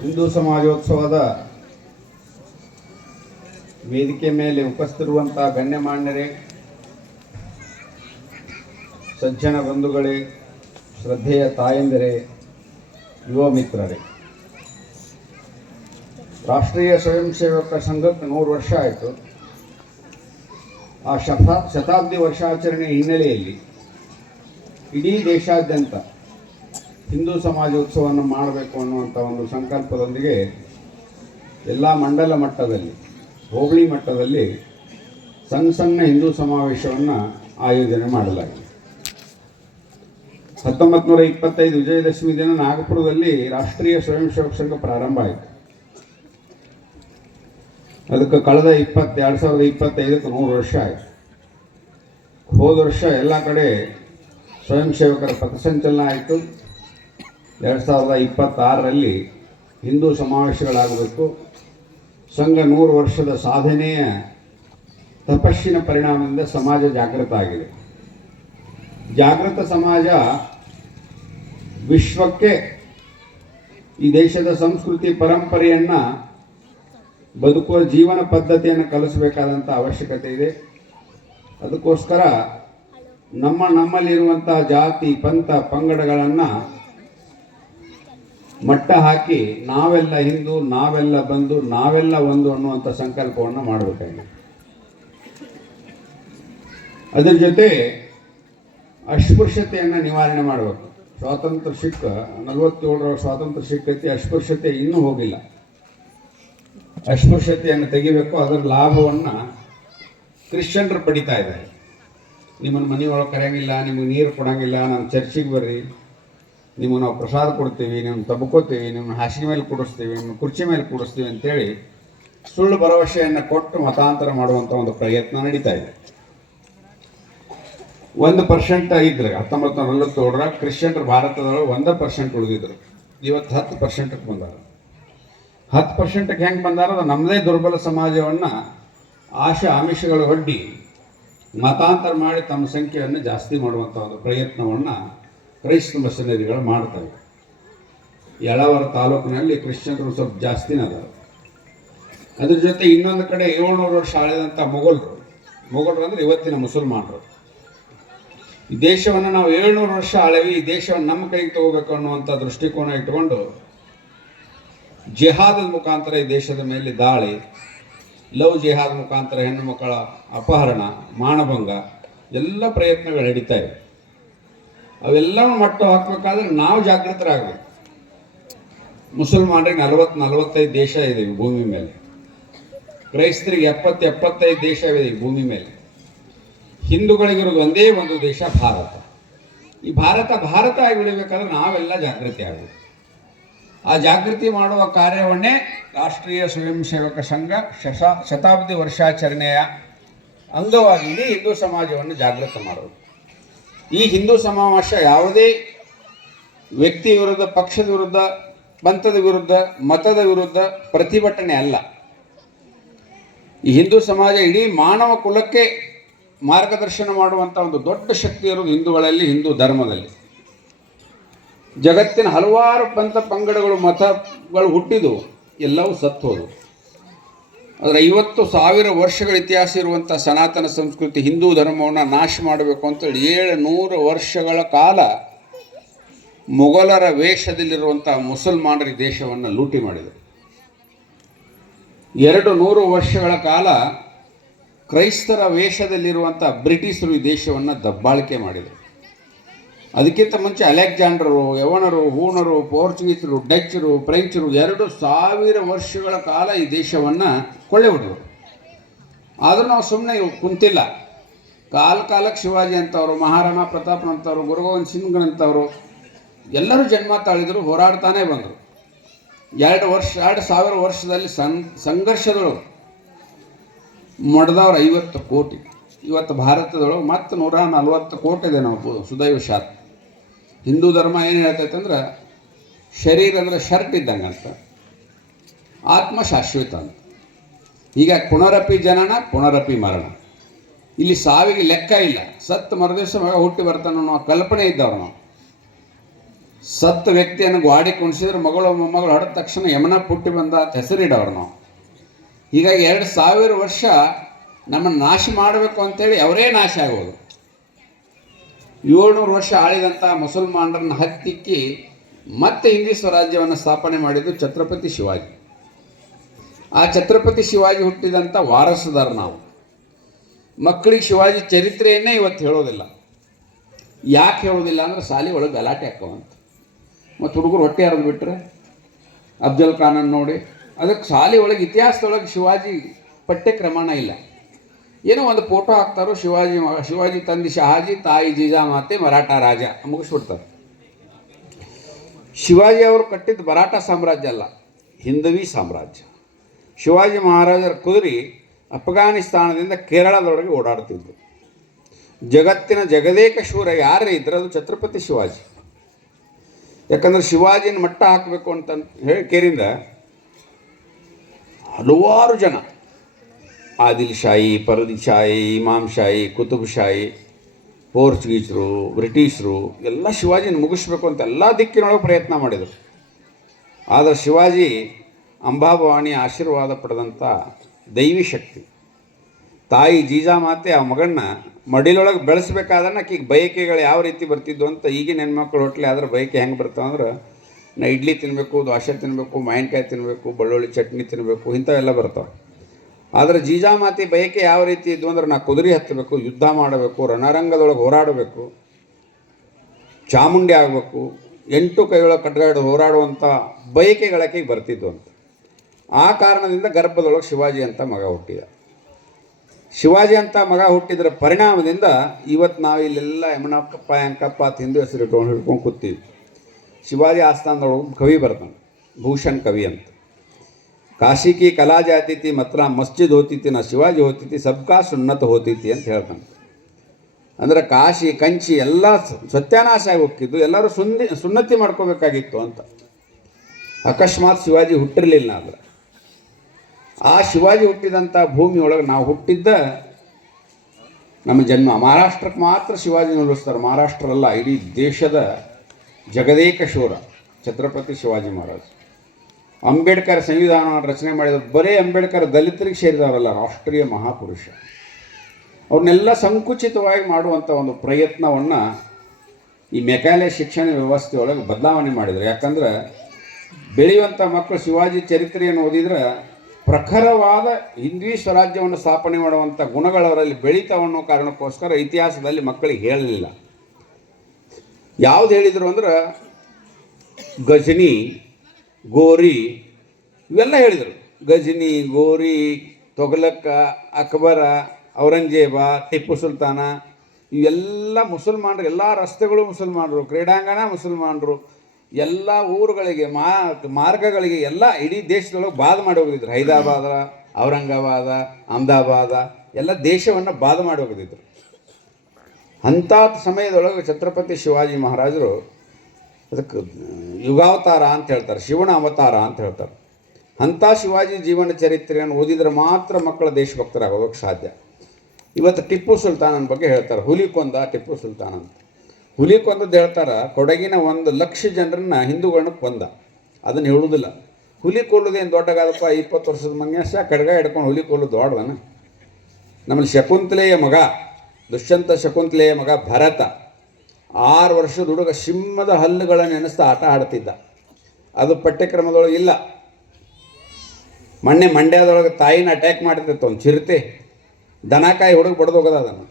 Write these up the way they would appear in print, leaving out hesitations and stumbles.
ಹಿಂದೂ ಸಮಾಜೋತ್ಸವದ ವೇದಿಕೆ ಮೇಲೆ ಉಪಸ್ಥಿತಿರುವಂತಹ ಗಣ್ಯಮಾನ್ಯರೇ, ಸಜ್ಜನ ಬಂಧುಗಳೇ, ಶ್ರದ್ಧೆಯ ತಾಯಂದಿರೇ, ಯುವ ಮಿತ್ರರೇ, ರಾಷ್ಟ್ರೀಯ ಸ್ವಯಂ ಸೇವಕ ಸಂಘಕ್ಕೆ 100 ವರ್ಷ ಆಯಿತು. ಆ ಶತಾಬ್ದಿ ವರ್ಷಾಚರಣೆ ಹಿನ್ನೆಲೆಯಲ್ಲಿ ಇಡೀ ದೇಶಾದ್ಯಂತ ಹಿಂದೂ ಸಮಾಜೋತ್ಸವವನ್ನು ಮಾಡಬೇಕು ಅನ್ನುವಂಥ ಒಂದು ಸಂಕಲ್ಪದೊಂದಿಗೆ ಎಲ್ಲ ಮಂಡಲ ಮಟ್ಟದಲ್ಲಿ, ಹೋಬಳಿ ಮಟ್ಟದಲ್ಲಿ ಸಣ್ಣ ಸಣ್ಣ ಹಿಂದೂ ಸಮಾವೇಶವನ್ನು ಆಯೋಜನೆ ಮಾಡಲಾಗಿದೆ. 1925 ವಿಜಯದಶಮಿ ದಿನ ನಾಗಪುರದಲ್ಲಿ ರಾಷ್ಟ್ರೀಯ ಸ್ವಯಂ ಸೇವಕ ಸಂಘ ಪ್ರಾರಂಭ ಆಯಿತು. ಅದಕ್ಕೆ ಕಳೆದ 2025ಕ್ಕೆ 100 ವರ್ಷ ಆಯಿತು. ಹೋದ ವರ್ಷ ಎಲ್ಲ ಕಡೆ ಸ್ವಯಂ ಸೇವಕರ ಪಥಸಂಚಲನ ಆಯಿತು. 2026ರಲ್ಲಿ ಹಿಂದೂ ಸಮಾವೇಶಗಳಾಗಬೇಕು. ಸಂಘ 100 ವರ್ಷದ ಸಾಧನೆಯ ತಪಸ್ಸಿನ ಪರಿಣಾಮದಿಂದ ಸಮಾಜ ಜಾಗೃತ ಆಗಿದೆ. ಜಾಗೃತ ಸಮಾಜ ವಿಶ್ವಕ್ಕೆ ಈ ದೇಶದ ಸಂಸ್ಕೃತಿ ಪರಂಪರೆಯನ್ನು, ಬದುಕುವ ಜೀವನ ಪದ್ಧತಿಯನ್ನು ಕಲಿಸಬೇಕಾದಂಥ ಅವಶ್ಯಕತೆ ಇದೆ. ಅದಕ್ಕೋಸ್ಕರ ನಮ್ಮಲ್ಲಿರುವಂಥ ಜಾತಿ ಪಂಥ ಪಂಗಡಗಳನ್ನು ಮಟ್ಟ ಹಾಕಿ ನಾವೆಲ್ಲ ಹಿಂದೂ, ನಾವೆಲ್ಲ ಬಂಧು, ನಾವೆಲ್ಲ ಒಂದು ಅನ್ನುವಂಥ ಸಂಕಲ್ಪವನ್ನು ಮಾಡಬೇಕಾಗಿದೆ. ಅದರ ಜೊತೆ ಅಸ್ಪೃಶ್ಯತೆಯನ್ನು ನಿವಾರಣೆ ಮಾಡಬೇಕು. ಸ್ವಾತಂತ್ರ್ಯ ಸಿಕ್ಕ 47ರ ಸ್ವಾತಂತ್ರ್ಯ ಸಿಕ್ಕೈತಿ, ಅಸ್ಪೃಶ್ಯತೆ ಇನ್ನೂ ಹೋಗಿಲ್ಲ. ಅಸ್ಪೃಶ್ಯತೆಯನ್ನು ತೆಗಿಬೇಕು. ಅದರ ಲಾಭವನ್ನು ಕ್ರಿಶ್ಚಿಯನ್ರು ಪಡಿತಾ ಇದ್ದಾರೆ. ನಿಮ್ಮನ್ನು ಮನೆಯೊಳಗೆ ಕರೆಯಂಗಿಲ್ಲ, ನಿಮಗೆ ನೀರು ಕೊಡೋಂಗಿಲ್ಲ, ನಮ್ಮ ಚರ್ಚಿಗೆ ಬರ್ರಿ, ನಿಮಗೆ ನಾವು ಪ್ರಸಾದ ಕೊಡ್ತೀವಿ, ನಿಮ್ಮನ್ನು ತಬ್ಕೋತೀವಿ, ನಿಮ್ಮನ್ನು ಹಾಸಿಗೆ ಮೇಲೆ ಕೂಡಿಸ್ತೀವಿ, ನಿಮ್ಮನ್ನು ಕುರ್ಚಿ ಮೇಲೆ ಕೂಡಿಸ್ತೀವಿ ಅಂತೇಳಿ ಸುಳ್ಳು ಭರವಸೆಯನ್ನು ಕೊಟ್ಟು ಮತಾಂತರ ಮಾಡುವಂಥ ಒಂದು ಪ್ರಯತ್ನ ನಡೀತಾ ಇದೆ. 1% ಇದ್ರೆ 1947ರ ಕ್ರಿಶ್ಚಿಯನ್ರು ಭಾರತದೊಳಗೆ 1% ಉಳಿದಿದ್ರು. ಇವತ್ತು 10%ಕ್ಕೆ ಬಂದಾರ. 10%ಕ್ಕೆ ಹೆಂಗೆ ಬಂದಾರ? ಅದು ನಮ್ಮದೇ ದುರ್ಬಲ ಸಮಾಜವನ್ನು ಆಮಿಷಗಳು ಒಡ್ಡಿ ಮತಾಂತರ ಮಾಡಿ ತಮ್ಮ ಸಂಖ್ಯೆಯನ್ನು ಜಾಸ್ತಿ ಮಾಡುವಂಥ ಒಂದು ಪ್ರಯತ್ನವನ್ನು ಕ್ರೈಸ್ತ ಮಿಷನರಿಗಳು ಮಾಡ್ತವೆ. ಯಳವರ ತಾಲೂಕಿನಲ್ಲಿ ಕ್ರಿಶ್ಚಿಯನ್ರು ಸ್ವಲ್ಪ ಜಾಸ್ತಿನೇ ಅದಾವೆ. ಅದ್ರ ಜೊತೆ ಇನ್ನೊಂದು ಕಡೆ 700 ವರ್ಷ ಆಳಿದಂಥ ಮೊಘಲರು ಅಂದರೆ ಇವತ್ತಿನ ಮುಸಲ್ಮಾನರು. ಈ ದೇಶವನ್ನು ನಾವು 700 ವರ್ಷ ಆಳೇವಿ, ಈ ದೇಶವನ್ನು ನಮ್ಮ ಕೈಗೆ ತಗೋಬೇಕು ಅನ್ನುವಂಥ ದೃಷ್ಟಿಕೋನ ಇಟ್ಟುಕೊಂಡು ಜಿಹಾದದ ಮುಖಾಂತರ ಈ ದೇಶದ ಮೇಲೆ ದಾಳಿ, ಲವ್ ಜಿಹಾದ್ ಮುಖಾಂತರ ಹೆಣ್ಣು ಮಕ್ಕಳ ಅಪಹರಣ, ಮಾನಭಂಗ ಎಲ್ಲ ಪ್ರಯತ್ನಗಳು ನಡೀತಾ ಇವೆ. ಅವೆಲ್ಲವೂ ಮಟ್ಟ ಹಾಕಬೇಕಾದ್ರೆ ನಾವು ಜಾಗೃತರಾಗಬೇಕು. ಮುಸಲ್ಮಾನರಿಗೆ 40-45 ದೇಶ ಇದೆ ಈ ಭೂಮಿ ಮೇಲೆ. ಕ್ರೈಸ್ತರಿಗೆ 70-75 ದೇಶ ಇದೆ ಈ ಭೂಮಿ ಮೇಲೆ. ಹಿಂದೂಗಳಿಗಿರೋದು ಒಂದೇ ಒಂದು ದೇಶ ಭಾರತ. ಈ ಭಾರತ ಆಗಿ ಉಳಿಬೇಕಾದ್ರೆ ನಾವೆಲ್ಲ ಜಾಗೃತಿ ಆಗಬೇಕು. ಆ ಜಾಗೃತಿ ಮಾಡುವ ಕಾರ್ಯವನ್ನೇ ರಾಷ್ಟ್ರೀಯ ಸ್ವಯಂ ಸೇವಕ ಸಂಘ ಶತಾಬ್ದಿ ವರ್ಷಾಚರಣೆಯ ಅಂಗವಾಗಿ ಇಡೀ ಹಿಂದೂ ಸಮಾಜವನ್ನು ಜಾಗೃತ ಮಾಡೋದು. ಈ ಹಿಂದೂ ಸಮಾವೇಶ ಯಾವುದೇ ವ್ಯಕ್ತಿ ವಿರುದ್ಧ, ಪಕ್ಷದ ವಿರುದ್ಧ, ಪಂಥದ ವಿರುದ್ಧ, ಮತದ ವಿರುದ್ಧ ಪ್ರತಿಭಟನೆ ಅಲ್ಲ. ಈ ಹಿಂದೂ ಸಮಾಜ ಇಡೀ ಮಾನವ ಕುಲಕ್ಕೆ ಮಾರ್ಗದರ್ಶನ ಮಾಡುವಂಥ ಒಂದು ದೊಡ್ಡ ಶಕ್ತಿ ಇರೋದು ಹಿಂದೂಗಳಲ್ಲಿ, ಹಿಂದೂ ಧರ್ಮದಲ್ಲಿ. ಜಗತ್ತಿನ ಹಲವಾರು ಪಂಥ ಪಂಗಡಗಳು, ಮತಗಳು ಹುಟ್ಟಿದವು, ಎಲ್ಲವೂ ಸತ್ತೋದು. ಆದರೆ 50,000 ವರ್ಷಗಳ ಇತಿಹಾಸ ಇರುವಂಥ ಸನಾತನ ಸಂಸ್ಕೃತಿ ಹಿಂದೂ ಧರ್ಮವನ್ನು ನಾಶ ಮಾಡಬೇಕು ಅಂತೇಳಿ 700 ವರ್ಷಗಳ ಕಾಲ ಮೊಘಲರ ವೇಷದಲ್ಲಿರುವಂಥ ಮುಸಲ್ಮಾನರ ದೇಶವನ್ನು ಲೂಟಿ ಮಾಡಿದರು. 200 ವರ್ಷಗಳ ಕಾಲ ಕ್ರೈಸ್ತರ ವೇಷದಲ್ಲಿರುವಂಥ ಬ್ರಿಟಿಷರು ಈ ದೇಶವನ್ನು ದಬ್ಬಾಳಿಕೆ ಮಾಡಿದರು. ಅದಕ್ಕಿಂತ ಮುಂಚೆ ಅಲೆಕ್ಸಾಂಡರು, ಯವನರು, ಹೂಣರು, ಪೋರ್ಚುಗೀಸರು, ಡಚ್ಚರು, ಫ್ರೆಂಚರು 2000 ವರ್ಷಗಳ ಕಾಲ ಈ ದೇಶವನ್ನು ಕೊಳ್ಳೆ ಹೊಡೆದರು. ಆದರೂ ನಾವು ಸುಮ್ಮನೆ ಕುಂತಿಲ್ಲ. ಕಾಲಕ್ಕೆ ಶಿವಾಜಿ ಅಂತವರು, ಮಹಾರಾಣಾ ಪ್ರತಾಪ್ನಂಥವ್ರು, ಗುರು ಗೋವಿಂದ ಸಿಂಗ್ನಂಥವರು ಎಲ್ಲರೂ ಜನ್ಮ ತಾಳಿದರು, ಹೋರಾಡ್ತಾನೇ ಬಂದರು. 2000 ವರ್ಷದಲ್ಲಿ ಸಂಘರ್ಷದೊಳಗೆ ಮಡ್ದವ್ರು 50 ಕೋಟಿ. ಇವತ್ತು ಭಾರತದೊಳಗೆ ಮತ್ತೆ 140 ಕೋಟಿ ಇದೆ. ನಾವು ಸುದೈವಶಾತ್ ಹಿಂದೂ ಧರ್ಮ ಏನು ಹೇಳ್ತೈತೆ ಅಂದ್ರೆ, ಶರೀರ ಅಂದರೆ ಶರ್ಟ್ ಇದ್ದಂಗೆ ಅಂತ, ಆತ್ಮ ಶಾಶ್ವತ ಅಂತ. ಈಗ ಪುನರಪಿ ಜನನ, ಪುನರಪಿ ಮರಣ. ಇಲ್ಲಿ ಸಾವಿಗೆ ಲೆಕ್ಕ ಇಲ್ಲ. ಸತ್ತು ಮರುದಿವಸ ಮಗ ಹುಟ್ಟಿ ಬರ್ತಾನೆ ಅನ್ನೋ ಕಲ್ಪನೆ ಇದ್ದವ್ರು ನಾವು. ಸತ್ತ ವ್ಯಕ್ತಿಯನ್ನು ಗಾಡಿ ಕುಣಿಸಿದ್ರೆ ಮಗಳು ಮೊಮ್ಮಗಳು ಹೊಡೆದ ತಕ್ಷಣ ಯಮನ ಪುಟ್ಟಿ ಬಂದ ಅಂತ ಹೆಸರಿಡವ್ರು ನಾವು. ಹೀಗಾಗಿ 2000 ವರ್ಷ ನಮ್ಮನ್ನು ನಾಶ ಮಾಡಬೇಕು ಅಂತೇಳಿ ಅವರೇ ನಾಶ ಆಗೋದು. 700 ವರ್ಷ ಆಳಿದಂಥ ಮುಸಲ್ಮಾನರನ್ನು ಹತ್ತಿಕ್ಕಿ ಮತ್ತೆ ಹಿಂದೂ ಸ್ವರಾಜ್ಯವನ್ನು ಸ್ಥಾಪನೆ ಮಾಡಿದ್ದು ಛತ್ರಪತಿ ಶಿವಾಜಿ. ಆ ಛತ್ರಪತಿ ಶಿವಾಜಿ ಹುಟ್ಟಿದಂಥ ವಾರಸುದಾರ ನಾವು. ಮಕ್ಕಳಿಗೆ ಶಿವಾಜಿ ಚರಿತ್ರೆಯನ್ನೇ ಇವತ್ತು ಹೇಳೋದಿಲ್ಲ. ಯಾಕೆ ಹೇಳೋದಿಲ್ಲ ಅಂದರೆ ಶಾಲೆ ಒಳಗೆ ಗಲಾಟೆ ಹಾಕವಂತ. ಮತ್ತು ಹುಡುಗರು ಹೊಟ್ಟೆ ಹರಿದು ಬಿಟ್ಟರೆ ಅಫ್ಜಲ್ ಖಾನನ್ನು ನೋಡಿ, ಅದಕ್ಕೆ ಶಾಲೆ ಒಳಗೆ ಇತಿಹಾಸದೊಳಗೆ ಶಿವಾಜಿ ಪಠ್ಯಕ್ರಮಣ ಇಲ್ಲ. ಏನೋ ಒಂದು ಫೋಟೋ ಹಾಕ್ತಾರೋ ಶಿವಾಜಿ ತಂದೆ ಶಹಾಜಿ, ತಾಯಿ ಜೀಜಾಮಾತೆ, ಮರಾಠ ರಾಜ ಮುಗಿಸ್ಬಿಡ್ತಾರೆ. ಶಿವಾಜಿ ಅವರು ಕಟ್ಟಿದ ಮರಾಠ ಸಾಮ್ರಾಜ್ಯ ಅಲ್ಲ, ಹಿಂದವಿ ಸಾಮ್ರಾಜ್ಯ. ಶಿವಾಜಿ ಮಹಾರಾಜರ ಕುದುರೆ ಅಫ್ಘಾನಿಸ್ತಾನದಿಂದ ಕೇರಳದೊಳಗೆ ಓಡಾಡ್ತಿದ್ದು. ಜಗತ್ತಿನ ಜಗದೇಕ ಶೂರ ಯಾರೇ ಇದ್ರೆ ಅದು ಛತ್ರಪತಿ ಶಿವಾಜಿ. ಯಾಕಂದ್ರೆ ಶಿವಾಜಿನ ಮಟ್ಟ ಹಾಕಬೇಕು ಅಂತ ಹೇಳಿ ಕೇರಿಂದ ಹಲವಾರು ಜನ, ಆದಿಲ್ ಶಾಹಿ, ಪರದಿ ಶಾಹಿ, ಇಮಾಮ್ ಶಾಹಿ, ಕುತುಬ್ ಶಾಹಿ, ಪೋರ್ಚುಗೀಸರು, ಬ್ರಿಟಿಷರು ಎಲ್ಲ ಶಿವಾಜಿನ ಮುಗಿಸ್ಬೇಕು ಅಂತ ಎಲ್ಲ ದಿಕ್ಕಿನೊಳಗೆ ಪ್ರಯತ್ನ ಮಾಡಿದರು. ಆದರೆ ಶಿವಾಜಿ ಅಂಬಾಭವಾನಿ ಆಶೀರ್ವಾದ ಪಡೆದಂಥ ದೈವಿ ಶಕ್ತಿ. ತಾಯಿ ಜೀಜಾಮಾತೆ ಆ ಮಗನ್ನ ಮಡಿಲೊಳಗೆ ಬೆಳೆಸ್ಬೇಕಾದ್ರೆ ಆಕೆಗೆ ಬಯಕೆಗಳು ಯಾವ ರೀತಿ ಬರ್ತಿದ್ವು ಅಂತ ಈಗಿನ ಹೆಣ್ಮಕ್ಳು ಹೋಟ್ಲೆ ಆದ್ರೆ ಬಯಕೆ ಹೆಂಗೆ ಬರ್ತಾವಂದ್ರೆ, ನಾ ಇಡ್ಲಿ ತಿನ್ನಬೇಕು, ದೋಸೆ ತಿನ್ನಬೇಕು, ಮಾವಿನಕಾಯಿ ತಿನ್ನಬೇಕು, ಬೆಳ್ಳುಳ್ಳಿ ಚಟ್ನಿ ತಿನ್ನಬೇಕು, ಇಂಥವೆಲ್ಲ ಬರ್ತಾವೆ. ಆದರೆ ಜೀಜಾಮಾತೆ ಬಯಕೆ ಯಾವ ರೀತಿ ಇದ್ವು ಅಂದ್ರೆ, ನಾ ಕುದುರೆ ಹತ್ತಬೇಕು, ಯುದ್ಧ ಮಾಡಬೇಕು, ರಣರಂಗದೊಳಗೆ ಹೋರಾಡಬೇಕು, ಚಾಮುಂಡಿ ಆಗಬೇಕು, 8 ಕೈಯೊಳಗೆ ಕಟ್ಗಾಡು ಹೋರಾಡುವಂಥ ಬಯಕೆಗಳಕ್ಕೆ ಬರ್ತಿದ್ವು ಅಂತ. ಆ ಕಾರಣದಿಂದ ಗರ್ಭದೊಳಗೆ ಶಿವಾಜಿ ಅಂತ ಮಗ ಹುಟ್ಟಿದ. ಶಿವಾಜಿ ಅಂತ ಮಗ ಹುಟ್ಟಿದ್ರ ಪರಿಣಾಮದಿಂದ ಇವತ್ತು ನಾವು ಇಲ್ಲೆಲ್ಲ ಯಮನಕ್ಕಪ್ಪ ಅಂಕಪ್ಪ ಅಂತ ಹಿಂದೂ ಹೆಸರು ಹಿಡ್ಕೊಂಡು ಕೂತೀವಿ. ಶಿವಾಜಿ ಆಸ್ಥಾನದೊಳಗೆ ಕವಿ ಬರ್ತಾನೆ, ಭೂಷಣ್ ಕವಿ ಅಂತ. ಕಾಶಿ ಕಿ ಕಲಾ ಜಾತಿತಿ ಮಾತ್ರ ಮಸ್ಜಿದ್ ಹೋತಿತಿ, ನಾ ಶಿವಾಜಿ ಹೋತಿತಿ ಸಬ್ಕಾ ಸುನ್ನತ ಹೋತಿತಿ ಅಂತ ಹೇಳ್ತಾನೆ. ಅಂದರೆ ಕಾಶಿ ಕಂಚಿ ಎಲ್ಲ ಸತ್ಯಾನಾಶ ಆಗಿ ಹೋಗ್ತಿದ್ದು, ಎಲ್ಲರೂ ಸುನ್ನತಿ ಮಾಡ್ಕೋಬೇಕಾಗಿತ್ತು ಅಂತ. ಅಕಸ್ಮಾತ್ ಶಿವಾಜಿ ಹುಟ್ಟಿರಲಿಲ್ಲ. ಆದರೆ ಆ ಶಿವಾಜಿ ಹುಟ್ಟಿದಂಥ ಭೂಮಿಯೊಳಗೆ ನಾವು ಹುಟ್ಟಿದ್ದ ನಮ್ಮ ಜನ್ಮ. ಮಹಾರಾಷ್ಟ್ರಕ್ಕೆ ಮಾತ್ರ ಶಿವಾಜಿ ನಿಲ್ಲಿಸ್ತಾರೆ, ಮಹಾರಾಷ್ಟ್ರ ಅಲ್ಲ, ಇಡೀ ದೇಶದ ಜಗದೇಕ ಶೂರ ಛತ್ರಪತಿ ಶಿವಾಜಿ ಮಹಾರಾಜ್. ಅಂಬೇಡ್ಕರ್ ಸಂವಿಧಾನವನ್ನು ರಚನೆ ಮಾಡಿದ್ರು. ಬರೀ ಅಂಬೇಡ್ಕರ್ ದಲಿತರಿಗೆ ಸೇರಿದವರಲ್ಲ, ರಾಷ್ಟ್ರೀಯ ಮಹಾಪುರುಷ. ಅವ್ರನ್ನೆಲ್ಲ ಸಂಕುಚಿತವಾಗಿ ಮಾಡುವಂಥ ಒಂದು ಪ್ರಯತ್ನವನ್ನು ಈ ಮೆಕಾಲೆ ಶಿಕ್ಷಣ ವ್ಯವಸ್ಥೆಯೊಳಗೆ ಬದಲಾವಣೆ ಮಾಡಿದರು. ಯಾಕಂದ್ರೆ ಬೆಳೆಯುವಂಥ ಮಕ್ಕಳು ಶಿವಾಜಿ ಚರಿತ್ರೆಯನ್ನು ಓದಿದ್ರೆ ಪ್ರಖರವಾದ ಹಿಂದ್ವಿ ಸ್ವರಾಜ್ಯವನ್ನು ಸ್ಥಾಪನೆ ಮಾಡುವಂಥ ಗುಣಗಳವರಲ್ಲಿ ಬೆಳೀತಾವನ್ನೋ ಕಾರಣಕ್ಕೋಸ್ಕರ ಇತಿಹಾಸದಲ್ಲಿ ಮಕ್ಕಳಿಗೆ ಹೇಳಲಿಲ್ಲ. ಯಾವ್ದು ಹೇಳಿದರು ಅಂದ್ರೆ ಗಜನಿ, ಗೋರಿ ಇವೆಲ್ಲ ಹೇಳಿದರು. ಗಜನಿ, ಗೋರಿ, ತೊಗಲಕ್ಕ, ಅಕ್ಬರ, ಔರಂಗಜೇಬ, ಟಿಪ್ಪು ಸುಲ್ತಾನ ಇವೆಲ್ಲ ಮುಸಲ್ಮಾನರು. ಎಲ್ಲ ರಸ್ತೆಗಳು ಮುಸಲ್ಮಾನರು, ಕ್ರೀಡಾಂಗಣ ಮುಸಲ್ಮಾನರು, ಎಲ್ಲ ಊರುಗಳಿಗೆ ಮಾರ್ಗಗಳಿಗೆ ಎಲ್ಲ ಇಡೀ ದೇಶದೊಳಗೆ ಬಾದ್ ಮಾಡಿ ಹೋಗಿದ್ರು. ಹೈದರಾಬಾದ, ಔರಂಗಾಬಾದ, ಅಹಮದಾಬಾದ ಎಲ್ಲ ದೇಶವನ್ನು ಬಾದ್ ಮಾಡಿ ಹೋಗಿದ್ರು. ಅಂಥ ಸಮಯದೊಳಗೆ ಛತ್ರಪತಿ ಶಿವಾಜಿ ಮಹಾರಾಜರು ಅದಕ್ಕೆ ಯುಗಾವತಾರ ಅಂತ ಹೇಳ್ತಾರೆ, ಶಿವನ ಅವತಾರ ಅಂತ ಹೇಳ್ತಾರೆ. ಅಂಥ ಶಿವಾಜಿ ಜೀವನ ಚರಿತ್ರೆಯನ್ನು ಓದಿದ್ರೆ ಮಾತ್ರ ಮಕ್ಕಳ ದೇಶಭಕ್ತರಾಗೋದಕ್ಕೆ ಸಾಧ್ಯ. ಇವತ್ತು ಟಿಪ್ಪು ಸುಲ್ತಾನನ ಬಗ್ಗೆ ಹೇಳ್ತಾರೆ, ಹುಲಿ ಕೊಂದ ಟಿಪ್ಪು ಸುಲ್ತಾನ್ ಅಂತ. ಹುಲಿ ಕೊಂದದ್ದು ಹೇಳ್ತಾರೆ, ಕೊಡಗಿನ 1,00,000 ಜನರನ್ನ ಹಿಂದೂಗಳನ್ನ ಕೊಂದ. ಅದನ್ನು ಹೇಳುವುದಿಲ್ಲ. ಹುಲಿ ಕೊಲ್ಲೋದೇನು ದೊಡ್ಡಗಾದಪ್ಪ, 20 ವರ್ಷದ ಮನ್ಯಾಸ ಕಡ್ಗ ಹಿಡ್ಕೊಂಡು ಹುಲಿ ಕೊಲ್ಲೋದು ದೊಡ್ಡದನ. ನಮ್ಮಲ್ಲಿ ಶಕುಂತಲೆಯ ಮಗ, ದುಷ್ಯಂತ ಶಕುಂತಲೆಯ ಮಗ ಭರತ 6 ವರ್ಷದ ಹುಡುಗ ಸಿಂಹದ ಹಲ್ಲುಗಳನ್ನು ನೆನೆಸ್ತಾ ಆಟ ಆಡ್ತಿದ್ದ. ಅದು ಪಠ್ಯಕ್ರಮದೊಳಗೆ ಇಲ್ಲ. ಮೊನ್ನೆ ಮಂಡ್ಯದೊಳಗೆ ತಾಯಿನ ಅಟ್ಯಾಕ್ ಮಾಡ್ತಿತ್ತು ಒಂದು ಚಿರತೆ, ದನಕಾಯಿ ಹುಡುಗ ಬಡ್ದು ಹೋಗೋದು ಅದನ್ನು.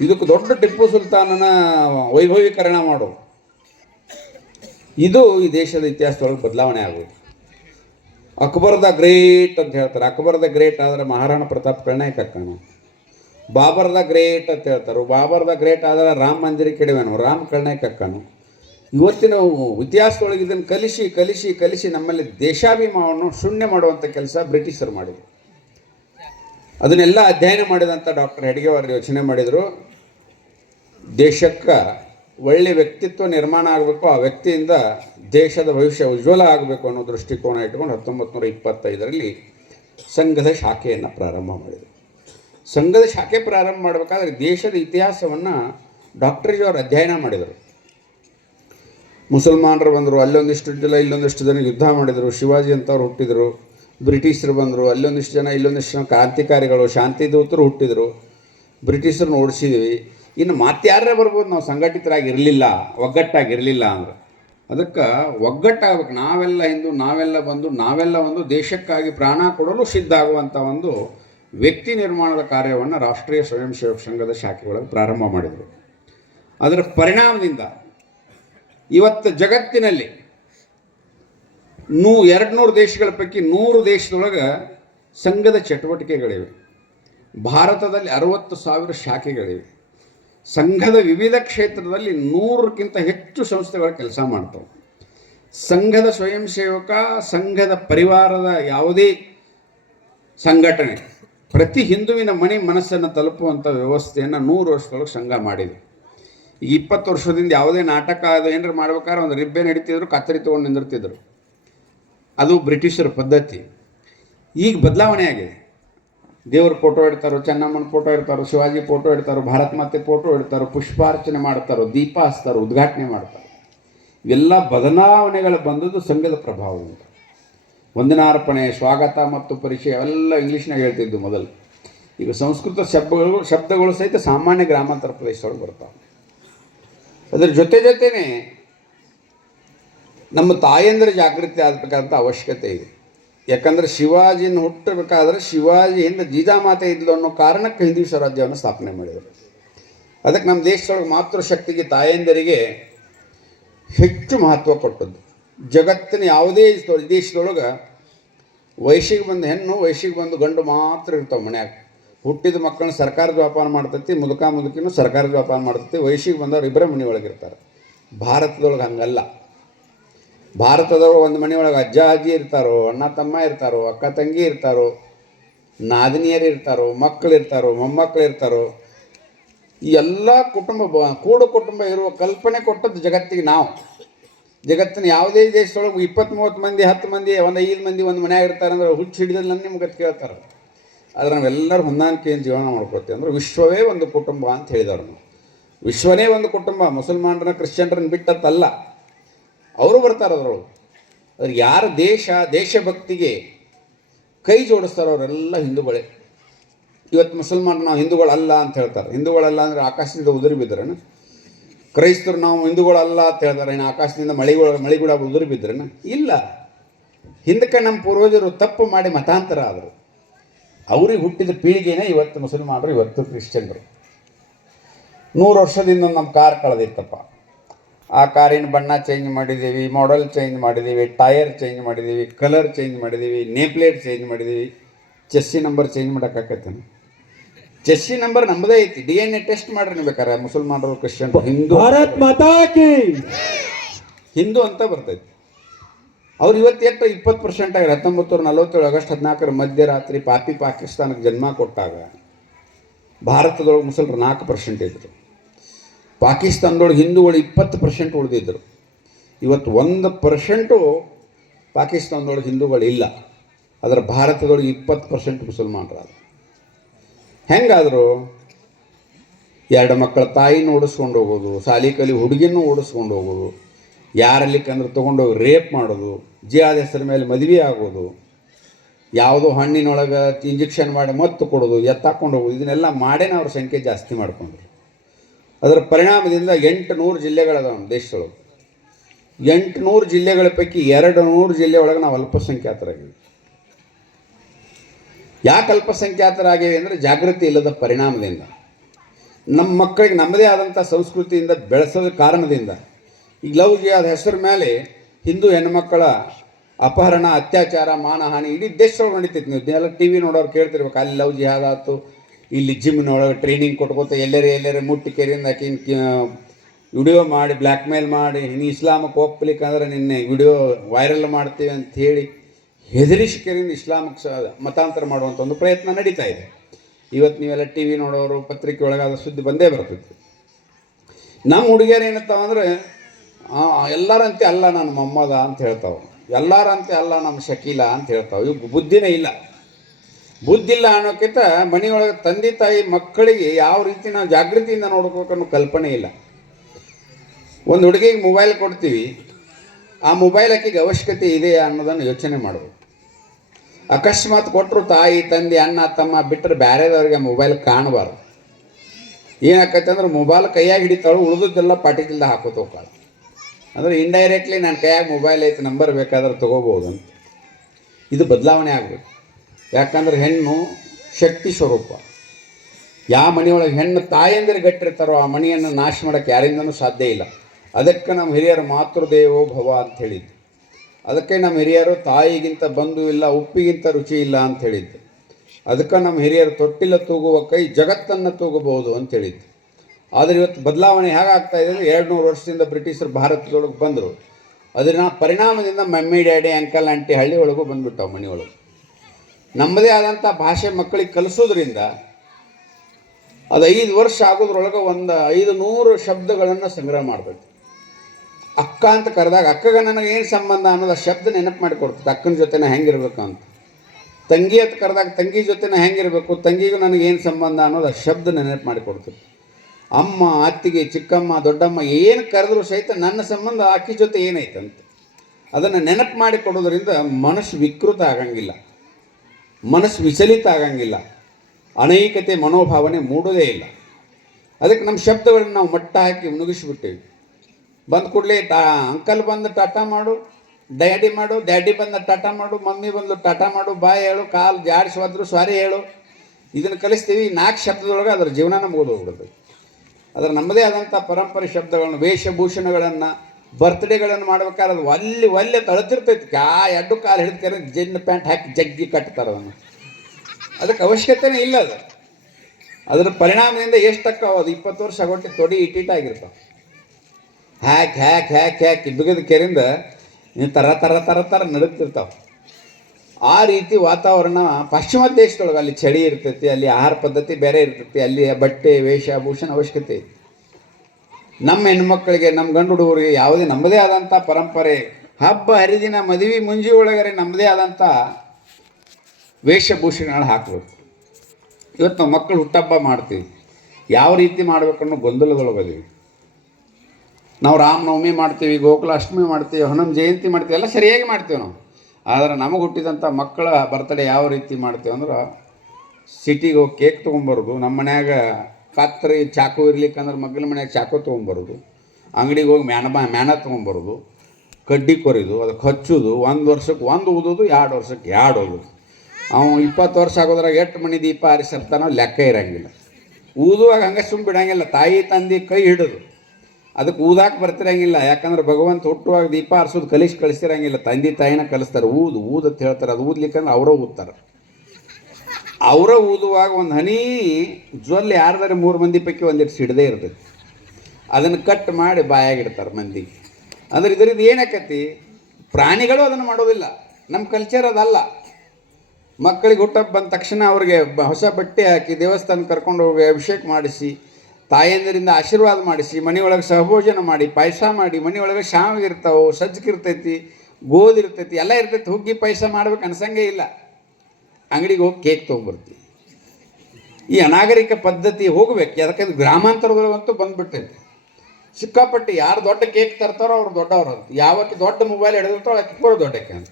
ಇದಕ್ಕೆ ದೊಡ್ಡ ಟಿಪ್ಪು ಸುಲ್ತಾನನ ವೈಭವೀಕರಣ ಮಾಡೋದು. ಇದು ಈ ದೇಶದ ಇತಿಹಾಸದೊಳಗೆ ಬದಲಾವಣೆ ಆಗೋದು. ಅಕ್ಬರ್ ದ ಗ್ರೇಟ್ ಅಂತ ಹೇಳ್ತಾರೆ. ಅಕ್ಬರ್ ದ ಗ್ರೇಟ್ ಆದರೆ ಮಹಾರಾಣಾ ಪ್ರತಾಪ್ ಕರ್ನಾಯಕ ಅಕ್ಕಣ. ಬಾಬರ್ ದ ಗ್ರೇಟ್ ಅಂತ ಹೇಳ್ತಾರೆ. ಬಾಬರ್ ದ ಗ್ರೇಟ್ ಆದರೆ ರಾಮ ಮಂದಿರ ಕೆಡವೇನು, ರಾಮ್ ಕರ್ನಾಯಕ ಅಕ್ಕನು. ಇವತ್ತಿನ ಇತಿಹಾಸದೊಳಗೆ ಇದನ್ನು ಕಲಿಸಿ ಕಲಿಸಿ ಕಲಿಸಿ ನಮ್ಮಲ್ಲಿ ದೇಶಾಭಿಮಾನವನ್ನು ಶೂನ್ಯ ಮಾಡುವಂಥ ಕೆಲಸ ಬ್ರಿಟಿಷರು ಮಾಡಿದರು. ಅದನ್ನೆಲ್ಲ ಅಧ್ಯಯನ ಮಾಡಿದಂಥ ಡಾಕ್ಟರ್ ಹೆಡ್ಗೇವಾರ್ ಯೋಚನೆ ಮಾಡಿದರು, ದೇಶಕ್ಕೆ ಒಳ್ಳೆಯ ವ್ಯಕ್ತಿತ್ವ ನಿರ್ಮಾಣ ಆಗಬೇಕು, ಆ ವ್ಯಕ್ತಿಯಿಂದ ದೇಶದ ಭವಿಷ್ಯ ಉಜ್ವಲ ಆಗಬೇಕು ಅನ್ನೋ ದೃಷ್ಟಿಕೋನ ಇಟ್ಕೊಂಡು 1925ರಲ್ಲಿ ಸಂಘದ ಶಾಖೆಯನ್ನು ಪ್ರಾರಂಭ ಮಾಡಿದರು. ಸಂಘದ ಶಾಖೆ ಪ್ರಾರಂಭ ಮಾಡಬೇಕಾದ್ರೆ ದೇಶದ ಇತಿಹಾಸವನ್ನು ಡಾಕ್ಟರ್ ಅವರು ಅಧ್ಯಯನ ಮಾಡಿದರು. ಮುಸಲ್ಮಾನರು ಬಂದರು, ಅಲ್ಲೊಂದಿಷ್ಟು ಜನ ಇಲ್ಲೊಂದಿಷ್ಟು ಜನ ಯುದ್ಧ ಮಾಡಿದರು, ಶಿವಾಜಿ ಅಂತವ್ರು ಹುಟ್ಟಿದರು. ಬ್ರಿಟಿಷರು ಬಂದರು, ಅಲ್ಲೊಂದಿಷ್ಟು ಜನ ಇಲ್ಲೊಂದಿಷ್ಟು ಜನ ಕ್ರಾಂತಿಕಾರಿಗಳು, ಶಾಂತಿ ದೂತರು ಹುಟ್ಟಿದರು. ಬ್ರಿಟಿಷರನ್ನ ಓಡಿಸಿದ್ವಿ. ಇನ್ನು ಯಾರೇ ಬರ್ಬೋದು, ನಾವು ಸಂಘಟಿತರಾಗಿರಲಿಲ್ಲ, ಒಗ್ಗಟ್ಟಾಗಿರಲಿಲ್ಲ ಅಂದ್ರೆ. ಅದಕ್ಕೆ ಒಗ್ಗಟ್ಟಾಗಬೇಕು. ನಾವೆಲ್ಲ ಹಿಂದೂ, ನಾವೆಲ್ಲ ಬಂದು, ನಾವೆಲ್ಲ ಒಂದು ದೇಶಕ್ಕಾಗಿ ಪ್ರಾಣ ಕೊಡಲು ಸಿದ್ಧ ಆಗುವಂಥ ಒಂದು ವ್ಯಕ್ತಿ ನಿರ್ಮಾಣದ ಕಾರ್ಯವನ್ನು ರಾಷ್ಟ್ರೀಯ ಸ್ವಯಂ ಸೇವಕ ಸಂಘದ ಶಾಖೆಗಳನ್ನು ಪ್ರಾರಂಭ ಮಾಡಿದರು. ಅದರ ಪರಿಣಾಮದಿಂದ ಇವತ್ತು ಜಗತ್ತಿನಲ್ಲಿ 200 ದೇಶಗಳ ಪೈಕಿ 100 ದೇಶದೊಳಗೆ ಸಂಘದ ಚಟುವಟಿಕೆಗಳಿವೆ. ಭಾರತದಲ್ಲಿ 60,000 ಶಾಖೆಗಳಿವೆ. ಸಂಘದ ವಿವಿಧ ಕ್ಷೇತ್ರದಲ್ಲಿ 100ಕ್ಕಿಂತ ಹೆಚ್ಚು ಸಂಸ್ಥೆಗಳು ಕೆಲಸ ಮಾಡ್ತವೆ. ಸಂಘದ ಸ್ವಯಂ ಸೇವಕ, ಸಂಘದ ಪರಿವಾರದ ಯಾವುದೇ ಸಂಘಟನೆ ಪ್ರತಿ ಹಿಂದುವಿನ ಮನಸ್ಸನ್ನು ತಲುಪುವಂಥ ವ್ಯವಸ್ಥೆಯನ್ನು 100 ವರ್ಷದೊಳಗೆ ಸಂಘ ಮಾಡಿದೆ. ಈಗ 20 ವರ್ಷದಿಂದ ಯಾವುದೇ ನಾಟಕ ಅದು ಏನಾರು ಮಾಡ್ಬೇಕಾದ್ರೆ ಒಂದು ರಿಬ್ಬೆ ನಡೀತಿದ್ರು, ಕತ್ತರಿ ತೊಗೊಂಡು ನಿಂದಿರ್ತಿದ್ರು. ಅದು ಬ್ರಿಟಿಷರ ಪದ್ಧತಿ. ಈಗ ಬದಲಾವಣೆ ಆಗಿದೆ. ದೇವ್ರ ಫೋಟೋ ಇಡ್ತಾರೋ, ಚೆನ್ನಮ್ಮನ ಫೋಟೋ ಇಡ್ತಾರೋ, ಶಿವಾಜಿ ಫೋಟೋ ಇಡ್ತಾರೋ, ಭಾರತ ಮಾತೆ ಫೋಟೋ ಇಡ್ತಾರೋ, ಪುಷ್ಪಾರ್ಚನೆ ಮಾಡ್ತಾರೋ, ದೀಪ ಹಚ್ತಾರೋ, ಉದ್ಘಾಟನೆ ಮಾಡ್ತಾರೋ. ಇವೆಲ್ಲ ಬದಲಾವಣೆಗಳು ಬಂದದ್ದು ಸಂಘದ ಪ್ರಭಾವದಿಂದ. ವಂದನಾರ್ಪಣೆ, ಸ್ವಾಗತ ಮತ್ತು ಪರಿಚಯ ಅವೆಲ್ಲ ಇಂಗ್ಲೀಷ್ನಾಗ ಹೇಳ್ತಿದ್ದು ಮೊದಲು. ಈಗ ಸಂಸ್ಕೃತ ಶಬ್ದಗಳು ಸಹಿತ ಸಾಮಾನ್ಯ ಗ್ರಾಮಾಂತರ ಪ್ರದೇಶದೊಳಗೆ ಬರ್ತಾವೆ. ಅದರ ಜೊತೆನೇ ನಮ್ಮ ತಾಯಂದಿರ ಜಾಗೃತಿ ಆಗಬೇಕಂತ ಅವಶ್ಯಕತೆ ಇದೆ. ಯಾಕಂದರೆ ಶಿವಾಜಿನ ಹುಟ್ಟಬೇಕಾದ್ರೆ ಶಿವಾಜಿಯಿಂದ ಜೀಜಾಮಾತೆ ಇದ್ಲು ಅನ್ನೋ ಕಾರಣಕ್ಕೆ ಹಿಂದೂ ಸ್ವರಾಜ್ಯವನ್ನು ಸ್ಥಾಪನೆ ಮಾಡಿದರು. ಅದಕ್ಕೆ ನಮ್ಮ ದೇಶದೊಳಗೆ ಮಾತೃಶಕ್ತಿಗೆ, ತಾಯಂದಿರಿಗೆ ಹೆಚ್ಚು ಮಹತ್ವ ಕೊಟ್ಟದ್ದು. ಜಗತ್ತಿನ ಯಾವುದೇ ದೇಶದೊಳಗೆ ವಯಸ್ಸಿಗೆ ಬಂದು ಹೆಣ್ಣು, ವಯಸ್ಸಿಗೆ ಬಂದು ಗಂಡು ಮಾತ್ರ ಇರ್ತಾವೆ ಮನ್ಯಾಗ. ಹುಟ್ಟಿದ ಮಕ್ಕಳನ್ನ ಸರ್ಕಾರ ಜೋಪಾನ ಮಾಡ್ತೈತಿ, ಮುದುಕಿನೂ ಸರ್ಕಾರ ಜೋಪಾನ ಮಾಡ್ತೈತಿ. ವಯಸ್ಸಿಗೆ ಬಂದವ್ರು ಇಬ್ಬರೇ ಮನೆಯೊಳಗಿರ್ತಾರೆ. ಭಾರತದೊಳಗೆ ಹಂಗಲ್ಲ. ಭಾರತದೊಳಗೆ ಒಂದು ಮನೆಯೊಳಗೆ ಅಜ್ಜ ಅಜ್ಜಿ ಇರ್ತಾರೋ, ಅಣ್ಣ ತಮ್ಮ ಇರ್ತಾರೋ, ಅಕ್ಕ ತಂಗಿ ಇರ್ತಾರೋ, ನಾದಿನಿಯರು ಇರ್ತಾರೋ, ಮಕ್ಕಳು ಇರ್ತಾರೋ, ಮೊಮ್ಮಕ್ಕಳು ಇರ್ತಾರೋ. ಈ ಎಲ್ಲ ಕೂಡು ಕುಟುಂಬ ಇರುವ ಕಲ್ಪನೆ ಕೊಟ್ಟದ್ದು ಜಗತ್ತಿಗೆ ನಾವು. ಜಗತ್ತಿನ ಯಾವುದೇ ದೇಶದೊಳಗೆ 20-30 ಮಂದಿ, 10 ಮಂದಿ, ಒಂದು 5 ಮಂದಿ ಒಂದು ಮನೆಯಾಗ ಇರ್ತಾರೆ ಅಂದ್ರೆ ಹುಚ್ಚು ಹಿಡಿದಲ್ಲಿ ನನ್ನ ನಿಮ್ಗೆ ಕೇಳ್ತಾರೆ. ಆದರೆ ನಾವೆಲ್ಲರೂ ಹೊಂದಾಣಿಕೆಯನ್ನು ಜೀವನ ಮಾಡ್ಕೊಳ್ತೀವಿ. ಅಂದ್ರೆ ವಿಶ್ವವೇ ಒಂದು ಕುಟುಂಬ ಅಂತ ಹೇಳಿದವರು ನಾವು. ವಿಶ್ವನೇ ಒಂದು ಕುಟುಂಬ. ಮುಸಲ್ಮಾನರನ್ನ ಕ್ರಿಶ್ಚಿಯನ್ರನ್ನ ಬಿಟ್ಟತ್ತಲ್ಲ, ಅವರು ಬರ್ತಾರೆ ಅದರೊಳಗೆ. ಅದ್ರ ಯಾರ ದೇಶಭಕ್ತಿಗೆ ಕೈ ಜೋಡಿಸ್ತಾರೋ ಅವರೆಲ್ಲ ಹಿಂದೂಗಳೇ. ಇವತ್ತು ಮುಸಲ್ಮಾನರು ನಾವು ಹಿಂದೂಗಳಲ್ಲ ಅಂತ ಹೇಳ್ತಾರೆ. ಹಿಂದೂಗಳಲ್ಲ ಅಂದರೆ ಆಕಾಶದಿಂದ ಉದುರಿ ಬಿದ್ರೇನು? ಕ್ರೈಸ್ತರು ನಾವು ಹಿಂದೂಗಳಲ್ಲ ಅಂತ ಹೇಳ್ತಾರೆ. ಇನ್ನು ಆಕಾಶದಿಂದ ಮಳೆಗೂಡ ಉದುರಿ ಬಿದ್ರೇನು? ಇಲ್ಲ. ಹಿಂದಕ್ಕೆ ನಮ್ಮ ಪೂರ್ವಜರು ತಪ್ಪು ಮಾಡಿ ಮತಾಂತರ ಆದರು. ಅವ್ರಿಗೆ ಹುಟ್ಟಿದ ಪೀಳಿಗೆನೇ ಇವತ್ತು ಮುಸಲ್ಮಾನರು, ಇವತ್ತು ಕ್ರಿಶ್ಚಿಯನ್ರು. 100 ವರ್ಷದಿಂದ ನಮ್ಮ ಕಾರ್ ಕಳೆದಿತ್ತಪ್ಪ. ಆ ಕಾರಿನ ಬಣ್ಣ ಚೇಂಜ್ ಮಾಡಿದ್ದೀವಿ, ಮಾಡೆಲ್ ಚೇಂಜ್ ಮಾಡಿದ್ದೀವಿ, ಟೈರ್ ಚೇಂಜ್ ಮಾಡಿದ್ದೀವಿ, ಕಲರ್ ಚೇಂಜ್ ಮಾಡಿದ್ದೀವಿ, ನೇಪ್ಲೇಟ್ ಚೇಂಜ್ ಮಾಡಿದ್ದೀವಿ. ಚೆಸ್ಸಿ ನಂಬರ್ ಚೇಂಜ್ ಮಾಡೋಕ್ಕಾಗತ್ತೇನೆ? ಚೆಸ್ಸಿ ನಂಬರ್ ನಮ್ಮದೇ ಐತಿ. DNA ಟೆಸ್ಟ್ ಮಾಡ್ರಿ ನೀವು ಬೇಕಾರೆ. ಮುಸಲ್ಮಾನರು, ಕ್ರಿಶ್ಚಿಯನ್ರು, ಹಿಂದೂ, ಭಾರತ್ ಮಾತಾ ಕಿ ಹಿಂದೂ ಅಂತ ಬರ್ತೈತಿ. ಅವ್ರು ಇವತ್ತು ಎಷ್ಟು 20% ಆಗಿ 1947 ಆಗಸ್ಟ್ 14 ಮಧ್ಯರಾತ್ರಿ ಪಾಕಿಸ್ತಾನಕ್ಕೆ ಜನ್ಮ ಕೊಟ್ಟಾಗ ಭಾರತದೊಳಗೆ ಮುಸಲ್ರು 4% ಇದ್ದರು. ಪಾಕಿಸ್ತಾನದೊಳಗೆ ಹಿಂದೂಗಳು 20% ಉಳಿದಿದ್ದರು. ಇವತ್ತು 1% ಪಾಕಿಸ್ತಾನದೊಳಗೆ ಹಿಂದೂಗಳಿಲ್ಲ. ಅದರ ಭಾರತದೊಳಗೆ 20% ಮುಸಲ್ಮಾನರಾದರು. ಹೆಂಗಾದರು? 2 ಮಕ್ಕಳ ತಾಯಿನೂ ಓಡಿಸ್ಕೊಂಡು ಹೋಗೋದು, ಸಾಲಿ ಕಲಿ ಹುಡುಗಿನೂ ಓಡಿಸ್ಕೊಂಡು ಹೋಗೋದು, ಯಾರಲ್ಲಿಕ್ಕಂದ್ರೆ ತೊಗೊಂಡೋಗಿ ರೇಪ್ ಮಾಡೋದು, ಜಿಹಾದ್ ಹೆಸರ ಮೇಲೆ ಮದುವೆ ಆಗೋದು, ಯಾವುದೋ ಹಣ್ಣಿನೊಳಗೆ ಇಂಜೆಕ್ಷನ್ ಮಾಡಿ ಮತ್ತು ಕೊಡೋದು, ಎತ್ತಾಕೊಂಡು ಹೋಗೋದು, ಇದನ್ನೆಲ್ಲ ಮಾಡೇನೆ ಅವ್ರ ಸಂಖ್ಯೆ ಜಾಸ್ತಿ ಮಾಡ್ಕೊಂಡ್ರು. ಅದರ ಪರಿಣಾಮದಿಂದ 800 ಜಿಲ್ಲೆಗಳದಾವ ನಮ್ಮ ದೇಶದೊಳಗೆ. 800 ಜಿಲ್ಲೆಗಳ ಪೈಕಿ 200 ಜಿಲ್ಲೆ ಒಳಗೆ ನಾವು ಅಲ್ಪಸಂಖ್ಯಾತರಾಗಿವಿ. ಯಾಕೆ ಅಲ್ಪಸಂಖ್ಯಾತರಾಗಿವೆ ಅಂದರೆ ಜಾಗೃತಿ ಇಲ್ಲದ ಪರಿಣಾಮದಿಂದ. ನಮ್ಮ ಮಕ್ಕಳಿಗೆ ನಮ್ಮದೇ ಆದಂಥ ಸಂಸ್ಕೃತಿಯಿಂದ ಬೆಳೆಸೋದ ಕಾರಣದಿಂದ. ಈಗ ಲವ್ ಜಿಹಾದ್ ಹೆಸರ ಮೇಲೆ ಹಿಂದೂ ಹೆಣ್ಣುಮಕ್ಕಳ ಅಪಹರಣ, ಅತ್ಯಾಚಾರ, ಮಾನಹಾನಿ ಇಡೀ ದೇಶದೊಳಗೆ ನಡೀತೈತಿ. ನೀವು ಎಲ್ಲ ಟಿ ವಿ ನೋಡೋರು ಕೇಳ್ತಿರ್ಬೇಕು. ಅಲ್ಲಿ ಲವ್ ಜಿಹಾದ್ ಆಯ್ತು, ಇಲ್ಲಿ ಜಿಮ್ನೊಳಗೆ ಟ್ರೈನಿಂಗ್ ಕೊಟ್ಕೋತ ಎಲ್ಲರೇ ಮುಟ್ಟಿ ಕೆರೆಯಿಂದ ಆಕಿನ ವಿಡಿಯೋ ಮಾಡಿ ಬ್ಲ್ಯಾಕ್ ಮೇಲ್ ಮಾಡಿ, ನೀನು ಇಸ್ಲಾಮಕ್ಕೆ ಹೋಗ್ಲಿಕ್ಕಂದ್ರೆ ನಿನ್ನೆ ವಿಡಿಯೋ ವೈರಲ್ ಮಾಡ್ತೀವಿ ಅಂತ ಹೇಳಿ ಹೆದರಿಸಿ ಕೆರೆಯಿಂದ ಇಸ್ಲಾಮಕ್ಕೆ ಮತಾಂತರ ಮಾಡುವಂಥ ಒಂದು ಪ್ರಯತ್ನ ನಡೀತಾ ಇದೆ. ಇವತ್ತು ನೀವೆಲ್ಲ ಟಿ ವಿ ನೋಡೋರು, ಪತ್ರಿಕೆ ಒಳಗಾದ ಸುದ್ದಿ ಬಂದೇ ಬರ್ತೈತಿ. ನಮ್ಮ ಹುಡುಗಿಯರು ಏನಂತಾವಂದ್ರೆ ಎಲ್ಲರಂತೆ ಅಲ್ಲ ನನ್ನ ಮೊಮ್ಮದ ಅಂತ ಹೇಳ್ತಾವೆ, ಎಲ್ಲರಂತೆ ಅಲ್ಲ ನಮ್ಮ ಶಕೀಲ ಅಂತ ಹೇಳ್ತಾವೆ. ಇವು ಬುದ್ಧಿನೇ ಇಲ್ಲ. ಬುದ್ಧಿಲ್ಲ ಅನ್ನೋಕ್ಕಿಂತ ಮನೆಯೊಳಗೆ ತಂದೆ ತಾಯಿ ಮಕ್ಕಳಿಗೆ ಯಾವ ರೀತಿ ನಾವು ಜಾಗೃತಿಯಿಂದ ನೋಡ್ಬೇಕನ್ನೋ ಕಲ್ಪನೆ ಇಲ್ಲ. ಒಂದು ಹುಡುಗಿಗೆ ಮೊಬೈಲ್ ಕೊಡ್ತೀವಿ, ಆ ಮೊಬೈಲ್ ಆಕೆಗೆ ಅವಶ್ಯಕತೆ ಇದೆಯಾ ಅನ್ನೋದನ್ನು ಯೋಚನೆ ಮಾಡಬೇಕು. ಅಕಸ್ಮಾತ್ ಕೊಟ್ಟರು ತಾಯಿ ತಂದೆ ಅಣ್ಣ ತಮ್ಮ ಬಿಟ್ಟರೆ ಬೇರೆದವ್ರಿಗೆ ಮೊಬೈಲ್ ಕಾಣಬಾರ್ದು. ಏನಾಕೈತೆ ಅಂದ್ರೆ ಮೊಬೈಲ್ ಕೈಯಾಗಿ ಹಿಡಿತಾಳು, ಉಳಿದದ್ದೆಲ್ಲ ಪಾಟಿಗಿಲ್ದ ಹಾಕೋತ ಹೋಗ್ತಾಳೆ. ಅಂದರೆ ಇಂಡೈರೆಕ್ಟ್ಲಿ ನನ್ನ ಕೈಯಾಗ ಮೊಬೈಲ್ ಐತೆ, ನಂಬರ್ ಬೇಕಾದ್ರೆ ತೊಗೋಬೋದು ಅಂತ. ಇದು ಬದಲಾವಣೆ ಆಗಬೇಕು. ಯಾಕಂದ್ರೆ ಹೆಣ್ಣು ಶಕ್ತಿ ಸ್ವರೂಪ. ಯಾವ ಮನೆಯೊಳಗೆ ಹೆಣ್ಣು ತಾಯಂದಿರು ಗಟ್ಟಿರ್ತಾರೋ ಆ ಮನೆಯನ್ನು ನಾಶ ಮಾಡೋಕ್ಕೆ ಯಾರಿಂದನೂ ಸಾಧ್ಯ ಇಲ್ಲ. ಅದಕ್ಕೆ ನಮ್ಮ ಹಿರಿಯರು ಮಾತೃದೇವೋ ಭವ ಅಂತ ಹೇಳಿದ್ದು. ಅದಕ್ಕೆ ನಮ್ಮ ಹಿರಿಯರು ತಾಯಿಗಿಂತ ಬಂಧು ಇಲ್ಲ, ಉಪ್ಪಿಗಿಂತ ರುಚಿ ಇಲ್ಲ ಅಂತ ಹೇಳಿದ್ದು. ಅದಕ್ಕೆ ನಮ್ಮ ಹಿರಿಯರು ತೊಟ್ಟಿಲ್ಲ ತೂಗುವ ಕೈ ಜಗತ್ತನ್ನು ತೂಗಬಹುದು ಅಂತ ಹೇಳಿದ್ದು. ಆದರೆ ಇವತ್ತು ಬದಲಾವಣೆ ಹೇಗಾಗ್ತಾ ಇದೆ ಅಂದರೆ 200 ವರ್ಷದಿಂದ ಬ್ರಿಟಿಷರು ಭಾರತದೊಳಗೆ ಬಂದರು. ಅದರ ಪರಿಣಾಮದಿಂದ ಮಮ್ಮಿ ಡ್ಯಾಡಿ ಅಂಕಲ್ ಆಂಟಿ ಹಳ್ಳಿ ಒಳಗೂ ಬಂದುಬಿಟ್ಟವು ಮನೆಯೊಳಗೆ. ನಮ್ಮದೇ ಆದಂಥ ಭಾಷೆ ಮಕ್ಕಳಿಗೆ ಕಲಿಸೋದ್ರಿಂದ ಅದು 5 ವರ್ಷ ಆಗೋದ್ರೊಳಗೆ ಒಂದು 500 ಶಬ್ದಗಳನ್ನು ಸಂಗ್ರಹ ಮಾಡಬೇಕು. ಅಕ್ಕ ಅಂತ ಕರೆದಾಗ ಅಕ್ಕಗೆ ನನಗೆ ಏನು ಸಂಬಂಧ ಅನ್ನೋದು ಆ ಶಬ್ದ ನೆನಪು ಮಾಡಿಕೊಡ್ತದೆ. ಅಕ್ಕನ ಜೊತೆನ ಹೆಂಗಿರ್ಬೇಕು ಅಂತ. ತಂಗಿ ಅಂತ ಕರೆದಾಗ ತಂಗಿ ಜೊತೆನ ಹೆಂಗಿರಬೇಕು, ತಂಗಿಗೂ ನನಗೇನು ಸಂಬಂಧ ಅನ್ನೋದು ಆ ಶಬ್ದ ನೆನಪು ಮಾಡಿಕೊಡ್ತದೆ. ಅಮ್ಮ, ಅತ್ತಿಗೆ, ಚಿಕ್ಕಮ್ಮ, ದೊಡ್ಡಮ್ಮ ಏನು ಕರೆದ್ರೂ ಸಹಿತ ನನ್ನ ಸಂಬಂಧ ಆಕಿ ಜೊತೆ ಏನೈತಂತ ಅದನ್ನು ನೆನಪು ಮಾಡಿಕೊಡೋದ್ರಿಂದ ಮನಸ್ಸು ವಿಕೃತ ಆಗಂಗಿಲ್ಲ, ಮನಸ್ಸು ವಿಚಲಿತ ಆಗಂಗಿಲ್ಲ, ಅನೈಕತೆ ಮನೋಭಾವನೆ ಮೂಡೋದೇ ಇಲ್ಲ. ಅದಕ್ಕೆ ನಮ್ಮ ಶಬ್ದಗಳನ್ನು ನಾವು ಮಟ್ಟ ಹಾಕಿ ಮುಳುಗಿಸ್ಬಿಟ್ಟೇವಿ. ಬಂದ ಕೂಡಲೇ ಅಂಕಲ್ ಬಂದು ಟಾಟಾ ಮಾಡು, ಡ್ಯಾಡಿ ಮಾಡು, ಡ್ಯಾಡಿ ಬಂದ ಟಾಟಾ ಮಾಡು, ಮಮ್ಮಿ ಬಂದು ಟಾಟಾ ಮಾಡು, ಬಾಯ್ ಹೇಳು, ಕಾಲು ಜಾಡಿಸಿ ಹೋದ್ರು ಸಾರಿ ಹೇಳು. ಇದನ್ನು ಕಲಿಸ್ತೀವಿ. 4 ಶಬ್ದದೊಳಗೆ ಅದರ ಜೀವನ ನಮ್ಗೆ ಓದೋಗ್ಬಿಡುತ್ತೆ. ಅದರ ನಮ್ಮದೇ ಆದಂಥ ಪರಂಪರೆ ಶಬ್ದಗಳನ್ನು, ವೇಷಭೂಷಣಗಳನ್ನು, ಬರ್ತ್ಡೇಗಳನ್ನು ಮಾಡ್ಬೇಕಾದ್ರೆ ಅದು ಒಲ್ಲೆ ತಳತಿರ್ತೈತಿ. ಎರಡು ಕಾಲು ಹಿಡಿದ್ಕರೆ ಜಿನ್ ಪ್ಯಾಂಟ್ ಹಾಕಿ ಜಗ್ಗಿ ಕಟ್ತಾರೆ ಅದನ್ನು. ಅದಕ್ಕೆ ಅವಶ್ಯಕತೆನೇ ಇಲ್ಲ. ಅದು ಅದರ ಪರಿಣಾಮದಿಂದ ಎಷ್ಟಕ್ಕ ಅದು 20 ವರ್ಷ ಆಗೋಟ್ಟಿ ತೊಡಿ ಇಟ್ಟಿಟ್ಟಾಗಿರ್ತಾವೆ. ಹ್ಯಾಕ್ ಬಿಗದ ಕೆರೆಯಿಂದ ತರ ತರ ತರ ತರ ನಡುತ್ತಿರ್ತಾವೆ. ಆ ರೀತಿ ವಾತಾವರಣ ಪಾಶ್ಚಿಮಾತ್ಯ ದೇಶದೊಳಗೆ ಅಲ್ಲಿ ಚಳಿ ಇರ್ತೈತಿ, ಅಲ್ಲಿ ಆಹಾರ ಪದ್ಧತಿ ಬೇರೆ ಇರ್ತೈತಿ, ಅಲ್ಲಿ ಬಟ್ಟೆ ವೇಷಭೂಷಣ ಅವಶ್ಯಕತೆ ಐತಿ. ನಮ್ಮ ಹೆಣ್ಮಕ್ಳಿಗೆ, ನಮ್ಮ ಗಂಡು ಹುಡುಗರಿಗೆ ಯಾವುದೇ ನಮ್ಮದೇ ಆದಂಥ ಪರಂಪರೆ, ಹಬ್ಬ ಹರಿದಿನ ಮದುವೆ ಮುಂಜಿ ಒಳಗರೆ ನಮ್ಮದೇ ಆದಂಥ ವೇಷಭೂಷಣಗಳು ಹಾಕಬೇಕು. ಇವತ್ತು ನಾವು ಮಕ್ಕಳು ಹುಟ್ಟಹಬ್ಬ ಮಾಡ್ತೀವಿ, ಯಾವ ರೀತಿ ಮಾಡ್ಬೇಕನ್ನೋ ಗೊಂದಲದೊಳಗದೀವಿ. ನಾವು ರಾಮನವಮಿ ಮಾಡ್ತೀವಿ, ಗೋಕುಲಾಷ್ಟಮಿ ಮಾಡ್ತೀವಿ, ಹನುಮ ಜಯಂತಿ ಮಾಡ್ತೀವಿ, ಎಲ್ಲ ಸರಿಯಾಗಿ ಮಾಡ್ತೀವಿ ನಾವು. ಆದರೆ ನಮಗೆ ಹುಟ್ಟಿದಂಥ ಮಕ್ಕಳ ಬರ್ತಡೇ ಯಾವ ರೀತಿ ಮಾಡ್ತೀವಿ ಅಂದ್ರೆ, ಸಿಟಿಗೆ ಹೋಗಿ ಕೇಕ್ ತೊಗೊಂಬರೋದು, ನಮ್ಮ ಮನ್ಯಾಗ ಕತ್ತರಿ ಚಾಕು ಇರ್ಲಿಕ್ಕಂದ್ರೆ ಮಗ್ಲ ಮನ್ಯಾಗ ಚಾಕು ತೊಗೊಂಬರೋದು, ಅಂಗಡಿಗೆ ಹೋಗಿ ಮ್ಯಾನ ತೊಗೊಂಬರೋದು, ಕಡ್ಡಿ ಕೊರಿದು ಅದಕ್ಕೆ ಹಚ್ಚೋದು, 1 ವರ್ಷಕ್ಕೆ 1 ಊದೋದು, 2 ವರ್ಷಕ್ಕೆ 2 ಓದೋದು. ಅವನು 20 ವರ್ಷ ಆಗೋದ್ರಾಗ 8 ಮನೆ ದೀಪ ಹಾರಿಸಿರ್ತಾನೋ ಲೆಕ್ಕ ಇರೋಂಗಿಲ್ಲ. ಊದುವಾಗ ಹಂಗೆ ಸುಮ್ಮ ಬಿಡೋಂಗಿಲ್ಲ, ತಾಯಿ ತಂದೆ ಕೈ ಹಿಡಿದು ಅದಕ್ಕೆ ಊದಾಕೆ ಬರ್ತಿರಂಗಿಲ್ಲ. ಯಾಕಂದ್ರೆ ಭಗವಂತ ಹುಟ್ಟುವಾಗ ದೀಪ ಆರಿಸೋದು ಕಳಿಸಿರಂಗಿಲ್ಲ, ತಂದೆ ತಾಯಿನ ಕಲಿಸ್ತಾರೆ. ಊದು ಅಂತ ಹೇಳ್ತಾರೆ. ಅದು ಊದ್ಲಿಕ್ಕಂದ್ರೆ ಅವರ ಊದ್ತಾರೆ. ಅವರ ಊದುವಾಗ ಒಂದು ಹನಿ ಜೊಲ್ಲಿ ಯಾರ್ದಾರೆ 3 ಮಂದಿ ಪೈಕಿ ಒಂದಿಟ್ಟು ಸಿಡದೇ ಇರ್ತೈತಿ. ಅದನ್ನು ಕಟ್ ಮಾಡಿ ಬಾಯಾಗಿಡ್ತಾರೆ ಮಂದಿಗೆ. ಅಂದ್ರೆ ಇದರಿಂದ ಏನಾಕತಿ, ಪ್ರಾಣಿಗಳು ಅದನ್ನು ಮಾಡೋದಿಲ್ಲ. ನಮ್ಮ ಕಲ್ಚರ್ ಅದಲ್ಲ. ಮಕ್ಕಳಿಗೆ ಹುಟ್ಟಕ್ಕೆ ಬಂದ ತಕ್ಷಣ ಅವ್ರಿಗೆ ಹೊಸ ಬಟ್ಟೆ ಹಾಕಿ ದೇವಸ್ಥಾನ ಕರ್ಕೊಂಡು ಹೋಗಿ ಅಭಿಷೇಕ ಮಾಡಿಸಿ, ತಾಯಂದಿರಿಂದ ಆಶೀರ್ವಾದ ಮಾಡಿಸಿ, ಮನೆಯೊಳಗೆ ಸಹಭೋಜನ ಮಾಡಿ, ಪಾಯಸ ಮಾಡಿ, ಮನೆಯೊಳಗೆ ಶಾವಿಗೆ ಇರ್ತಾವೆ, ಸಜ್ಜಿಗೆ ಇರ್ತೈತಿ, ಗೋಧಿ ಇರ್ತೈತಿ, ಎಲ್ಲ ಇರ್ತೈತಿ. ಹುಗ್ಗಿ ಪಾಯಸ ಮಾಡ್ಬೇಕು ಅನ್ಸಂಗೇ ಇಲ್ಲ. ಅಂಗಡಿಗೆ ಹೋಗಿ ಕೇಕ್ ತೊಗೊಂಬರ್ತೀವಿ. ಈ ಅನಾಗರಿಕ ಪದ್ಧತಿ ಹೋಗ್ಬೇಕು. ಯಾಕಂದ್ರೆ ಗ್ರಾಮಾಂತರದೊಳಗಂತೂ ಬಂದ್ಬಿಟ್ಟೈತಿ ಸಿಕ್ಕಾಪಟ್ಟಿ. ಯಾರು ದೊಡ್ಡ ಕೇಕ್ ತರ್ತಾರೋ ಅವ್ರು ದೊಡ್ಡವ್ರು ಅಂತ. ಯಾವಕ್ಕೆ ದೊಡ್ಡ ಮೊಬೈಲ್ ಹಿಡಿದಿರ್ತಾರೋ ಅದಕ್ಕೆ ಕೂಡ ದೊಡ್ಡಕ್ಕೆ ಅಂತ.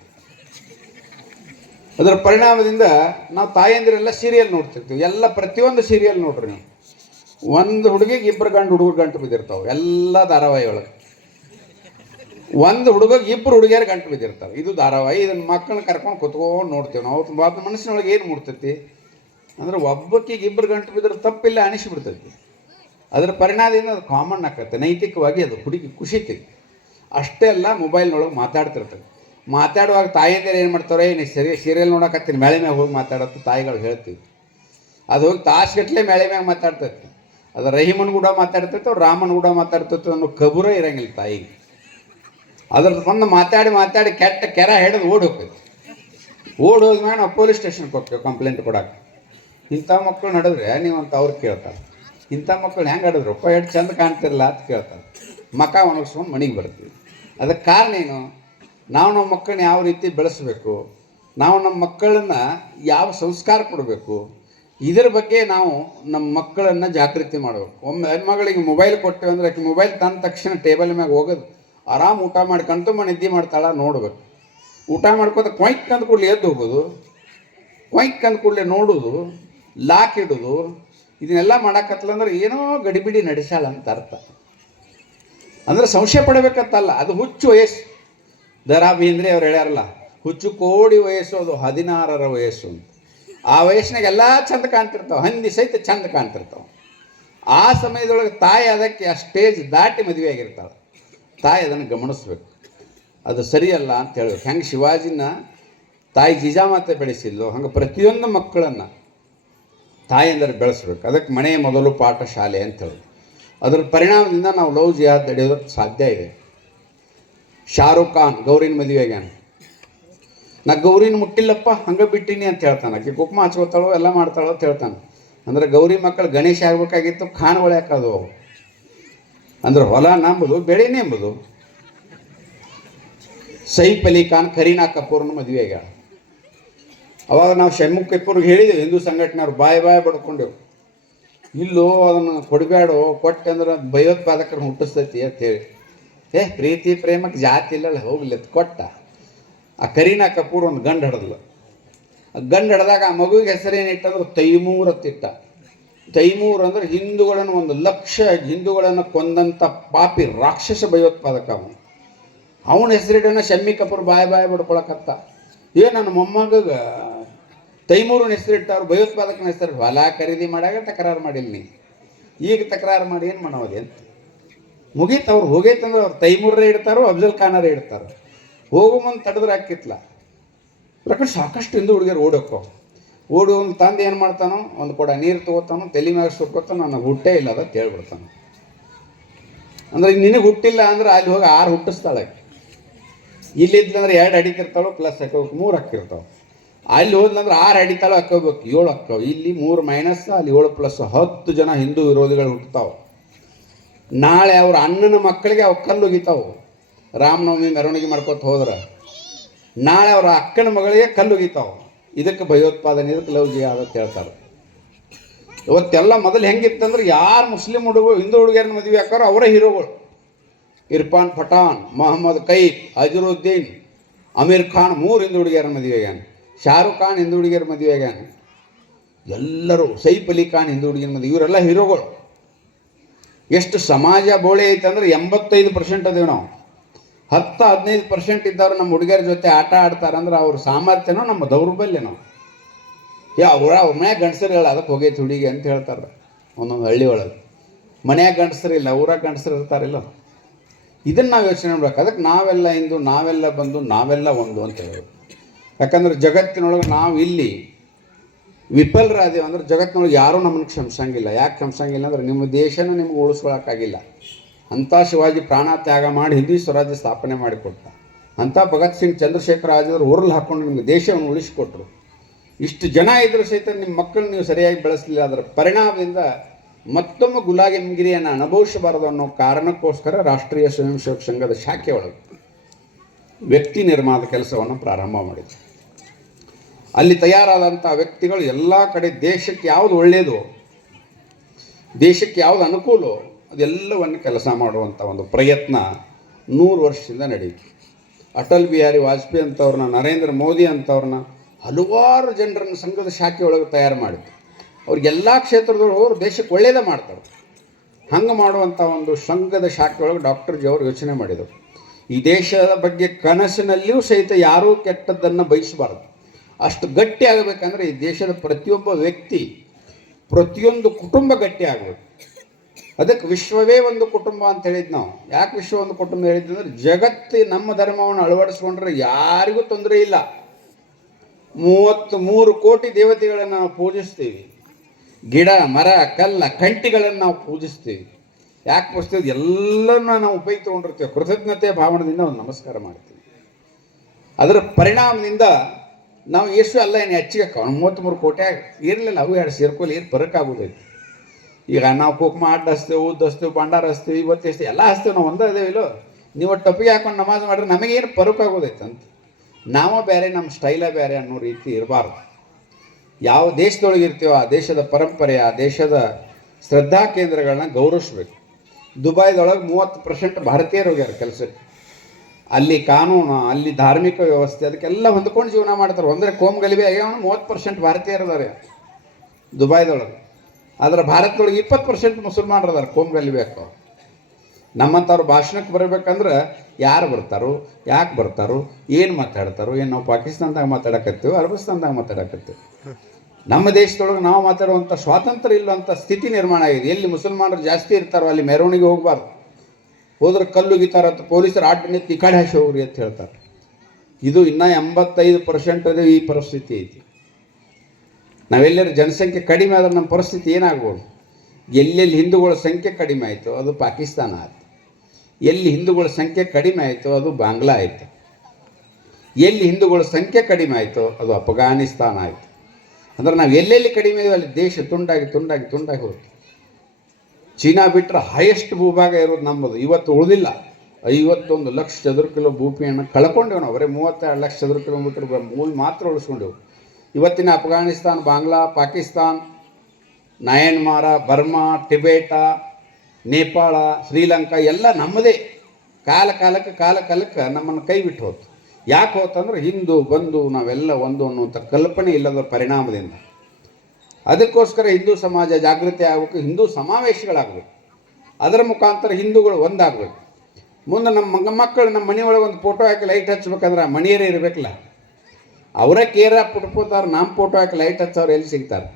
ಅದರ ಪರಿಣಾಮದಿಂದ ನಾವು ತಾಯಂದಿರೆಲ್ಲ ಸೀರಿಯಲ್ ನೋಡ್ತಿರ್ತೀವಿ. ಎಲ್ಲ ಪ್ರತಿಯೊಂದು ಸೀರಿಯಲ್ ನೋಡ್ರಿ ನೀವು, ಒಂದು ಹುಡುಗಿಗೆ 2 ಹುಡುಗರು ಗಂಟು ಬಿದ್ದಿರ್ತಾವೆ ಎಲ್ಲ ಧಾರಾವಾಹಿ ಒಳಗೆ. ಒಂದು ಹುಡುಗಿಗೆ 2 ಹುಡುಗಿಯರು ಗಂಟು ಬಿದ್ದಿರ್ತಾವೆ. ಇದು ಧಾರಾವಾಹಿ. ಇದನ್ನು ಮಕ್ಕಳನ್ನ ಕರ್ಕೊಂಡು ಕುತ್ಕೊಂಡು ನೋಡ್ತೇವೆ ನಾವು. ಮನಸ್ಸಿನೊಳಗೆ ಏನು ಮೂಡ್ತೈತಿ ಅಂದ್ರೆ, ಒಬ್ಬಕ್ಕಿಗೆ 2 ಗಂಟು ಬಿದ್ದರೆ ತಪ್ಪಿಲ್ಲ ಅನಿಸ್ಬಿಡ್ತೈತಿ. ಅದರ ಪರಿಣಾಮದಿಂದ ಅದು ಕಾಮನ್ ಆಕತ್ತೆ. ನೈತಿಕವಾಗಿ ಅದು ಹುಡುಗಿ ಖುಷಿತೈತಿ. ಅಷ್ಟೇ ಅಲ್ಲ, ಮೊಬೈಲ್ನೊಳಗೆ ಮಾತಾಡ್ತಿರ್ತದೆ. ಮಾತಾಡುವಾಗ ತಾಯಿಯಂದಿರು ಏನು ಮಾಡ್ತಾರೆ, ನೀ ಸೀರಿಯಲ್ ನೋಡಕತ್ತೀನಿ ಮೇಳೆ ಮ್ಯಾಗ ಹೋಗಿ ಮಾತಾಡತ್ತೆ ತಾಯಿಗಳು ಹೇಳ್ತೀವಿ. ಅದು ಹೋಗಿ ತಾಸುಗಟ್ಟಲೆ ಮೇಳೆ ಮ್ಯಾಗ ಮಾತಾಡ್ತೈತಿ. ಅದು ರಹೀಮನ್ ಕೂಡ ಮಾತಾಡ್ತೈತೆ, ಅವ್ರು ರಾಮನ್ ಕೂಡ ಮಾತಾಡ್ತೈತೆ ಅನ್ನೋ ಕಬುರ ಇರಂಗಿಲ್ಲ ತಾಯಿಗೆ. ಅದ್ರ ಬಂದು ಮಾತಾಡಿ ಕೆಟ್ಟ ಕೆರ ಹಿಡಿದು ಓಡಿ ಹೋಗ್ತೈತಿ. ಓಡಿ ಹೋದ್ಮೇಲೆ ನಾವು ಪೊಲೀಸ್ ಸ್ಟೇಷನ್ಗೆ ಹೋಗ್ತೇವೆ ಕಂಪ್ಲೇಂಟ್ ಕೊಡಕ್ಕೆ. ಇಂಥ ಮಕ್ಕಳು ನಡೆದ್ರೆ ನೀವಂತ ಅವ್ರು ಕೇಳ್ತಾರೆ, ಇಂಥ ಮಕ್ಕಳು ಹೆಂಗೆ ಆಡಿದ್ರಪ್ಪ, ಎಷ್ಟು ಚಂದ ಕಾಣ್ತಿರಲ್ಲ ಅಂತ ಕೇಳ್ತಾರೆ. ಮಕ ಒಣಗಿಸ್ಕೊಂಡು ಮನೆಗೆ ಬರ್ತೀವಿ. ಅದಕ್ಕೆ ಕಾರಣ ಏನು? ನಾವು ನಮ್ಮ ಮಕ್ಕಳನ್ನ ಯಾವ ರೀತಿ ಬೆಳೆಸಬೇಕು, ನಾವು ನಮ್ಮ ಮಕ್ಕಳನ್ನು ಯಾವ ಸಂಸ್ಕಾರ ಕೊಡಬೇಕು, ಇದರ ಬಗ್ಗೆ ನಾವು ನಮ್ಮ ಮಕ್ಕಳನ್ನು ಜಾಗೃತಿ ಮಾಡಬೇಕು. ಒಮ್ಮೆ ಹೆಣ್ಮಗಳಿಗೆ ಮೊಬೈಲ್ ಕೊಟ್ಟೇವೆ ಅಂದರೆ ಆಕೆ ಮೊಬೈಲ್ ತಂದ ತಕ್ಷಣ ಟೇಬಲ್ ಮ್ಯಾಗ ಹೋಗೋದು, ಆರಾಮ್ ಊಟ ಮಾಡಿ ಕಣ್ತುಂಬ ನಿದ್ದೆ ಮಾಡ್ತಾಳ ನೋಡ್ಬೇಕು. ಊಟ ಮಾಡ್ಕೋತ ಕೊಯ್ಕ್ ಅಂದ ಕೂಡಲೇ ಎದ್ದು ಹೋಗೋದು, ಕೊಯ್ಕ್ ಅಂದ ಕೂಡಲೇ ನೋಡೋದು, ಲಾಕ್ ಇಡೋದು, ಇದನ್ನೆಲ್ಲ ಮಾಡಕತ್ತಲಂದ್ರೆ ಏನೋ ಗಡಿಬಿಡಿ ನಡೆಸಾಳ ಅಂತ ಅರ್ಥ. ಅಂದರೆ ಸಂಶಯ ಪಡಬೇಕಂತಲ್ಲ, ಅದು ಹುಚ್ಚು ವಯಸ್ಸು. ದ.ರಾ ಬೇಂದ್ರೆ ಅವ್ರು ಹೇಳ್ಯಾರಲ್ಲ, ಹುಚ್ಚು ಕೋಡಿ ವಯಸ್ಸು ಅದು 16ರ ವಯಸ್ಸು ಅಂತ. ಆ ವಯಸ್ಸಿನಾಗ ಎಲ್ಲ ಚಂದ ಕಾಣ್ತಿರ್ತಾವೆ, ಹಂದಿ ಸಹಿತ ಚಂದ ಕಾಣ್ತಿರ್ತಾವೆ. ಆ ಸಮಯದೊಳಗೆ ತಾಯಿ ಅದಕ್ಕೆ ಆ ಸ್ಟೇಜ್ ದಾಟಿ ಮದುವೆ ಆಗಿರ್ತಾಳೆ. ತಾಯಿ ಅದನ್ನು ಗಮನಿಸ್ಬೇಕು, ಅದು ಸರಿಯಲ್ಲ ಅಂತ ಹೇಳ್ಬೇಕು. ಹೆಂಗೆ ಶಿವಾಜಿನ ತಾಯಿ ಜಿಜಾಮಾತೆ ಬೆಳೆಸಿದ್ಲು, ಹಂಗೆ ಪ್ರತಿಯೊಂದು ಮಕ್ಕಳನ್ನು ತಾಯಿಯಂದರೆ ಬೆಳೆಸ್ಬೇಕು. ಅದಕ್ಕೆ ಮನೆಯ ಮೊದಲು ಪಾಠ ಶಾಲೆ ಅಂತ ಹೇಳಿ. ಅದರ ಪರಿಣಾಮದಿಂದ ನಾವು ಲವ್ ಜಿಹಾದ್ ನಡೆಯೋದಕ್ಕೆ ಸಾಧ್ಯ ಇದೆ. ಶಾರುಖ್ ಖಾನ್ ಗೌರಿನ ಮದುವೆಗ್ಯಾನ, ನಾ ಗೌರಿನ ಮುಟ್ಟಿಲ್ಲಪ್ಪ ಹಂಗೆ ಬಿಟ್ಟಿನಿ ಅಂತ ಹೇಳ್ತಾನೆ. ಆಕೆ ಕುಕ್ಮ ಹಚ್ಕೋತಾಳೋ ಎಲ್ಲ ಮಾಡ್ತಾಳೋ ಅಂತ ಹೇಳ್ತಾನೆ. ಅಂದ್ರೆ ಗೌರಿ ಮಕ್ಕಳು ಗಣೇಶ ಆಗ್ಬೇಕಾಗಿತ್ತು, ಖಾನ್ಗಳು ಯಾಕದು ಅವು ಅಂದ್ರೆ ಹೊಲ ನಂಬುದು ಬೆಳೆನೇ ಎಂಬುದು. ಸೈಫ್ ಅಲಿ ಖಾನ್ ಕರೀನಾ ಕಪೂರ್ನ ಮದುವೆಗ ಅವಾಗ ನಾವು ಷಣ್ಮುಖ್ ಕಪೂರ್ಗೆ ಹೇಳಿದೆವು, ಹಿಂದೂ ಸಂಘಟನೆಯವ್ರು ಬಾಯಿ ಬಡ್ಕೊಂಡೆವು, ಇಲ್ಲೋ ಅದನ್ನು ಕೊಡಬೇಡೋ, ಕೊಟ್ಟೆ ಅಂದ್ರೆ ಭಯೋತ್ಪಾದಕರನ್ನ ಹುಟ್ಟಿಸ್ತೈತಿ ಅಂತೇಳಿ. ಪ್ರೀತಿ ಪ್ರೇಮಕ್ಕೆ ಜಾತಿ ಇಲ್ಲಲ್ಲ, ಹೋಗ್ಲಿ ಅದು ಕೊಟ್ಟ. ಆ ಕರೀನಾ ಕಪೂರ್ ಒಂದು ಗಂಡು ಹಿಡಿದ್ಲು. ಆ ಗಂಡು ಹಿಡ್ದಾಗ ಆ ಮಗುವಿಗೆ ಹೆಸರೇನಿಟ್ಟಂದ್ರೆ ತೈಮೂರ್ ಅಂತಿಟ್ಟ. ತೈಮೂರ್ ಅಂದ್ರೆ ಹಿಂದೂಗಳನ್ನು 1,00,000 ಹಿಂದೂಗಳನ್ನು ಕೊಂದಂಥ ಪಾಪಿ ರಾಕ್ಷಸ ಭಯೋತ್ಪಾದಕ ಅವನು. ಅವನ ಹೆಸರಿಡೋಣ ಶಮ್ಮಿ ಕಪೂರ್ ಬಾಯಿ ಬಿಡ್ಕೊಳಕತ್ತ. ನನ್ನ ಮೊಮ್ಮಗ ತೈಮೂರನ ಹೆಸರಿಟ್ಟವ್ರು ಭಯೋತ್ಪಾದಕನ ಹೆಸರು. ಹೊಲ ಖರೀದಿ ಮಾಡಾಗ ತಕರಾರು ಮಾಡಿಲ್ಲ ನೀ, ಈಗ ತಕರಾರು ಮಾಡಿ ಏನು ಮಾಡೋದು ಅಂತ ಮುಗೀತು. ಅವ್ರು ಹೋಗೈತಂದ್ರೆ ಅವ್ರು ತೈಮೂರೇ ಇಡ್ತಾರೋ ಅಫ್ಜಲ್ ಖಾನರೇ ಇಡ್ತಾರೋ. ಹೋಗೋ ಮುಂದೆ ತಡೆದ್ರೆ ಹಾಕಿತ್ಲ ಪ್ರಕೃತಿ ಸಾಕಷ್ಟು ಹಿಂದೂ ಹುಡುಗಿಯರು ಓಡಿ ಒಂದು ತಂದು ಏನು ಮಾಡ್ತಾನೋ, ಒಂದು ಕೊಡ ನೀರು ತೊಗೋತಾನೋ, ತಲೆ ಮ್ಯಾಗ ಸುರ್ಕೋತಾನೋ, ನನಗೆ ಹುಟ್ಟೇ ಇಲ್ಲ ಅಂತ ಹೇಳ್ಬಿಡ್ತಾನೆ. ಅಂದ್ರೆ ನಿನಗೆ ಹುಟ್ಟಿಲ್ಲ ಅಂದ್ರೆ ಅಲ್ಲಿ ಹೋಗಿ 6 ಹುಟ್ಟಿಸ್ತಾಳೆ. ಇಲ್ಲಿದ್ದಂದ್ರೆ 2 ಅಡಿತಿರ್ತಾಳೋ ಪ್ಲಸ್ ಹಾಕೋಬೇಕು, 3 ಹಾಕಿರ್ತಾವೆ. ಅಲ್ಲಿ ಹೋದ್ಲಂದ್ರೆ 6 ಅಡಿತಾಳು ಹಾಕೋಬೇಕು, 7 ಹಾಕವು. ಇಲ್ಲಿ 3 ಮೈನಸ್, ಅಲ್ಲಿ 7 ಪ್ಲಸ್ 10 ಜನ ಹಿಂದೂ ವಿರೋಧಿಗಳು ಹುಟ್ಟುತ್ತಾವೆ. ನಾಳೆ ಅವ್ರ ಅಣ್ಣನ ಮಕ್ಕಳಿಗೆ ಅವು ಕಲ್ಲು ಒಗಿತಾವೆ. ರಾಮನವಮಿ ಮೆರವಣಿಗೆ ಮಾಡ್ಕೊತ ಹೋದ್ರೆ ನಾಳೆ ಅವರ ಅಕ್ಕನ ಮಗಳಿಗೆ ಕಲ್ಲು ಒಗಿತಾವೆ. ಇದಕ್ಕೆ ಭಯೋತ್ಪಾದನೆ, ಇದಕ್ಕೆ ಲವ್ ಜಿಹಾದ್ ಅಂತ ಹೇಳ್ತಾರೆ. ಇವತ್ತೆಲ್ಲ ಮೊದಲು ಹೆಂಗಿತ್ತಂದ್ರೆ ಯಾರು ಮುಸ್ಲಿಂ ಹಿಂದೂ ಹುಡುಗಿಯರನ್ನ ಮದುವೆ ಹಾಕಾರೋ ಅವರೇ ಹೀರೋಗಳು. ಇರ್ಫಾನ್ ಪಠಾನ್, ಮೊಹಮ್ಮದ್ ಕೈಫ್, ಅಜರುದ್ದೀನ್, ಅಮೀರ್ ಖಾನ್ 3 ಹಿಂದೂ ಹುಡುಗಿಯರನ್ನ ಮದುವೆ ಆಗ್ಯಾನ. ಶಾರುಖ್ ಖಾನ್ ಹಿಂದೂ ಹುಡುಗಿಯರ ಮದುವೆ ಆಗ್ಯಾನ. ಎಲ್ಲರೂ ಸೈಫ್ ಅಲಿ ಖಾನ್ ಹಿಂದೂ ಹುಡುಗಿಯರ ಮದುವೆ, ಇವರೆಲ್ಲ ಹೀರೋಗಳು. ಎಷ್ಟು ಸಮಾಜ ಬೋಳೆ ಐತಂದ್ರೆ 85% ಅದೇವು ನಾವು. 10-15% ಇದ್ದವ್ರು ನಮ್ಮ ಹುಡುಗಿಯರ ಜೊತೆ ಆಟ ಆಡ್ತಾರಂದ್ರೆ ಅವ್ರ ಸಾಮರ್ಥ್ಯನೋ ನಮ್ಮ ದೌರ್ಬಲ್ಯನೋ. ಅವ್ರ ಮನ್ಯಾಗ ಗಂಡಸರಿಲ್ಲ, ಅದಕ್ಕೆ ಹೋಗೈತಿ ಹುಡುಗಿ ಅಂತ ಹೇಳ್ತಾರೆ ಒಂದೊಂದು ಹಳ್ಳಿ ಒಳಗೆ. ಮನ್ಯಾಗ ಗಂಡಸರಿಲ್ಲ, ಊರಾಗ ಗಂಡಸರು ಇರ್ತಾರಿಲ್ಲ. ಇದನ್ನು ನಾವು ಯೋಚನೆ ಮಾಡ್ಬೇಕು. ಅದಕ್ಕೆ ನಾವೆಲ್ಲ ಇಂದು, ನಾವೆಲ್ಲ ಬಂದು, ನಾವೆಲ್ಲ ಒಂದು ಅಂತ ಹೇಳೋದು. ಯಾಕಂದ್ರೆ ಜಗತ್ತಿನೊಳಗೆ ನಾವು ಇಲ್ಲಿ ವಿಫಲರಾದೇವು ಅಂದ್ರೆ ಜಗತ್ತಿನೊಳಗೆ ಯಾರೂ ನಮ್ಮನ್ನು ಕ್ಷಮಿಸಂಗಿಲ್ಲ. ಯಾಕೆ ಕ್ಷಮಿಸಂಗಿಲ್ಲ ಅಂದ್ರೆ ನಿಮ್ಮ ದೇಶನ ನಿಮ್ಗೆ ಉಳಿಸ್ಕೊಳಕ್ಕಾಗಿಲ್ಲ. ಅಂಥ ಶಿವಾಜಿ ಪ್ರಾಣ ತ್ಯಾಗ ಮಾಡಿ ಹಿಂದೂ ಸ್ವರಾಜ್ಯ ಸ್ಥಾಪನೆ ಮಾಡಿಕೊಟ್ಟ. ಅಂಥ ಭಗತ್ ಸಿಂಗ್, ಚಂದ್ರಶೇಖರ ಆಜಾದ್ ಉರುಳು ಹಾಕ್ಕೊಂಡು ನಿಮಗೆ ದೇಶವನ್ನು ಉಳಿಸಿಕೊಟ್ರು. ಇಷ್ಟು ಜನ ಇದ್ರೂ ಸಹಿತ ನಿಮ್ಮ ಮಕ್ಕಳು ನೀವು ಸರಿಯಾಗಿ ಬೆಳೆಸಲಿಲ್ಲ. ಅದರ ಪರಿಣಾಮದಿಂದ ಮತ್ತೊಮ್ಮೆ ಗುಲಾಮಗಿರಿಯನ್ನು ಅನುಭವಿಸಬಾರದು ಅನ್ನೋ ಕಾರಣಕ್ಕೋಸ್ಕರ ರಾಷ್ಟ್ರೀಯ ಸ್ವಯಂ ಸೇವಕ ಸಂಘದ ಶಾಖೆ ಒಳಗೆ ವ್ಯಕ್ತಿ ನಿರ್ಮಾಣದ ಕೆಲಸವನ್ನು ಪ್ರಾರಂಭ ಮಾಡಿದ್ರು. ಅಲ್ಲಿ ತಯಾರಾದಂಥ ವ್ಯಕ್ತಿಗಳು ಎಲ್ಲ ಕಡೆ ದೇಶಕ್ಕೆ ಯಾವುದು ಒಳ್ಳೆಯದು, ದೇಶಕ್ಕೆ ಯಾವುದು ಅನುಕೂಲ ಅದೆಲ್ಲವನ್ನು ಕೆಲಸ ಮಾಡುವಂಥ ಒಂದು ಪ್ರಯತ್ನ 100 ವರ್ಷದಿಂದ ನಡೆಯಿತು. ಅಟಲ್ ಬಿಹಾರಿ ವಾಜಪೇಯಿ ಅಂಥವ್ರನ್ನ, ನರೇಂದ್ರ ಮೋದಿ ಅಂಥವ್ರನ್ನ ಹಲವಾರು ಜನರನ್ನು ಸಂಘದ ಶಾಖೆ ಒಳಗೆ ತಯಾರು ಮಾಡಿದ್ರು. ಅವ್ರಿಗೆಲ್ಲ ಕ್ಷೇತ್ರದೊಳಗೆ ಅವರು ದೇಶಕ್ಕೆ ಒಳ್ಳೆಯದೇ ಮಾಡ್ತಾರೆ. ಹಂಗೆ ಮಾಡುವಂಥ ಒಂದು ಸಂಘದ ಶಾಖೆ ಒಳಗೆ ಡಾಕ್ಟರ್ ಜಿ ಅವರು ಯೋಚನೆ ಮಾಡಿದರು. ಈ ದೇಶದ ಬಗ್ಗೆ ಕನಸಿನಲ್ಲಿಯೂ ಸಹಿತ ಯಾರೂ ಕೆಟ್ಟದ್ದನ್ನು ಬಯಸಬಾರ್ದು. ಅಷ್ಟು ಗಟ್ಟಿ ಆಗಬೇಕಂದ್ರೆ ಈ ದೇಶದ ಪ್ರತಿಯೊಬ್ಬ ವ್ಯಕ್ತಿ, ಪ್ರತಿಯೊಂದು ಕುಟುಂಬ ಗಟ್ಟಿ ಆಗಬೇಕು. ಅದಕ್ಕೆ ವಿಶ್ವವೇ ಒಂದು ಕುಟುಂಬ ಅಂತ ಹೇಳಿದ್ದು ನಾವು. ಯಾಕೆ ವಿಶ್ವ ಒಂದು ಕುಟುಂಬ ಹೇಳಿದ್ದು ಅಂದರೆ ಜಗತ್ತು ನಮ್ಮ ಧರ್ಮವನ್ನು ಅಳವಡಿಸ್ಕೊಂಡ್ರೆ ಯಾರಿಗೂ ತೊಂದರೆ ಇಲ್ಲ. 33 ಕೋಟಿ ದೇವತೆಗಳನ್ನು ನಾವು ಪೂಜಿಸ್ತೀವಿ. ಗಿಡ, ಮರ, ಕಲ್ಲ, ಕಂಟಿಗಳನ್ನು ನಾವು ಪೂಜಿಸ್ತೀವಿ. ಯಾಕೆ ಪೂಜಿಸ್ತೀವಿ? ಎಲ್ಲರನ್ನ ನಾವು ಉಪಯೋಗ ತೊಗೊಂಡಿರ್ತೀವಿ. ಕೃತಜ್ಞತೆಯ ಭಾವನದಿಂದ ಒಂದು ನಮಸ್ಕಾರ ಮಾಡ್ತೀವಿ. ಅದರ ಪರಿಣಾಮದಿಂದ ನಾವು ಎಷ್ಟು ಅಲ್ಲ ಏನು ಹೆಚ್ಚಿಗೆ 33 ಕೋಟಿ ಇರಲಿಲ್ಲ, ಅವು 2 ಸೇರ್ಕೊಳ್ಳಿ ಏನು ಬರೋಕ್ಕಾಗೋದೈತಿ. ಈಗ ನಾವು ಕುಕ್ಮ ಅಡ್ಡ ಹಚ್ತೇವೆ, ಉದ್ದು ಹಚ್ತೇವೆ, ಭಂಡಾರ ಹಚ್ತೇವೆ, ಇವತ್ತು ಎಷ್ಟು ಎಲ್ಲ ಹಚ್ತೇವೆ. ನಾವು ಒಂದೇ ಅದೇವಿಲ್ಲೋ. ನೀವು ಟೊಪ್ಪಿಗೆ ಹಾಕೊಂಡು ನಮಾಜ್ ಮಾಡಿದ್ರೆ ನಮಗೇನು ಬರೋಕ್ಕಾಗೋದೈತೆ ಅಂತ. ನಾವು ಬೇರೆ, ನಮ್ಮ ಸ್ಟೈಲ ಬೇರೆ ಅನ್ನೋ ರೀತಿ ಇರಬಾರ್ದು. ಯಾವ ದೇಶದೊಳಗೆ ಇರ್ತೀವೋ ಆ ದೇಶದ ಪರಂಪರೆ, ಆ ದೇಶದ ಶ್ರದ್ಧಾ ಕೇಂದ್ರಗಳನ್ನ ಗೌರವಿಸ್ಬೇಕು. ದುಬೈದೊಳಗೆ 30% ಭಾರತೀಯರು ಹೋಗ್ಯಾರ ಕೆಲಸಕ್ಕೆ. ಅಲ್ಲಿ ಕಾನೂನು, ಅಲ್ಲಿ ಧಾರ್ಮಿಕ ವ್ಯವಸ್ಥೆ, ಅದಕ್ಕೆಲ್ಲ ಹೊಂದ್ಕೊಂಡು ಜೀವನ ಮಾಡ್ತಾರೆ. ಒಂದರೆ ಕೋಮ್ ಗಲಿಬೆ ಆಗ್ಯಾವ, 30% ಭಾರತೀಯರು ಅದಾರೆ ದುಬೈದೊಳಗೆ. ಆದರೆ ಭಾರತದೊಳಗೆ 20% ಮುಸಲ್ಮಾನರು ಅದಾರೆ, ಕೋಮ್ ಗಲಿಬೆ ಹಾಕೋ. ನಮ್ಮಂಥವ್ರು ಭಾಷಣಕ್ಕೆ ಬರಬೇಕಂದ್ರೆ ಯಾರು ಬರ್ತಾರೋ, ಯಾಕೆ ಬರ್ತಾರೋ, ಏನು ಮಾತಾಡ್ತಾರೋ, ಏನು ನಾವು ಪಾಕಿಸ್ತಾನದಾಗ ಮಾತಾಡಕತ್ತೀವಿ, ಅಫ್ಘಾನಿಸ್ತಾನದಾಗ ಮಾತಾಡಕತ್ತೀವಿ. ನಮ್ಮ ದೇಶದೊಳಗೆ ನಾವು ಮಾತಾಡುವಂಥ ಸ್ವಾತಂತ್ರ್ಯ ಇಲ್ಲವಂಥ ಸ್ಥಿತಿ ನಿರ್ಮಾಣ ಆಗಿದೆ. ಎಲ್ಲಿ ಮುಸಲ್ಮಾನರು ಜಾಸ್ತಿ ಇರ್ತಾರೋ ಅಲ್ಲಿ ಮೆರವಣಿಗೆ ಹೋಗಬಾರ್ದು, ಹೋದ್ರೆ ಕಲ್ಲು ಗಿತಾರಂತ ಪೊಲೀಸರು ಆಟನಿತ್ತು ಈ ಕಡೆ ಹಾಸಿ ಹೋಗ್ರಿ ಅಂತ ಹೇಳ್ತಾರೆ. ಇದು ಇನ್ನೂ 85% ಅದು ಈ ಪರಿಸ್ಥಿತಿ ಐತಿ. ನಾವೆಲ್ಲರೂ ಜನಸಂಖ್ಯೆ ಕಡಿಮೆ ಆದ್ರೆ ನಮ್ಮ ಪರಿಸ್ಥಿತಿ ಏನಾಗ್ಬೋದು? ಎಲ್ಲೆಲ್ಲಿ ಹಿಂದೂಗಳ ಸಂಖ್ಯೆ ಕಡಿಮೆ ಆಯಿತು ಅದು ಪಾಕಿಸ್ತಾನ ಆಯಿತು, ಎಲ್ಲಿ ಹಿಂದೂಗಳ ಸಂಖ್ಯೆ ಕಡಿಮೆ ಆಯಿತು ಅದು ಬಾಂಗ್ಲಾ ಆಯಿತು, ಎಲ್ಲಿ ಹಿಂದೂಗಳ ಸಂಖ್ಯೆ ಕಡಿಮೆ ಆಯಿತು ಅದು ಅಫ್ಘಾನಿಸ್ತಾನ ಆಯಿತು. ಅಂದ್ರೆ ನಾವು ಎಲ್ಲೆಲ್ಲಿ ಕಡಿಮೆ ಇದೆ ಅಲ್ಲಿ ದೇಶ ತುಂಡಾಗಿ ತುಂಡಾಗಿ ತುಂಡಾಗಿ ಹೋಯ್ತು. ಚೀನಾ ಬಿಟ್ಟರೆ ಹೈಯೆಸ್ಟ್ ಭೂಭಾಗ ಇರೋದು ನಮ್ಮದು. ಇವತ್ತು ಉಳಿದಿಲ್ಲ. 51 ಲಕ್ಷ ಚದುರ ಕಿಲೋ ಭೂಮಿಯನ್ನು ಕಳ್ಕೊಂಡೇವು ನಾವು. ಬರೀ 32 ಲಕ್ಷ ಚದುರ ಕಿಲೋಮೀಟರ್ ಮೂಲ ಮಾತ್ರ ಉಳಿಸ್ಕೊಂಡೆವು. ಇವತ್ತಿನ ಅಫ್ಘಾನಿಸ್ತಾನ್, ಬಾಂಗ್ಲಾ, ಪಾಕಿಸ್ತಾನ್, ನಯನ್ಮಾರ, ಬರ್ಮಾ, ಟಿಬೇಟ, ನೇಪಾಳ, ಶ್ರೀಲಂಕಾ ಎಲ್ಲ ನಮ್ಮದೇ. ಕಾಲಕ್ಕೆ ನಮ್ಮನ್ನು ಕೈ ಬಿಟ್ಟು ಹೋಯ್ತು. ಯಾಕೆ ಹೋತಂದ್ರೆ ಹಿಂದೂ ಬಂದು ನಾವೆಲ್ಲ ಒಂದು ಅನ್ನುವಂಥ ಕಲ್ಪನೆ ಇಲ್ಲದ ಪರಿಣಾಮದಿಂದ. ಅದಕ್ಕೋಸ್ಕರ ಹಿಂದೂ ಸಮಾಜ ಜಾಗೃತಿ ಆಗಬೇಕು, ಹಿಂದೂ ಸಮಾವೇಶಗಳಾಗಬೇಕು. ಅದರ ಮುಖಾಂತರ ಹಿಂದೂಗಳು ಒಂದಾಗಬೇಕು. ಮುಂದೆ ನಮ್ಮ ಮಕ್ಕಳು ನಮ್ಮ ಮನೆಯೊಳಗೆ ಒಂದು ಫೋಟೋ ಹಾಕಿ ಲೈಟ್ ಹಚ್ಬೇಕಂದ್ರೆ ಮನೆಯರೇ ಇರಬೇಕಲ್ಲ. ಅವರೇ ಕೇರ ಪುಟ್ಕೋತಾರೆ, ನಮ್ಮ ಫೋಟೋ ಹಾಕಿ ಲೈಟ್ ಹಚ್ಚೋರು ಎಲ್ಲಿ ಸಿಗ್ತಾರೆ?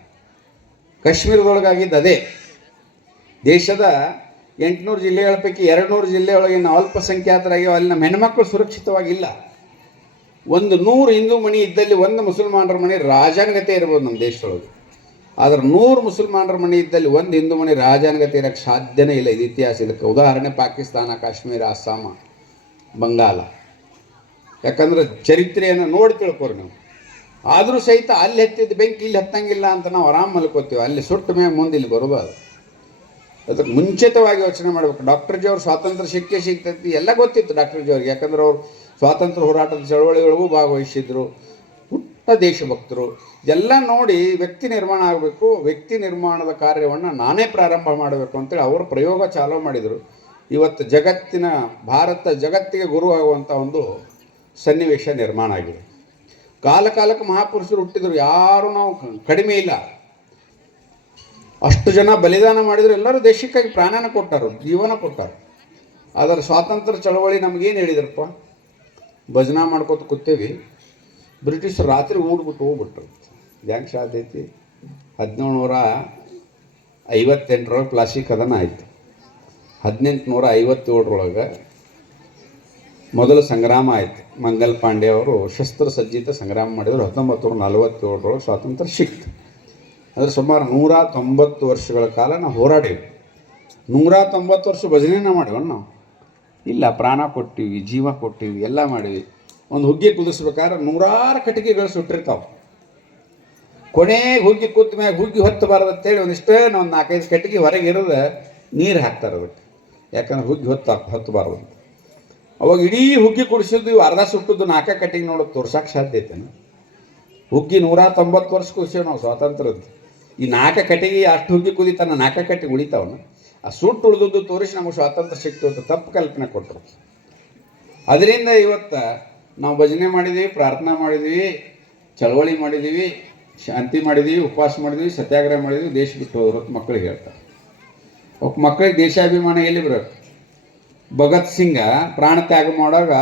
ಕಾಶ್ಮೀರದೊಳಗಾಗಿದ್ದು ಅದೇ. ದೇಶದ 800 ಜಿಲ್ಲೆಗಳ ಪೈಕಿ 200 ಜಿಲ್ಲೆಯೊಳಗೆ ನಾವು ಅಲ್ಪಸಂಖ್ಯಾತರಾಗಿ ಅಲ್ಲಿ ನಮ್ಮ ಹೆಣ್ಮಕ್ಳು ಸುರಕ್ಷಿತವಾಗಿಲ್ಲ. 100 ಹಿಂದೂ ಮನೆ ಇದ್ದಲ್ಲಿ 1 ಮುಸಲ್ಮಾನರ ಮನೆ ರಾಜಾನುಗತೆ ಇರ್ಬೋದು ನಮ್ಮ ದೇಶದೊಳಗೆ. ಆದರೆ 100 ಮುಸಲ್ಮಾನರ ಮನೆ ಇದ್ದಲ್ಲಿ 1 ಹಿಂದೂ ಮನೆ ರಾಜಾನುಗತೆ ಇರೋಕ್ಕೆ ಸಾಧ್ಯನೇ ಇಲ್ಲ. ಇದು ಇತಿಹಾಸ. ಇದಕ್ಕೆ ಉದಾಹರಣೆ ಪಾಕಿಸ್ತಾನ, ಕಾಶ್ಮೀರ, ಅಸ್ಸಾಮ, ಬಂಗಾಲ. ಯಾಕಂದ್ರೆ ಚರಿತ್ರೆಯನ್ನು ನೋಡಿ ತಿಳ್ಕೊರಿ ನೀವು. ಆದರೂ ಸಹಿತ ಅಲ್ಲಿ ಹತ್ತಿದ ಬೆಂಕಿ ಇಲ್ಲಿ ಹತ್ತಂಗಿಲ್ಲ ಅಂತ ನಾವು ಆರಾಮ್ ಮಲ್ಕೋತೀವಿ. ಅಲ್ಲಿ ಸುಟ್ಟು ಮೇಲೆ ಮುಂದೆ ಇಲ್ಲಿ ಬರೋದು. ಅದಕ್ಕೆ ಮುಂಚಿತವಾಗಿ ಯೋಚನೆ ಮಾಡಬೇಕು. ಡಾಕ್ಟರ್ ಜಿ ಅವ್ರು ಸ್ವಾತಂತ್ರ್ಯ ಸಿಗ್ತೈತಿ ಎಲ್ಲ ಗೊತ್ತಿತ್ತು ಡಾಕ್ಟರ್ ಜಿ ಅವ್ರಿಗೆ. ಯಾಕಂದ್ರೆ ಅವ್ರು ಸ್ವಾತಂತ್ರ್ಯ ಹೋರಾಟದ ಚಳವಳಿಗಳಿಗೂ ಭಾಗವಹಿಸಿದ್ರು, ಪುಟ್ಟ ದೇಶಭಕ್ತರು. ಎಲ್ಲ ನೋಡಿ ವ್ಯಕ್ತಿ ನಿರ್ಮಾಣ ಆಗಬೇಕು, ವ್ಯಕ್ತಿ ನಿರ್ಮಾಣದ ಕಾರ್ಯವನ್ನು ನಾನೇ ಪ್ರಾರಂಭ ಮಾಡಬೇಕು ಅಂತೇಳಿ ಅವರು ಪ್ರಯೋಗ ಚಾಲೂ ಮಾಡಿದರು. ಇವತ್ತು ಭಾರತ ಜಗತ್ತಿಗೆ ಗುರು ಆಗುವಂಥ ಒಂದು ಸನ್ನಿವೇಶ ನಿರ್ಮಾಣ ಆಗಿದೆ. ಕಾಲಕ್ಕೆ ಮಹಾಪುರುಷರು ಹುಟ್ಟಿದ್ರು, ಯಾರು ನಾವು ಕಡಿಮೆ ಇಲ್ಲ. ಅಷ್ಟು ಜನ ಬಲಿದಾನ ಮಾಡಿದ್ರು, ಎಲ್ಲರೂ ದೇಶಕ್ಕಾಗಿ ಪ್ರಾಣನ ಕೊಟ್ಟಾರು, ಜೀವನ ಕೊಟ್ಟಾರು. ಆದರೆ ಸ್ವಾತಂತ್ರ್ಯ ಚಳವಳಿ ನಮಗೇನು ಹೇಳಿದ್ರಪ್ಪ? ಭಜನಾ ಮಾಡ್ಕೋತ ಕೂತೇವಿ, ಬ್ರಿಟಿಷರು ರಾತ್ರಿ ಊಡ್ಬಿಟ್ಟು ಹೋಗ್ಬಿಟ್ರು. ಹೆಂಗೆ ಸಾಧ್ಯ ಐತಿ? 1758 ಪ್ಲಾಸ್ಟಿಕ್ ಕದನ ಆಯಿತು. 1857 ಮೊದಲು ಸಂಗ್ರಾಮ ಆಯಿತು. ಮಂಗಲ್ ಪಾಂಡೆ ಅವರು ಶಸ್ತ್ರಸಜ್ಜಿತ ಸಂಗ್ರಾಮ ಮಾಡಿದರು. 1947 ಸ್ವಾತಂತ್ರ್ಯ ಸಿಕ್ತು. ಅಂದರೆ ಸುಮಾರು 190 ವರ್ಷಗಳ ಕಾಲ ನಾವು ಹೋರಾಡೇವಿ. 190 ವರ್ಷ ಭಜನೆನ ಮಾಡಿವ ನಾವು? ಇಲ್ಲ, ಪ್ರಾಣ ಕೊಟ್ಟಿವಿ, ಜೀವ ಕೊಟ್ಟಿವಿ, ಎಲ್ಲ ಮಾಡಿವಿ. ಒಂದು ಹುಗ್ಗಿ ಕುದಿಸ್ಬೇಕಾದ್ರೆ 100 ಕಟ್ಟಿಗೆಗಳು ಸುಟ್ಟಿರ್ತಾವೆ. ಕೊನೆಗೆ ಹುಗ್ಗಿ ಕೂತ ಮ್ಯಾಗ ಹುಗ್ಗಿ ಹೊತ್ತಬಾರ್ದು ಅಂತೇಳಿ ಒಂದಿಷ್ಟೇ ಒಂದು 4-5 ಕಟ್ಟಿಗೆ ಹೊರಗೆ ಇರೋದು ನೀರು ಹಾಕ್ತಾರೆ ಅದಕ್ಕೆ. ಯಾಕಂದ್ರೆ ಹುಗ್ಗಿ ಹೊತ್ತಬಾರ್ದು ಅಂತ. ಅವಾಗ ಇಡೀ ಹುಗ್ಗಿ ಕುಡಿಸಿದ್ದು ಇವು ಅರ್ಧ ಸುಟ್ಟದ್ದು 4 ಕಟ್ಟಿಗೆ ನೋಡೋದು ತೋರ್ಸಕ್ಕೆ ಸಾಧ್ಯ ಐತೇನು? ಹುಗ್ಗಿ 190 ವರ್ಷ ಕುದಿಸೇವೆ ನಾವು ಸ್ವಾತಂತ್ರ್ಯದ್ದು. ಈ 4 ಕಟ್ಟಿಗೆ ಅಷ್ಟು ಹುಗ್ಗಿ ಕುದಿತಾನ 4 ಕಟ್ಟಿಗೆ ಉಳಿತಾವನ? ಆ ಸುಟ್ಟು ಉಳಿದದ್ದು ತೋರಿಸಿ ನಮಗೆ ಸ್ವಾತಂತ್ರ್ಯ ಸಿಕ್ತು ಅಂತ ತಪ್ಪು ಕಲ್ಪನೆ ಕೊಟ್ಟರು. ಅದರಿಂದ ಇವತ್ತು ನಾವು ಭಜನೆ ಮಾಡಿದ್ದೀವಿ, ಪ್ರಾರ್ಥನಾ ಮಾಡಿದ್ದೀವಿ, ಚಳವಳಿ ಮಾಡಿದ್ದೀವಿ, ಶಾಂತಿ ಮಾಡಿದ್ದೀವಿ, ಉಪವಾಸ ಮಾಡಿದ್ದೀವಿ, ಸತ್ಯಾಗ್ರಹ ಮಾಡಿದ್ದೀವಿ, ದೇಶ ಬಿಟ್ಟು ಹೋದ್ರು ಅಂತ ಮಕ್ಕಳಿಗೆ ಹೇಳ್ತಾರೆ. ಅವಕ್ಕೆ ಮಕ್ಕಳಿಗೆ ದೇಶಾಭಿಮಾನ ಎಲ್ಲಿ ಬರೋದು? ಭಗತ್ ಸಿಂಗ ಪ್ರಾಣ ತ್ಯಾಗ ಮಾಡುವಾಗ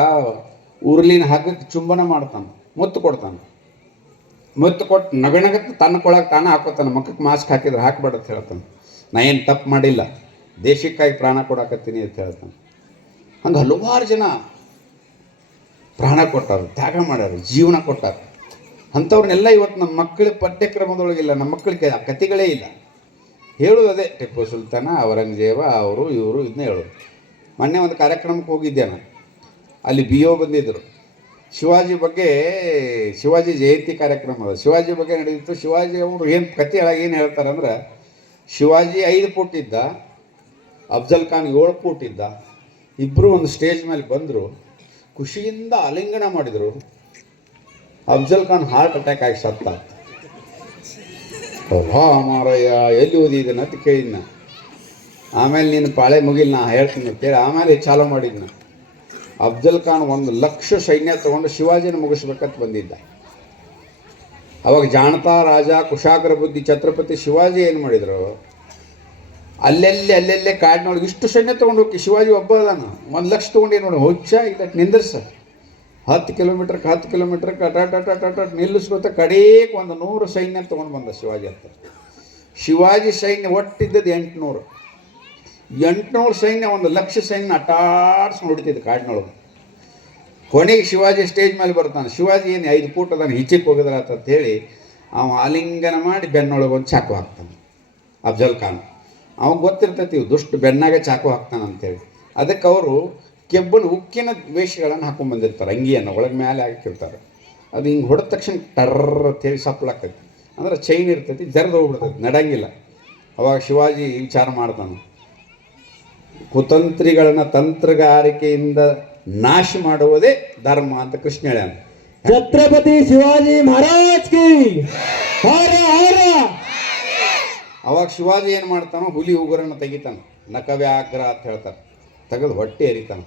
ಉರುಳಿನ ಹಗ್ಗಕ್ಕೆ ಚುಂಬನ ಮಾಡ್ತಾನೆ, ಮುತ್ತು ಕೊಡ್ತಾನೆ. ಮುತ್ತು ಕೊಟ್ಟು ನಗನಗತ್ತು ತನ್ನ ಕೊಳಗೆ ತಾನು ಹಾಕೋತಾನೆ. ಮಕ್ಕಕ್ಕೆ ಮಾಸ್ಕ್ ಹಾಕಿದ್ರೆ ಹಾಕಬೇಡ ಅಂತ ಹೇಳ್ತಾನೆ. ನಾ ಏನು ತಪ್ಪು ಮಾಡಿಲ್ಲ, ದೇಶಕ್ಕಾಗಿ ಪ್ರಾಣ ಕೊಡಾಕತ್ತೀನಿ ಅಂತ ಹೇಳ್ತಾನೆ. ಹಂಗೆ ಹಲವಾರು ಜನ ಪ್ರಾಣ ಕೊಟ್ಟಾರು, ತ್ಯಾಗ ಮಾಡ್ಯಾರು, ಜೀವನ ಕೊಟ್ಟಾರು. ಅಂಥವ್ರನ್ನೆಲ್ಲ ಇವತ್ತು ನಮ್ಮ ಮಕ್ಕಳ ಪಠ್ಯಕ್ರಮದೊಳಗಿಲ್ಲ, ನಮ್ಮ ಮಕ್ಕಳಿಗೆ ಕಥೆಗಳೇ ಇಲ್ಲ. ಹೇಳೋದು ಅದೇ, ಟಿಪ್ಪು ಸುಲ್ತಾನ, ಔರಂಗಜೇಬ, ಅವರು ಇವರು ಇದನ್ನ ಹೇಳೋದು. ಮೊನ್ನೆ ಒಂದು ಕಾರ್ಯಕ್ರಮಕ್ಕೆ ಹೋಗಿದ್ದೆ ನಾನು. ಅಲ್ಲಿ BO ಬಂದಿದ್ದರು. ಶಿವಾಜಿ ಜಯಂತಿ ಕಾರ್ಯಕ್ರಮ ಅದ. ಶಿವಾಜಿ ಬಗ್ಗೆ ನಡೆದಿತ್ತು. ಶಿವಾಜಿ ಅವರು ಏನು ಕಥೆ ಏನು ಹೇಳ್ತಾರೆ ಅಂದ್ರೆ, ಶಿವಾಜಿ 5 ಫೂಟ್ ಇದ್ದ, ಅಫ್ಜಲ್ ಖಾನ್ 7 ಫೂಟ್ ಇದ್ದ. ಇಬ್ಬರು ಒಂದು ಸ್ಟೇಜ್ ಮೇಲೆ ಬಂದರು, ಖುಷಿಯಿಂದ ಆಲಿಂಗನ ಮಾಡಿದರು. ಅಫ್ಜಲ್ ಖಾನ್ ಹಾರ್ಟ್ ಅಟ್ಯಾಕ್ ಆಗಿ ಸತ್ತ. ಹಾ ಮಾರಯ್ಯ ಎಲ್ಲಿ ಓದಿದ್ದಾನೆ ಅಂತ ಕೇಳಿದ್ನ. ಆಮೇಲೆ ನೀನು ಪಾಳೆ ಮುಗಿಲ್ ನಾ ಹೇಳ್ತೀನಿ ಅಂತೇಳಿ ಆಮೇಲೆ ಚಾಲೂ ಮಾಡಿದ್ನ. ಅಫ್ಜಲ್ ಖಾನ್ 1,00,000 ಸೈನ್ಯ ತೊಗೊಂಡು ಶಿವಾಜಿನ ಮುಗಿಸ್ಬೇಕಂತ ಬಂದಿದ್ದ. ಅವಾಗ ಜಾಣತಾ ರಾಜ ಕುಶಾಗ್ರ ಬುದ್ಧಿ ಛತ್ರಪತಿ ಶಿವಾಜಿ ಏನು ಮಾಡಿದರು, ಅಲ್ಲೆಲ್ಲೇ ಕಾಡಿನೊಳಗೆ ಇಷ್ಟು ಸೈನ್ಯ ತೊಗೊಂಡು ಹೋಗಿ ಶಿವಾಜಿ ಒಬ್ಬ ಅದಾನ 1,00,000 ತೊಗೊಂಡು ಏನು ನೋಡಿ ಹುಚ್ಚ ಇಲ್ಲ ನಿಂದಿರ್ಸ 10 ಕಿಲೋಮೀಟ್ರಿಗೆ 10 ಕಿಲೋಮೀಟ್ರಿಗೆ ಟಟ ನಿಲ್ಲಿಸ್ಕೊತ ಕಡೇಕ್ 100 ಸೈನ್ಯ ತೊಗೊಂಡು ಬಂದ ಶಿವಾಜಿ ಅಂತ. ಶಿವಾಜಿ ಸೈನ್ಯ ಒಟ್ಟಿದ್ದದ್ದು 800 ಸೈನ್ಯ 1,00,000 ಸೈನ್ಯ ಅಟಾಡ್ಸ್ಕೊಂಡು ಹೊಡಿತಿದ್ದು ಕಾಡಿನೊಳಗೆ. ಕೊನೆಗೆ ಶಿವಾಜಿ ಸ್ಟೇಜ್ ಮೇಲೆ ಬರ್ತಾನೆ. ಶಿವಾಜಿ ಏನು 5 ಫೂಟ್ ಅದನ್ನು ಹಿಚ್ಚಿಗೆ ಹೋಗಿದ್ರ ಅಂತ ಹೇಳಿ ಅವ ಆಲಿಂಗನ ಮಾಡಿ ಬೆನ್ನೊಳಗೆ ಒಂದು ಚಾಕು ಹಾಕ್ತಾನೆ ಅಫ್ಜಲ್ ಖಾನ್. ಅವಾಗ ಗೊತ್ತಿರ್ತೈತಿ ದುಷ್ಟ ಬೆನ್ನಾಗೆ ಚಾಕು ಹಾಕ್ತಾನೆ ಅಂತೇಳಿ. ಅದಕ್ಕೆ ಅವರು ಕೆಬ್ಬನ ಉಕ್ಕಿನ ವೇಷಗಳನ್ನು ಹಾಕೊಂಡು ಬಂದಿರ್ತಾರೆ, ಅಂಗಿಯನ್ನು ಒಳಗೆ ಮೇಲೆ ಹಾಕಿರ್ತಾರೆ. ಅದು ಹಿಂಗೆ ಹೊಡೆದ ತಕ್ಷಣ ಟರ್ರ ಅಂತೇಳಿ ಸಪ್ಪಳಾಕೈತಿ, ಅಂದ್ರೆ ಚೈನ್ ಇರ್ತೈತಿ, ಜರ್ದು ಹೋಗ್ಬಿಡ್ತೈತಿ, ನಡಂಗಿಲ್ಲ. ಅವಾಗ ಶಿವಾಜಿ ವಿಚಾರ ಮಾಡ್ತಾನೆ, ಕುತಂತ್ರಿಗಳನ್ನು ತಂತ್ರಗಾರಿಕೆಯಿಂದ ನಾಶ ಮಾಡುವುದೇ ಧರ್ಮ ಅಂತ ಕೃಷ್ಣ ಹೇಳ್ಯಾನ. ಛತ್ರಪತಿ ಶಿವಾಜಿ ಮಹಾರಾಜ್ ಕಿ ಹರ ಹರ. ಅವಾಗ ಶಿವಾಜಿ ಏನು ಮಾಡ್ತಾನೋ, ಹುಲಿ ಉಗುರನ್ನು ತೆಗಿತಾನೆ, ನಕವ್ಯಾಗ್ರ ಅಂತ ಹೇಳ್ತಾರೆ, ತೆಗೆದು ಹೊಟ್ಟೆ ಎರಿತಾನೆ.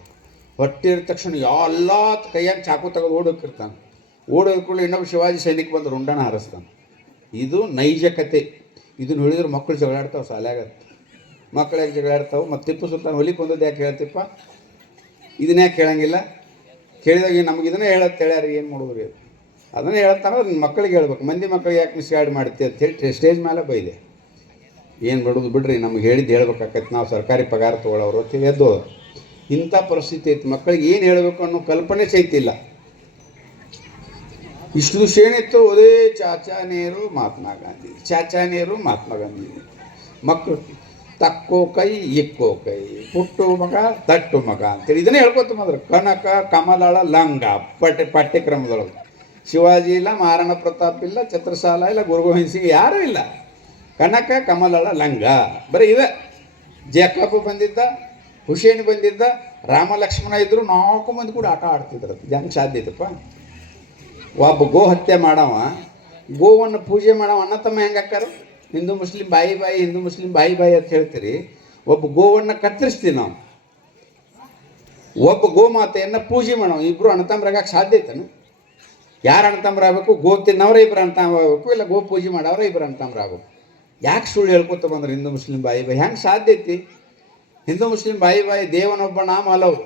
ಹೊಟ್ಟೆ ಎರಿದ ತಕ್ಷಣ ಎಲ್ಲ ಕೈಯಾಗ ಚಾಕು ತೆಗೆದು ಓಡೋಕಿರ್ತಾನೆ. ಓಡೋದ್ಕೊಳ್ಳಿ ಇನ್ನೊಬ್ಬ ಶಿವಾಜಿ ಸೈನಿಕ ಬಂದು ರುಂಡನ ಹಾರಿಸ್ತಾನೆ. ಇದು ನೈಜ ಕತೆ. ಇದನ್ನು ಹೇಳಿದ್ರೆ ಮಕ್ಕಳು ಜಗಳಾಡ್ತಾವೆ, ಸಾಲಾಗತ್ತೆ ಮಕ್ಕಳಿಗೆ ಜಗಳಾಡ್ತಾವೆ. ಮತ್ತು ಟಿಪ್ಪು ಸುಲ್ತಾನ್ ಹೊಲಿಗೆ ಬಂದದ್ದು ಯಾಕೆ ಹೇಳ್ತಿಪ್ಪ, ಇದನ್ನ ಯಾಕೆ ಹೇಳಂಗಿಲ್ಲ? ಕೇಳಿದಾಗ ನಮ್ಗೆ ಇದನ್ನೇ ಹೇಳತ್ತೆ ಹೇಳ್ಯಾರ, ಏನು ಮಾಡೋದ್ರಿ ಅದು ಅದನ್ನೇ ಹೇಳ್ತಾನೆ. ನಿನ್ನ ಮಕ್ಕಳಿಗೆ ಹೇಳ್ಬೇಕು, ಮಂದಿ ಮಕ್ಕಳಿಗೆ ಯಾಕೆ ಮಿಸ್ಗೈಡ್ ಮಾಡ್ತಿ ಅಂತ ಹೇಳಿ ಸ್ಟೇಜ್ ಮೇಲೆ ಬೈದೆ. ಏನು ಬಿಡೋದು ಬಿಡ್ರಿ, ನಮ್ಗೆ ಹೇಳಿದ್ದು ಹೇಳ್ಬೇಕಾಕೈತಿ, ನಾವು ಸರ್ಕಾರಿ ಪಗಾರ ತೊಗೊಳ್ಳೋರು ಅಂತ ಎದ್ದು ಇಂಥ ಪರಿಸ್ಥಿತಿ ಐತಿ. ಮಕ್ಕಳಿಗೆ ಏನು ಹೇಳಬೇಕು ಅನ್ನೋ ಕಲ್ಪನೆ ಸಹಿತಿಲ್ಲ. ಇಷ್ಟು ದಿವಸ ಏನಿತ್ತು, ಅದೇ ಚಾಚಾ ನೇರು ಮಹಾತ್ಮ ಗಾಂಧಿ, ಚಾಚಾ ನೇರು ಮಹಾತ್ಮ ಗಾಂಧಿ. ಮಕ್ಕಳು ತಕ್ಕೋ ಕೈ ಇಕ್ಕೋ ಕೈ, ಪುಟ್ಟು ಮಗ ತಟ್ಟು ಮಗ ಅಂತೇಳಿ ಇದನ್ನೇ ಹೇಳ್ಕೊತ ಬಂದ್ರೆ. ಕನಕ ಕಮಲಾಳ ಲಂಗ ಪಾಠ್ಯಕ್ರಮದೊಳಗೆ ಶಿವಾಜಿ ಇಲ್ಲ, ಮಹಾರಾಣಾ ಪ್ರತಾಪ್ ಇಲ್ಲ, ಛತ್ರಸಾಲ ಇಲ್ಲ, ಗುರು ಗೋವಿಂದ್ ಸಿಂಗ್ ಯಾರೂ ಇಲ್ಲ. ಕನಕ ಕಮಲಾಳ ಲಂಗ ಬರೀ ಇವೆ. ಜೇಕಬ್ ಬಂದಿದ್ದ, ಹುಸೇನ್ ಬಂದಿದ್ದ, ರಾಮ ಲಕ್ಷ್ಮಣ ಇದ್ದರು, 4 ಮಂದಿ ಕೂಡ ಆಟ ಆಡ್ತಿದ್ರು. ಹೆಂಗೆ ಸಾಧ್ಯ ಐತಪ್ಪ? ಒಬ್ಬ ಗೋ ಹತ್ಯೆ ಮಾಡವ, ಗೋವನ್ನು ಪೂಜೆ ಮಾಡವ, ಅಣ್ಣ ತಮ್ಮ ಹೆಂಗೆ ಹಾಕಾರ? ಹಿಂದೂ ಮುಸ್ಲಿಂ ಬಾಯಿ ಹಿಂದೂ ಮುಸ್ಲಿಂ ಬಾಯಿ ಅಂತ ಹೇಳ್ತೀರಿ. ಒಬ್ಬ ಗೋವನ್ನು ಕತ್ತರಿಸ್ತೀವಿ ನಾವು, ಒಬ್ಬ ಗೋಮಾತೆಯನ್ನು ಪೂಜೆ ಮಾಡೋ, ಇಬ್ಬರು ಅಣ್ಣತಮ್ಮರಾಗಕ್ಕೆ ಸಾಧ್ಯ ಐತನು? ಯಾರು ಅಣ್ಣತಮ್ಮರಾಗಬೇಕು? ಗೋ ತಿನ್ನವ್ರೆ ಇಬ್ಬರು ಅಣ್ಣತಮ್ಮರಾಗಬೇಕು, ಇಲ್ಲ ಗೋ ಪೂಜೆ ಮಾಡವ್ರೆ ಇಬ್ಬರು ಅಣ್ಣತಮ್ಮರಾಗಬೇಕು. ಯಾಕೆ ಸುಳ್ಳು ಹೇಳ್ಕೊತ ಬಂದ್ರೆ ಹಿಂದೂ ಮುಸ್ಲಿಂ ಬಾಯಿ ಹೆಂಗೆ ಸಾಧ್ಯ ಐತಿ? ಹಿಂದೂ ಮುಸ್ಲಿಂ ಬಾಯಿ ದೇವನೊಬ್ಬ ನಾಮ ಹಲವು.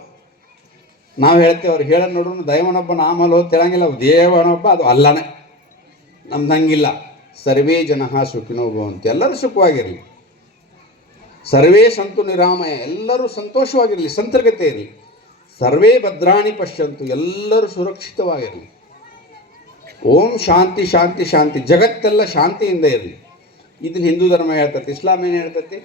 ನಾವು ಹೇಳ್ತೇವೆ, ಅವ್ರು ಹೇಳೋದು ನೋಡ್ರು ದೈವನೊಬ್ಬ ನಾಮ ಹಲವು ತಿಳಂಗಿಲ್ಲ. ಅವು ದೇವನೊಬ್ಬ, ಅದು ಅಲ್ಲನೇ. ನಮ್ದು ಹಂಗಿಲ್ಲ. ಸರ್ವೇ ಜನ ಸುಖಿನೋ ಭವಂತು, ಎಲ್ಲರೂ ಸುಖವಾಗಿರಲಿ. ಸರ್ವೇ ಸಂತು ನಿರಾಮಯ, ಎಲ್ಲರೂ ಸಂತೋಷವಾಗಿರಲಿ, ಸಂತರ್ಗತೆ ಇರಲಿ. ಸರ್ವೇ ಭದ್ರಾಣಿ ಪಶ್ಯಂತು, ಎಲ್ಲರೂ ಸುರಕ್ಷಿತವಾಗಿರಲಿ. ಓಂ ಶಾಂತಿ ಶಾಂತಿ ಶಾಂತಿ, ಜಗತ್ತೆಲ್ಲ ಶಾಂತಿಯಿಂದ ಇರಲಿ. ಇದನ್ನು ಹಿಂದೂ ಧರ್ಮ ಹೇಳ್ತೈತಿ. ಇಸ್ಲಾಂ ಏನು ಹೇಳ್ತೈತಿ?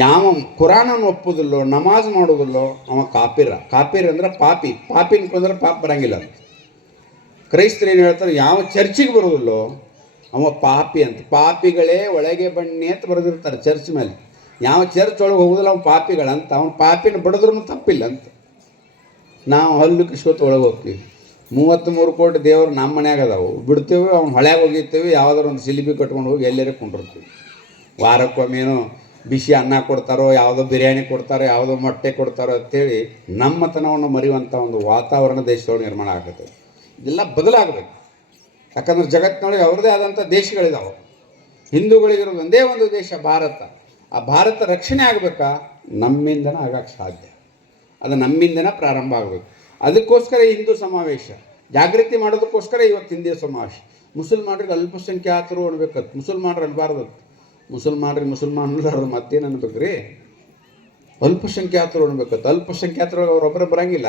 ಯಾವ ಕುರಾನನ್ನು ಒಪ್ಪುದಿಲ್ಲೋ, ನಮಾಜ್ ಮಾಡೋದಿಲ್ಲೋ ಅವ ಕಾಪಿರ. ಕಾಪಿರ್ ಅಂದ್ರೆ ಪಾಪಿ. ಪಾಪಿನ ಕೊಂದ್ರೆ ಪಾಪ ಬರಂಗಿಲ್ಲ ಅಂತ. ಕ್ರೈಸ್ತರು ಏನು ಹೇಳ್ತಾರೆ? ಯಾವ ಚರ್ಚಿಗೆ ಬರೋದಿಲ್ಲೋ ಅವ ಪಾಪಿ ಅಂತ. ಪಾಪಿಗಳೇ ಒಳಗೆ ಬನ್ನಿ ಅಂತ ಬರೆದಿರ್ತಾರೆ ಚರ್ಚ್ ಮೇಲೆ. ಯಾವ ಚರ್ಚ್ ಒಳಗೆ ಹೋಗೋದಿಲ್ಲ ಅವ್ನು ಪಾಪಿಗಳಂತ. ಅವ್ನು ಪಾಪಿನ ಬಡಿದ್ರೂ ತಪ್ಪಿಲ್ಲ ಅಂತ. ನಾವು ಹಲ್ಲು ಕಿಸ್ಕೊತ ಒಳಗೆ ಹೋಗ್ತೀವಿ. 33 ಕೋಟಿ ದೇವರು ನಮ್ಮ ಮನ್ಯಾಗ ಅದಾವು, ಬಿಡ್ತೇವೆ. ಅವ್ನು ಹೊಳ್ಯಾಗ ಹೋಗಿರ್ತೀವಿ, ಯಾವುದಾದ್ರು ಒಂದು ಸಿಲಿಬಿ ಕಟ್ಕೊಂಡು ಹೋಗಿ ಎಲ್ಲರೂ ಕೊಂಡಿರ್ತೀವಿ. ವಾರಕ್ಕೊಮ್ಮೇನೋ ಬಿಸಿ ಅನ್ನ ಕೊಡ್ತಾರೋ, ಯಾವುದೋ ಬಿರಿಯಾನಿ ಕೊಡ್ತಾರೋ, ಯಾವುದೋ ಮೊಟ್ಟೆ ಕೊಡ್ತಾರೋ ಅಂತೇಳಿ ನಮ್ಮತನವನ್ನು ಮರೆಯುವಂಥ ಒಂದು ವಾತಾವರಣ ದೇಶದೊಳಗೆ ನಿರ್ಮಾಣ ಆಗುತ್ತೆ. ಇದೆಲ್ಲ ಬದಲಾಗಬೇಕು. ಯಾಕಂದ್ರೆ ಜಗತ್ತಿನೊಳಗೆ ಅವ್ರದ್ದೇ ಆದಂಥ ದೇಶಗಳಿದಾವೆ. ಹಿಂದೂಗಳಿಗಿರೋದು ಒಂದೇ ಒಂದು ದೇಶ ಭಾರತ. ಆ ಭಾರತ ರಕ್ಷಣೆ ಆಗಬೇಕಾ? ನಮ್ಮಿಂದನೇ ಆಗಕ್ಕೆ ಸಾಧ್ಯ. ಅದು ನಮ್ಮಿಂದನೇ ಪ್ರಾರಂಭ ಆಗಬೇಕು. ಅದಕ್ಕೋಸ್ಕರ ಹಿಂದೂ ಸಮಾವೇಶ ಜಾಗೃತಿ ಮಾಡೋದಕ್ಕೋಸ್ಕರ ಇವತ್ತು ಹಿಂದೂ ಸಮಾವೇಶ. ಮುಸಲ್ಮಾನರಿಗೆ ಅಲ್ಪಸಂಖ್ಯಾತರು ಅನ್ಬೇಕಂತ, ಮುಸಲ್ಮಾನರು ಅನ್ಬಾರ್ದು. ಮುಸಲ್ಮಾನರು ಮತ್ತೇನು ಅನ್ಬೇಕು ರೀ? ಅಲ್ಪಸಂಖ್ಯಾತರು ಅನ್ಬೇಕಂತ. ಅಲ್ಪಸಂಖ್ಯಾತರು ಅವರೊಬ್ಬರೇ ಬರೋಂಗಿಲ್ಲ.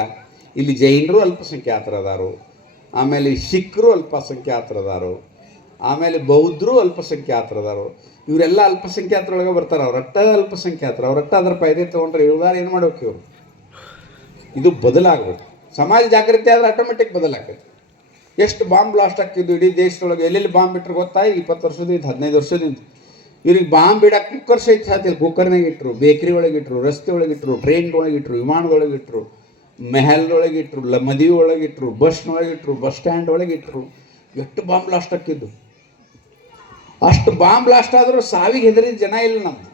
ಇಲ್ಲಿ ಜೈನರು ಅಲ್ಪಸಂಖ್ಯಾತರದಾರು, ಆಮೇಲೆ ಸಿಖ್ರು ಅಲ್ಪಸಂಖ್ಯಾತರದಾರು, ಆಮೇಲೆ ಬೌದ್ಧರು ಅಲ್ಪಸಂಖ್ಯಾತರದಾರು. ಇವರೆಲ್ಲ ಅಲ್ಪಸಂಖ್ಯಾತರೊಳಗೆ ಬರ್ತಾರೆ. ಅವರಟ್ಟ ಅಲ್ಪಸಂಖ್ಯಾತರು, ಅವರಟ್ಟ ಅದರ ಫಾಯ್ದೆ ತೊಗೊಂಡ್ರೆ ಇವ್ರು ಏನು ಮಾಡ್ಬೇಕು? ಇವರು ಇದು ಬದಲಾಗಬೇಕು. ಸಮಾಜ ಜಾಗೃತಿ ಆದರೆ ಆಟೋಮೆಟಿಕ್ ಬದಲಾಗ್ತೈತೆ. ಎಷ್ಟು ಬಾಂಬ್ ಬ್ಲಾಸ್ಟ್ ಆಗ್ತಿದ್ದು ಇಡೀ ದೇಶದೊಳಗೆ. ಎಲ್ಲೆಲ್ಲಿ ಬಾಂಬ್ ಬಿಟ್ಟರು ಗೊತ್ತಾ? 20 ವರ್ಷದಿಂದ 15 ವರ್ಷದಿಂದ ಇವ್ರಿಗೆ ಬಾಂಬ್ ಬಿಡಕ್ಕೆ ಕುಕ್ಕರ್ ಸಹಿತ ಸಾಧ್ಯ. ಕುಕ್ಕರ್ನಾಗ ಇಟ್ಟರು, ಬೇಕ್ರಿ ಒಳಗಿಟ್ರು, ರಸ್ತೆ ಒಳಗಿಟ್ರು, ಟ್ರೈನ್ದೊಳಗಿಟ್ರು, ವಿಮಾನದೊಳಗಿಟ್ರು, ಮೆಹಲ್ದೊಳಗಿಟ್ರು, ಮದುವೆ ಒಳಗಿಟ್ರು, ಬಸ್ನೊಳಗಿಟ್ರು, ಬಸ್ ಸ್ಟ್ಯಾಂಡ್ ಒಳಗಿಟ್ರು. ಎಷ್ಟು ಬಾಂಬ್ ಬ್ಲಾಸ್ಟ್ ಆಗ್ತಿದ್ದು. ಅಷ್ಟು ಬಾಂಬ್ ಬ್ಲಾಸ್ಟ್ ಆದರೂ ಸಾವಿಗೆ ಹೆದರಿದ ಜನ ಇಲ್ಲ ನಮ್ದು.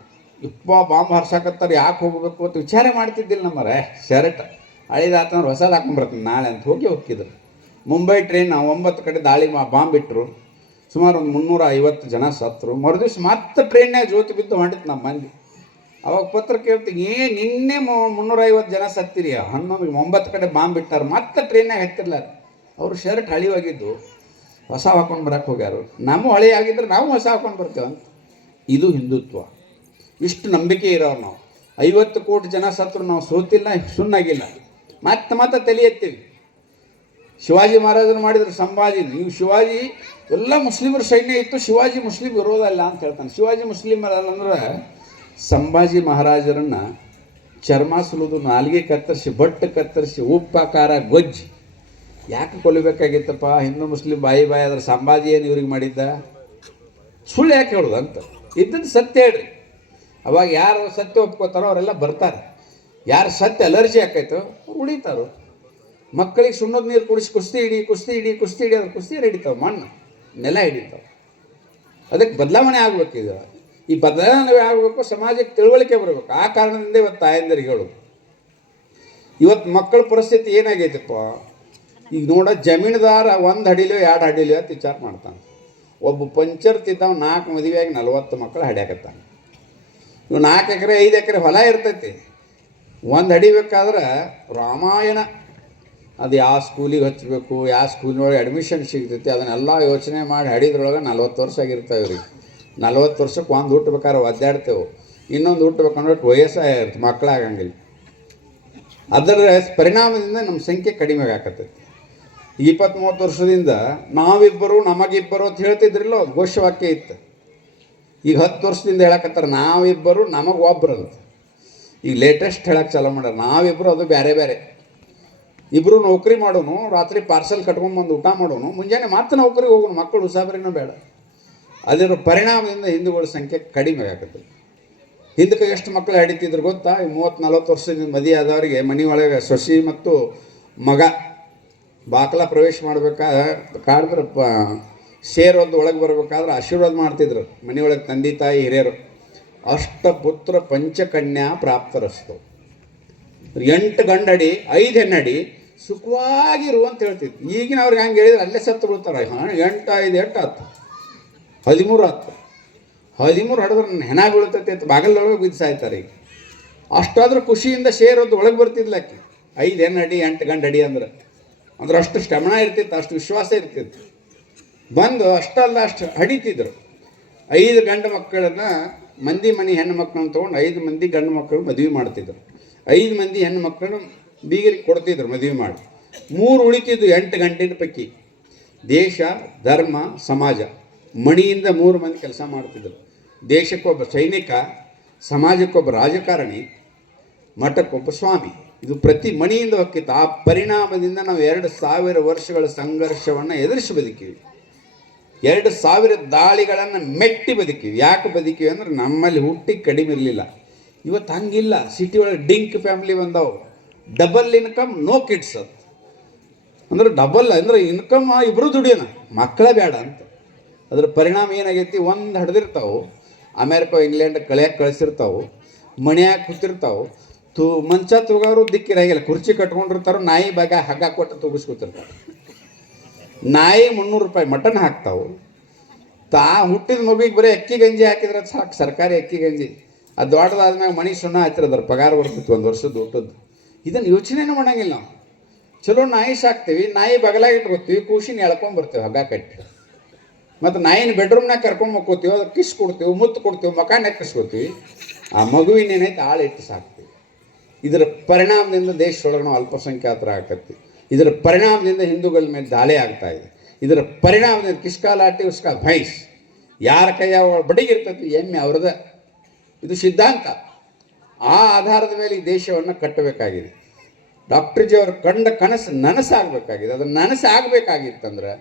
ಇಪ್ಪ ಬಾಂಬ್ ಹಾರ್ಸಾಕತ್ತಾರೆ, ಯಾಕೆ ಹೋಗ್ಬೇಕು ಅಂತ ವಿಚಾರ ಮಾಡ್ತಿದ್ದಿಲ್ಲ ನಮ್ಮರೆ. ಶರ್ಟ್ ಹಳಿದಾತಂದ್ರೆ ಹೊಸದು ಹಾಕೊಂಡ್ಬರ್ತೀನಿ ನಾಳೆ ಅಂತ ಹೋಗಿದ್ರು. ಮುಂಬೈ ಟ್ರೈನ್ 9 ಕಡೆ ದಾಳಿ ಬಾಂಬ್ ಇಟ್ಟರು. ಸುಮಾರು ಒಂದು 350 ಜನ ಸತ್ತರು. ಮರುದಿವ್ಸ ಮತ್ತೆ ಟ್ರೈನ್ಯಾಗ ಜ್ಯೋತಿ ಬಿದ್ದು ಹೊಂಟಿತ್ತು ನಮ್ಮ ಮಂದಿ. ಅವಾಗ ಪತ್ರ ಕೇಳ್ತೀವಿ, ನಿನ್ನೆ 350 ಜನ ಸತ್ತಿರಿ, 9 ಕಡೆ ಬಾಂಬ್ ಬಿಟ್ಟಾರ, ಮತ್ತೆ ಟ್ರೈನ್ಯಾಗ ಹತ್ತಿರ್ಲಾರ. ಅವರು ಶರ್ಟ್ ಹಳಿವಾಗಿದ್ದು ಹೊಸ ಹಾಕೊಂಡು ಬರಕ್ಕೆ ಹೋಗ್ಯಾರು. ನಮ್ಮ ಹಳಿ ಆಗಿದ್ರೆ ನಾವು ಹೊಸ ಹಾಕೊಂಡು ಬರ್ತೇವೆ ಅಂತ. ಇದು ಹಿಂದುತ್ವ. ಇಷ್ಟು ನಂಬಿಕೆ ಇರೋರು ನಾವು. 50 ಕೋಟಿ ಜನ ಸತ್ರು ನಾವು ಸೋತಿಲ್ಲ, ಸುಣ್ಣಾಗಿಲ್ಲ. ಮತ್ತೆ ತಲೆ ಎತ್ತೀವಿ. ಶಿವಾಜಿ ಮಹಾರಾಜರು ಮಾಡಿದ್ರು ಸಂಭಾಜಿ. ನೀವು ಶಿವಾಜಿ ಎಲ್ಲ ಮುಸ್ಲಿಮರ ಸೈನ್ಯ ಇತ್ತು, ಶಿವಾಜಿ ಮುಸ್ಲಿಂ ವಿರೋಧ ಇಲ್ಲ ಅಂತ ಹೇಳ್ತಾನೆ. ಶಿವಾಜಿ ಮುಸ್ಲಿಮರಲ್ಲ ಅಂದ್ರೆ ಸಂಭಾಜಿ ಮಹಾರಾಜರನ್ನು ಚರ್ಮ ಸುಲಿದು, ನಾಲಿಗೆ ಕತ್ತರಿಸಿ, ಬಟ್ಟು ಕತ್ತರಿಸಿ, ಉಪ್ಪಾಕಾರ ಗೊಜ್ಜಿ ಯಾಕೆ ಕೊಲ್ಲಬೇಕಾಗಿತ್ತಪ್ಪ? ಹಿಂದೂ ಮುಸ್ಲಿಂ ಬಾಯಿ ಆದ್ರೆ ಸಂಭಾಜಿ ಏನು ಇವ್ರಿಗೆ ಮಾಡಿದ್ದ? ಸುಳ್ಳು ಯಾಕೆ ಹೇಳೋದು ಅಂತ. ಇದ್ದದ್ದು ಸತ್ಯ ಹೇಳ್ರಿ. ಅವಾಗ ಯಾರು ಸತ್ಯ ಒಪ್ಕೋತಾರೋ ಅವರೆಲ್ಲ ಬರ್ತಾರೆ. ಯಾರು ಸತ್ಯ ಅಲರ್ಜಿ ಆಕೈತೋ ಅವ್ರು ಉಳಿತಾರೋ. ಮಕ್ಕಳಿಗೆ ಸುಣ್ಣದ ನೀರು ಕುಡಿಸಿ ಕುಸ್ತಿ ಹಿಡಿ ಅದ್ರ ಕುಸ್ತಿ ಹಿಡಿತಾವೆ, ಮಣ್ಣು ನೆಲ ಹಿಡಿತಾವೆ. ಅದಕ್ಕೆ ಬದಲಾವಣೆ ಆಗ್ಬೇಕಿದೆ. ಈ ಬದಲಾವಣೆ ಆಗಬೇಕು, ಸಮಾಜಕ್ಕೆ ತಿಳುವಳಿಕೆ ಬರಬೇಕು. ಆ ಕಾರಣದಿಂದ ಇವತ್ತು ತಾಯಂದಿರಿಗೆ ಹೇಳೋದು. ಇವತ್ತು ಮಕ್ಕಳ ಪರಿಸ್ಥಿತಿ ಏನಾಗೈತಪ್ಪ? ಈಗ ನೋಡ, ಜಮೀನುದಾರ 1 ಅಡಿಲೋ 2 ಅಡಿಲೋ ಅಂತ ವಿಚಾರ ಮಾಡ್ತಾನೆ. ಒಬ್ಬ ಪಂಚರ್ ತಿದ್ದಾವ 4 ಮದುವೆಯಾಗಿ 40 ಮಕ್ಕಳು ಹಡ್ಯಾಕತ್ತಾನೆ. ಇವು 4 ಎಕರೆ 5 ಎಕರೆ ಹೊಲ ಇರ್ತೈತಿ. 1 ಅಡಿಬೇಕಾದ್ರೆ ರಾಮಾಯಣ. ಅದು ಯಾವ ಸ್ಕೂಲಿಗೆ ಹಚ್ಚಬೇಕು, ಯಾವ ಸ್ಕೂಲಿನೊಳಗೆ ಅಡ್ಮಿಷನ್ ಸಿಗ್ತೈತಿ, ಅದನ್ನೆಲ್ಲ ಯೋಚನೆ ಮಾಡಿ ಹಡಿದ್ರೊಳಗೆ 40 ವರ್ಷ ಆಗಿರ್ತಾವೆ ಇವ್ರಿಗೆ. 40 ವರ್ಷಕ್ಕೆ ಒಂದು ಹುಟ್ಟಬೇಕಾದ್ರೆ ಒದ್ದಾಡ್ತೇವೆ, ಇನ್ನೊಂದು ಹುಟ್ಟಬೇಕಂದ್ರೆ ವಯಸ್ಸಾಗಿರುತ್ತೆ, ಮಕ್ಕಳಾಗಂಗಿಲ್ಲ. ಅದರ ಪರಿಣಾಮದಿಂದ ನಮ್ಮ ಸಂಖ್ಯೆ ಕಡಿಮೆ ಆಗಕತ್ತೈತಿ. 20-30 ವರ್ಷದಿಂದ ನಾವಿಬ್ಬರು ನಮಗಿಬ್ಬರು ಅಂತ ಹೇಳ್ತಿದ್ರಿಲ್ಲೋ, ಘೋಷವಾಕ್ಯ ಇತ್ತು. ಈಗ 10 ವರ್ಷದಿಂದ ಹೇಳಕತ್ತಾರೆ ನಾವಿಬ್ಬರು ನಮಗೊಬ್ಬರು ಅಂತ. ಈಗ ಲೇಟೆಸ್ಟ್ ಹೇಳಕ್ಕೆ ಚಾಲೂ ಮಾಡ್ಯಾರ ನಾವಿಬ್ಬರು, ಅದು ಬೇರೆ ಬೇರೆ. ಇಬ್ಬರು ನೌಕರಿ ಮಾಡೋನು, ರಾತ್ರಿ ಪಾರ್ಸಲ್ ಕಟ್ಕೊಂಡ್ಬಂದು ಊಟ ಮಾಡೋನು, ಮುಂಜಾನೆ ಮತ್ತೆ ನೌಕರಿಗೆ ಹೋಗೋನು, ಮಕ್ಕಳು ಉಸಾಬರಿನೂ ಬೇಡ. ಅದರ ಪರಿಣಾಮದಿಂದ ಹಿಂದೂಗಳ ಸಂಖ್ಯೆ ಕಡಿಮೆ ಆಗತ್ತೆ. ಹಿಂದಕ್ಕೆ ಎಷ್ಟು ಮಕ್ಕಳು ಹಿಡಿತಿದ್ರು ಗೊತ್ತಾ? 30-40 ವರ್ಷದಿಂದ ಮದುವೆ ಆದವರಿಗೆ ಮನೆ ಒಳಗೆ ಸೊಸಿ ಮತ್ತು ಮಗ ಬಾಕಲ ಪ್ರವೇಶ ಮಾಡ್ಬೇಕಾದ್ರೆ ಸೇರೊಂದು ಒಳಗೆ ಬರ್ಬೇಕಾದ್ರೆ ಆಶೀರ್ವಾದ ಮಾಡ್ತಿದ್ರು ಮನೆಯೊಳಗೆ ತಂದೆ ತಾಯಿ ಹಿರಿಯರು. ಅಷ್ಟಪುತ್ರ ಪಂಚಕನ್ಯಾ ಪ್ರಾಪ್ತರಸ್ತು. 8 ಗಂಡಡಿ 5 ಹೆಣ್ಣಡಿ ಸುಖವಾಗಿರು ಅಂತ ಹೇಳ್ತಿದ್ರು. ಈಗಿನ ಅವ್ರಿಗೆ ಹಂಗೆ ಹೇಳಿದ್ರೆ ಅಲ್ಲೇ ಸತ್ತು ಬಿಡ್ತಾರೆ. 8 5 8 10 13 ಹೊಡೆದ್ರೆ ಹೆಣ ಬೀಳ್ತೈತೆ ಅಂತ ಬಾಗಲದೊಳಗೆ ಬಿದ್ದು ಸಾಯ್ತಾರೆ. ಈಗ ಅಷ್ಟಾದ್ರೂ ಖುಷಿಯಿಂದ ಸೇರೋದು ಒಳಗೆ ಬರ್ತಿದ್ಲ ಆಕೆ. 5 ಹೆಣ್ಣಡಿ 8 ಗಂಡಡಿ ಅಂದ್ರೆ ಅಷ್ಟು ಶ್ರಮಣ ಇರ್ತಿತ್ತು, ಅಷ್ಟು ವಿಶ್ವಾಸ ಇರ್ತಿತ್ತು. ಬಂದು ಅಷ್ಟಲ್ಲ ಅಷ್ಟು ಹಡಿತಿದ್ರು. 5 ಗಂಡು ಮಕ್ಕಳನ್ನು ಮಂದಿ ಮನೆ ಹೆಣ್ಣು ಮಕ್ಕಳನ್ನ ತೊಗೊಂಡು 5 ಮಂದಿ ಗಂಡು ಮಕ್ಕಳು ಮದುವೆ ಮಾಡ್ತಿದ್ರು. 5 ಮಂದಿ ಹೆಣ್ಣು ಮಕ್ಕಳು ಬೀಗರಿಗೆ ಕೊಡ್ತಿದ್ರು ಮದುವೆ ಮಾಡಿ. 3 ಉಳಿತಿದ್ದು 8 ಗಂಟಿನ ಪೈಕಿ. ದೇಶ, ಧರ್ಮ, ಸಮಾಜ ಮಣಿಯಿಂದ 3 ಮಂದಿ ಕೆಲಸ ಮಾಡ್ತಿದ್ರು. ದೇಶಕ್ಕೊಬ್ಬ ಸೈನಿಕ, ಸಮಾಜಕ್ಕೊಬ್ಬ ರಾಜಕಾರಣಿ, ಮಠಕ್ಕೊಬ್ಬ ಸ್ವಾಮಿ. ಇದು ಪ್ರತಿ ಮಣಿಯಿಂದ ಹೊಕ್ಕಿತ್ತು. ಆ ಪರಿಣಾಮದಿಂದ ನಾವು 2000 ವರ್ಷಗಳ ಸಂಘರ್ಷವನ್ನು ಎದುರಿಸಿ ಬದುಕಿವಿ. 2000 ದಾಳಿಗಳನ್ನು ಮೆಟ್ಟಿ ಬದುಕಿವಿ. ಯಾಕೆ ಬದುಕಿವಿ ಅಂದ್ರೆ ನಮ್ಮಲ್ಲಿ ಹುಟ್ಟಿ ಕಡಿಮೆ ಇರಲಿಲ್ಲ. ಇವತ್ತು ಹಂಗಿಲ್ಲ. ಸಿಟಿ ಒಳಗೆ ಡಿಂಕ್ ಫ್ಯಾಮಿಲಿ ಬಂದವು. ಡಬಲ್ ಇನ್ಕಮ್, ನೋ ಕಿಡ್ಸ್ ಅಂತ. ಅಂದ್ರೆ ಡಬಲ್ ಅಂದರೆ ಇನ್ಕಮ್ ಇಬ್ಬರು ದುಡಿಯೋಣ, ಮಕ್ಕಳೇ ಬೇಡ ಅಂತ. ಅದ್ರ ಪರಿಣಾಮ ಏನಾಗೈತಿ? ಒಂದು ಹಡ್ದಿರ್ತಾವೆ, ಅಮೇರಿಕ ಇಂಗ್ಲೆಂಡ್ ಕಳಿಯಕ್ಕೆ ಕಳಿಸಿರ್ತಾವೆ, ಮನ್ಯಾಗ ಕೂತಿರ್ತಾವೆ, ಮಂಚ ತಗೋರು ದಿಕ್ಕಿರಾಗಿಲ್ಲ, ಕುರ್ಚಿ ಕಟ್ಕೊಂಡಿರ್ತಾರೋ, ನಾಯಿ ಬಾಗ ಹಗ್ಗ ಕೊಟ್ಟು ತೂಗಿಸ್ಕೊತಿರ್ತಾರೆ. ನಾಯಿ 300 ರೂಪಾಯಿ ಮಟನ್ ಹಾಕ್ತಾವೆ. ಹುಟ್ಟಿದ ಮಗುವಿಗೆ ಬರೀ ಅಕ್ಕಿ ಗಂಜಿ ಹಾಕಿದ್ರೆ ಸಾಕು, ಸರ್ಕಾರಿ ಅಕ್ಕಿ ಗಂಜಿ. ಅದು ದೊಡ್ಡದಾದ್ಮೇಲೆ ಮಣಿ ಸುಣ್ಣ ಹತ್ತಿರ ಅದ್ರ ಪಗಾರ ಬರ್ತಿತ್ತು 1 ವರ್ಷದ ಊಟದ್ದು. ಇದನ್ನು ಯೋಚನೆನೂ ಮಾಡಂಗಿಲ್ಲ ನಾವು. ಚಲೋ ನಾಯಿ ಸಾಕ್ತೀವಿ, ನಾಯಿ ಬಗಲಾಗಿ ಇಟ್ಕೊತೀವಿ, ಕೂಸಿನ ಎಳ್ಕೊಂಡು ಬರ್ತೀವಿ ಹಗ್ಗ ಕಟ್ಟಿ. ಮತ್ತು ನಾಯಿನ ಬೆಡ್ರೂಮ್ನಾಗ ಕರ್ಕೊಂಡು ಮಕ್ಕೋತೀವಿ, ಅದಕ್ಕೆ ಕಿಸ್ ಕೊಡ್ತೀವಿ, ಮುತ್ತು ಕೊಡ್ತೀವಿ, ಮಕ ನೆಕ್ಕಿಸ್ಕೊತೀವಿ. ಆ ಮಗುವಿನೇನೈತೆ ಆಳಿಟ್ಟು ಸಾಕ್ತೀವಿ. ಇದರ ಪರಿಣಾಮದಿಂದ ದೇಶದೊಳಗೆ ನಾವು ಅಲ್ಪಸಂಖ್ಯಾತರ ಆಗತ್ತೀವಿ. ಇದರ ಪರಿಣಾಮದಿಂದ ಹಿಂದೂಗಳ ಮೇಲೆ ದಾಳಿ ಆಗ್ತಾ ಇದೆ. ಇದರ ಪರಿಣಾಮದಿಂದ ಕಿಸ್ಕಾಲಾಟಿ ಉಸ್ಕಾ ಭೈಸ್, ಯಾರ ಕೈಯ ಬಡಿಗಿರ್ತೈತಿ ಎಮ್ಮೆ ಅವ್ರದ. ಇದು ಸಿದ್ಧಾಂತ. ಆ ಆಧಾರದ ಮೇಲೆ ಈ ದೇಶವನ್ನು ಕಟ್ಟಬೇಕಾಗಿದೆ. ಡಾಕ್ಟರ್ ಜಿ ಅವರು ಕಂಡ ಕನಸು ನನಸಾಗಬೇಕಾಗಿದೆ. ಅದನ್ನು ನನಸಾಗಬೇಕಾಗಿತ್ತಂದ್ರೆ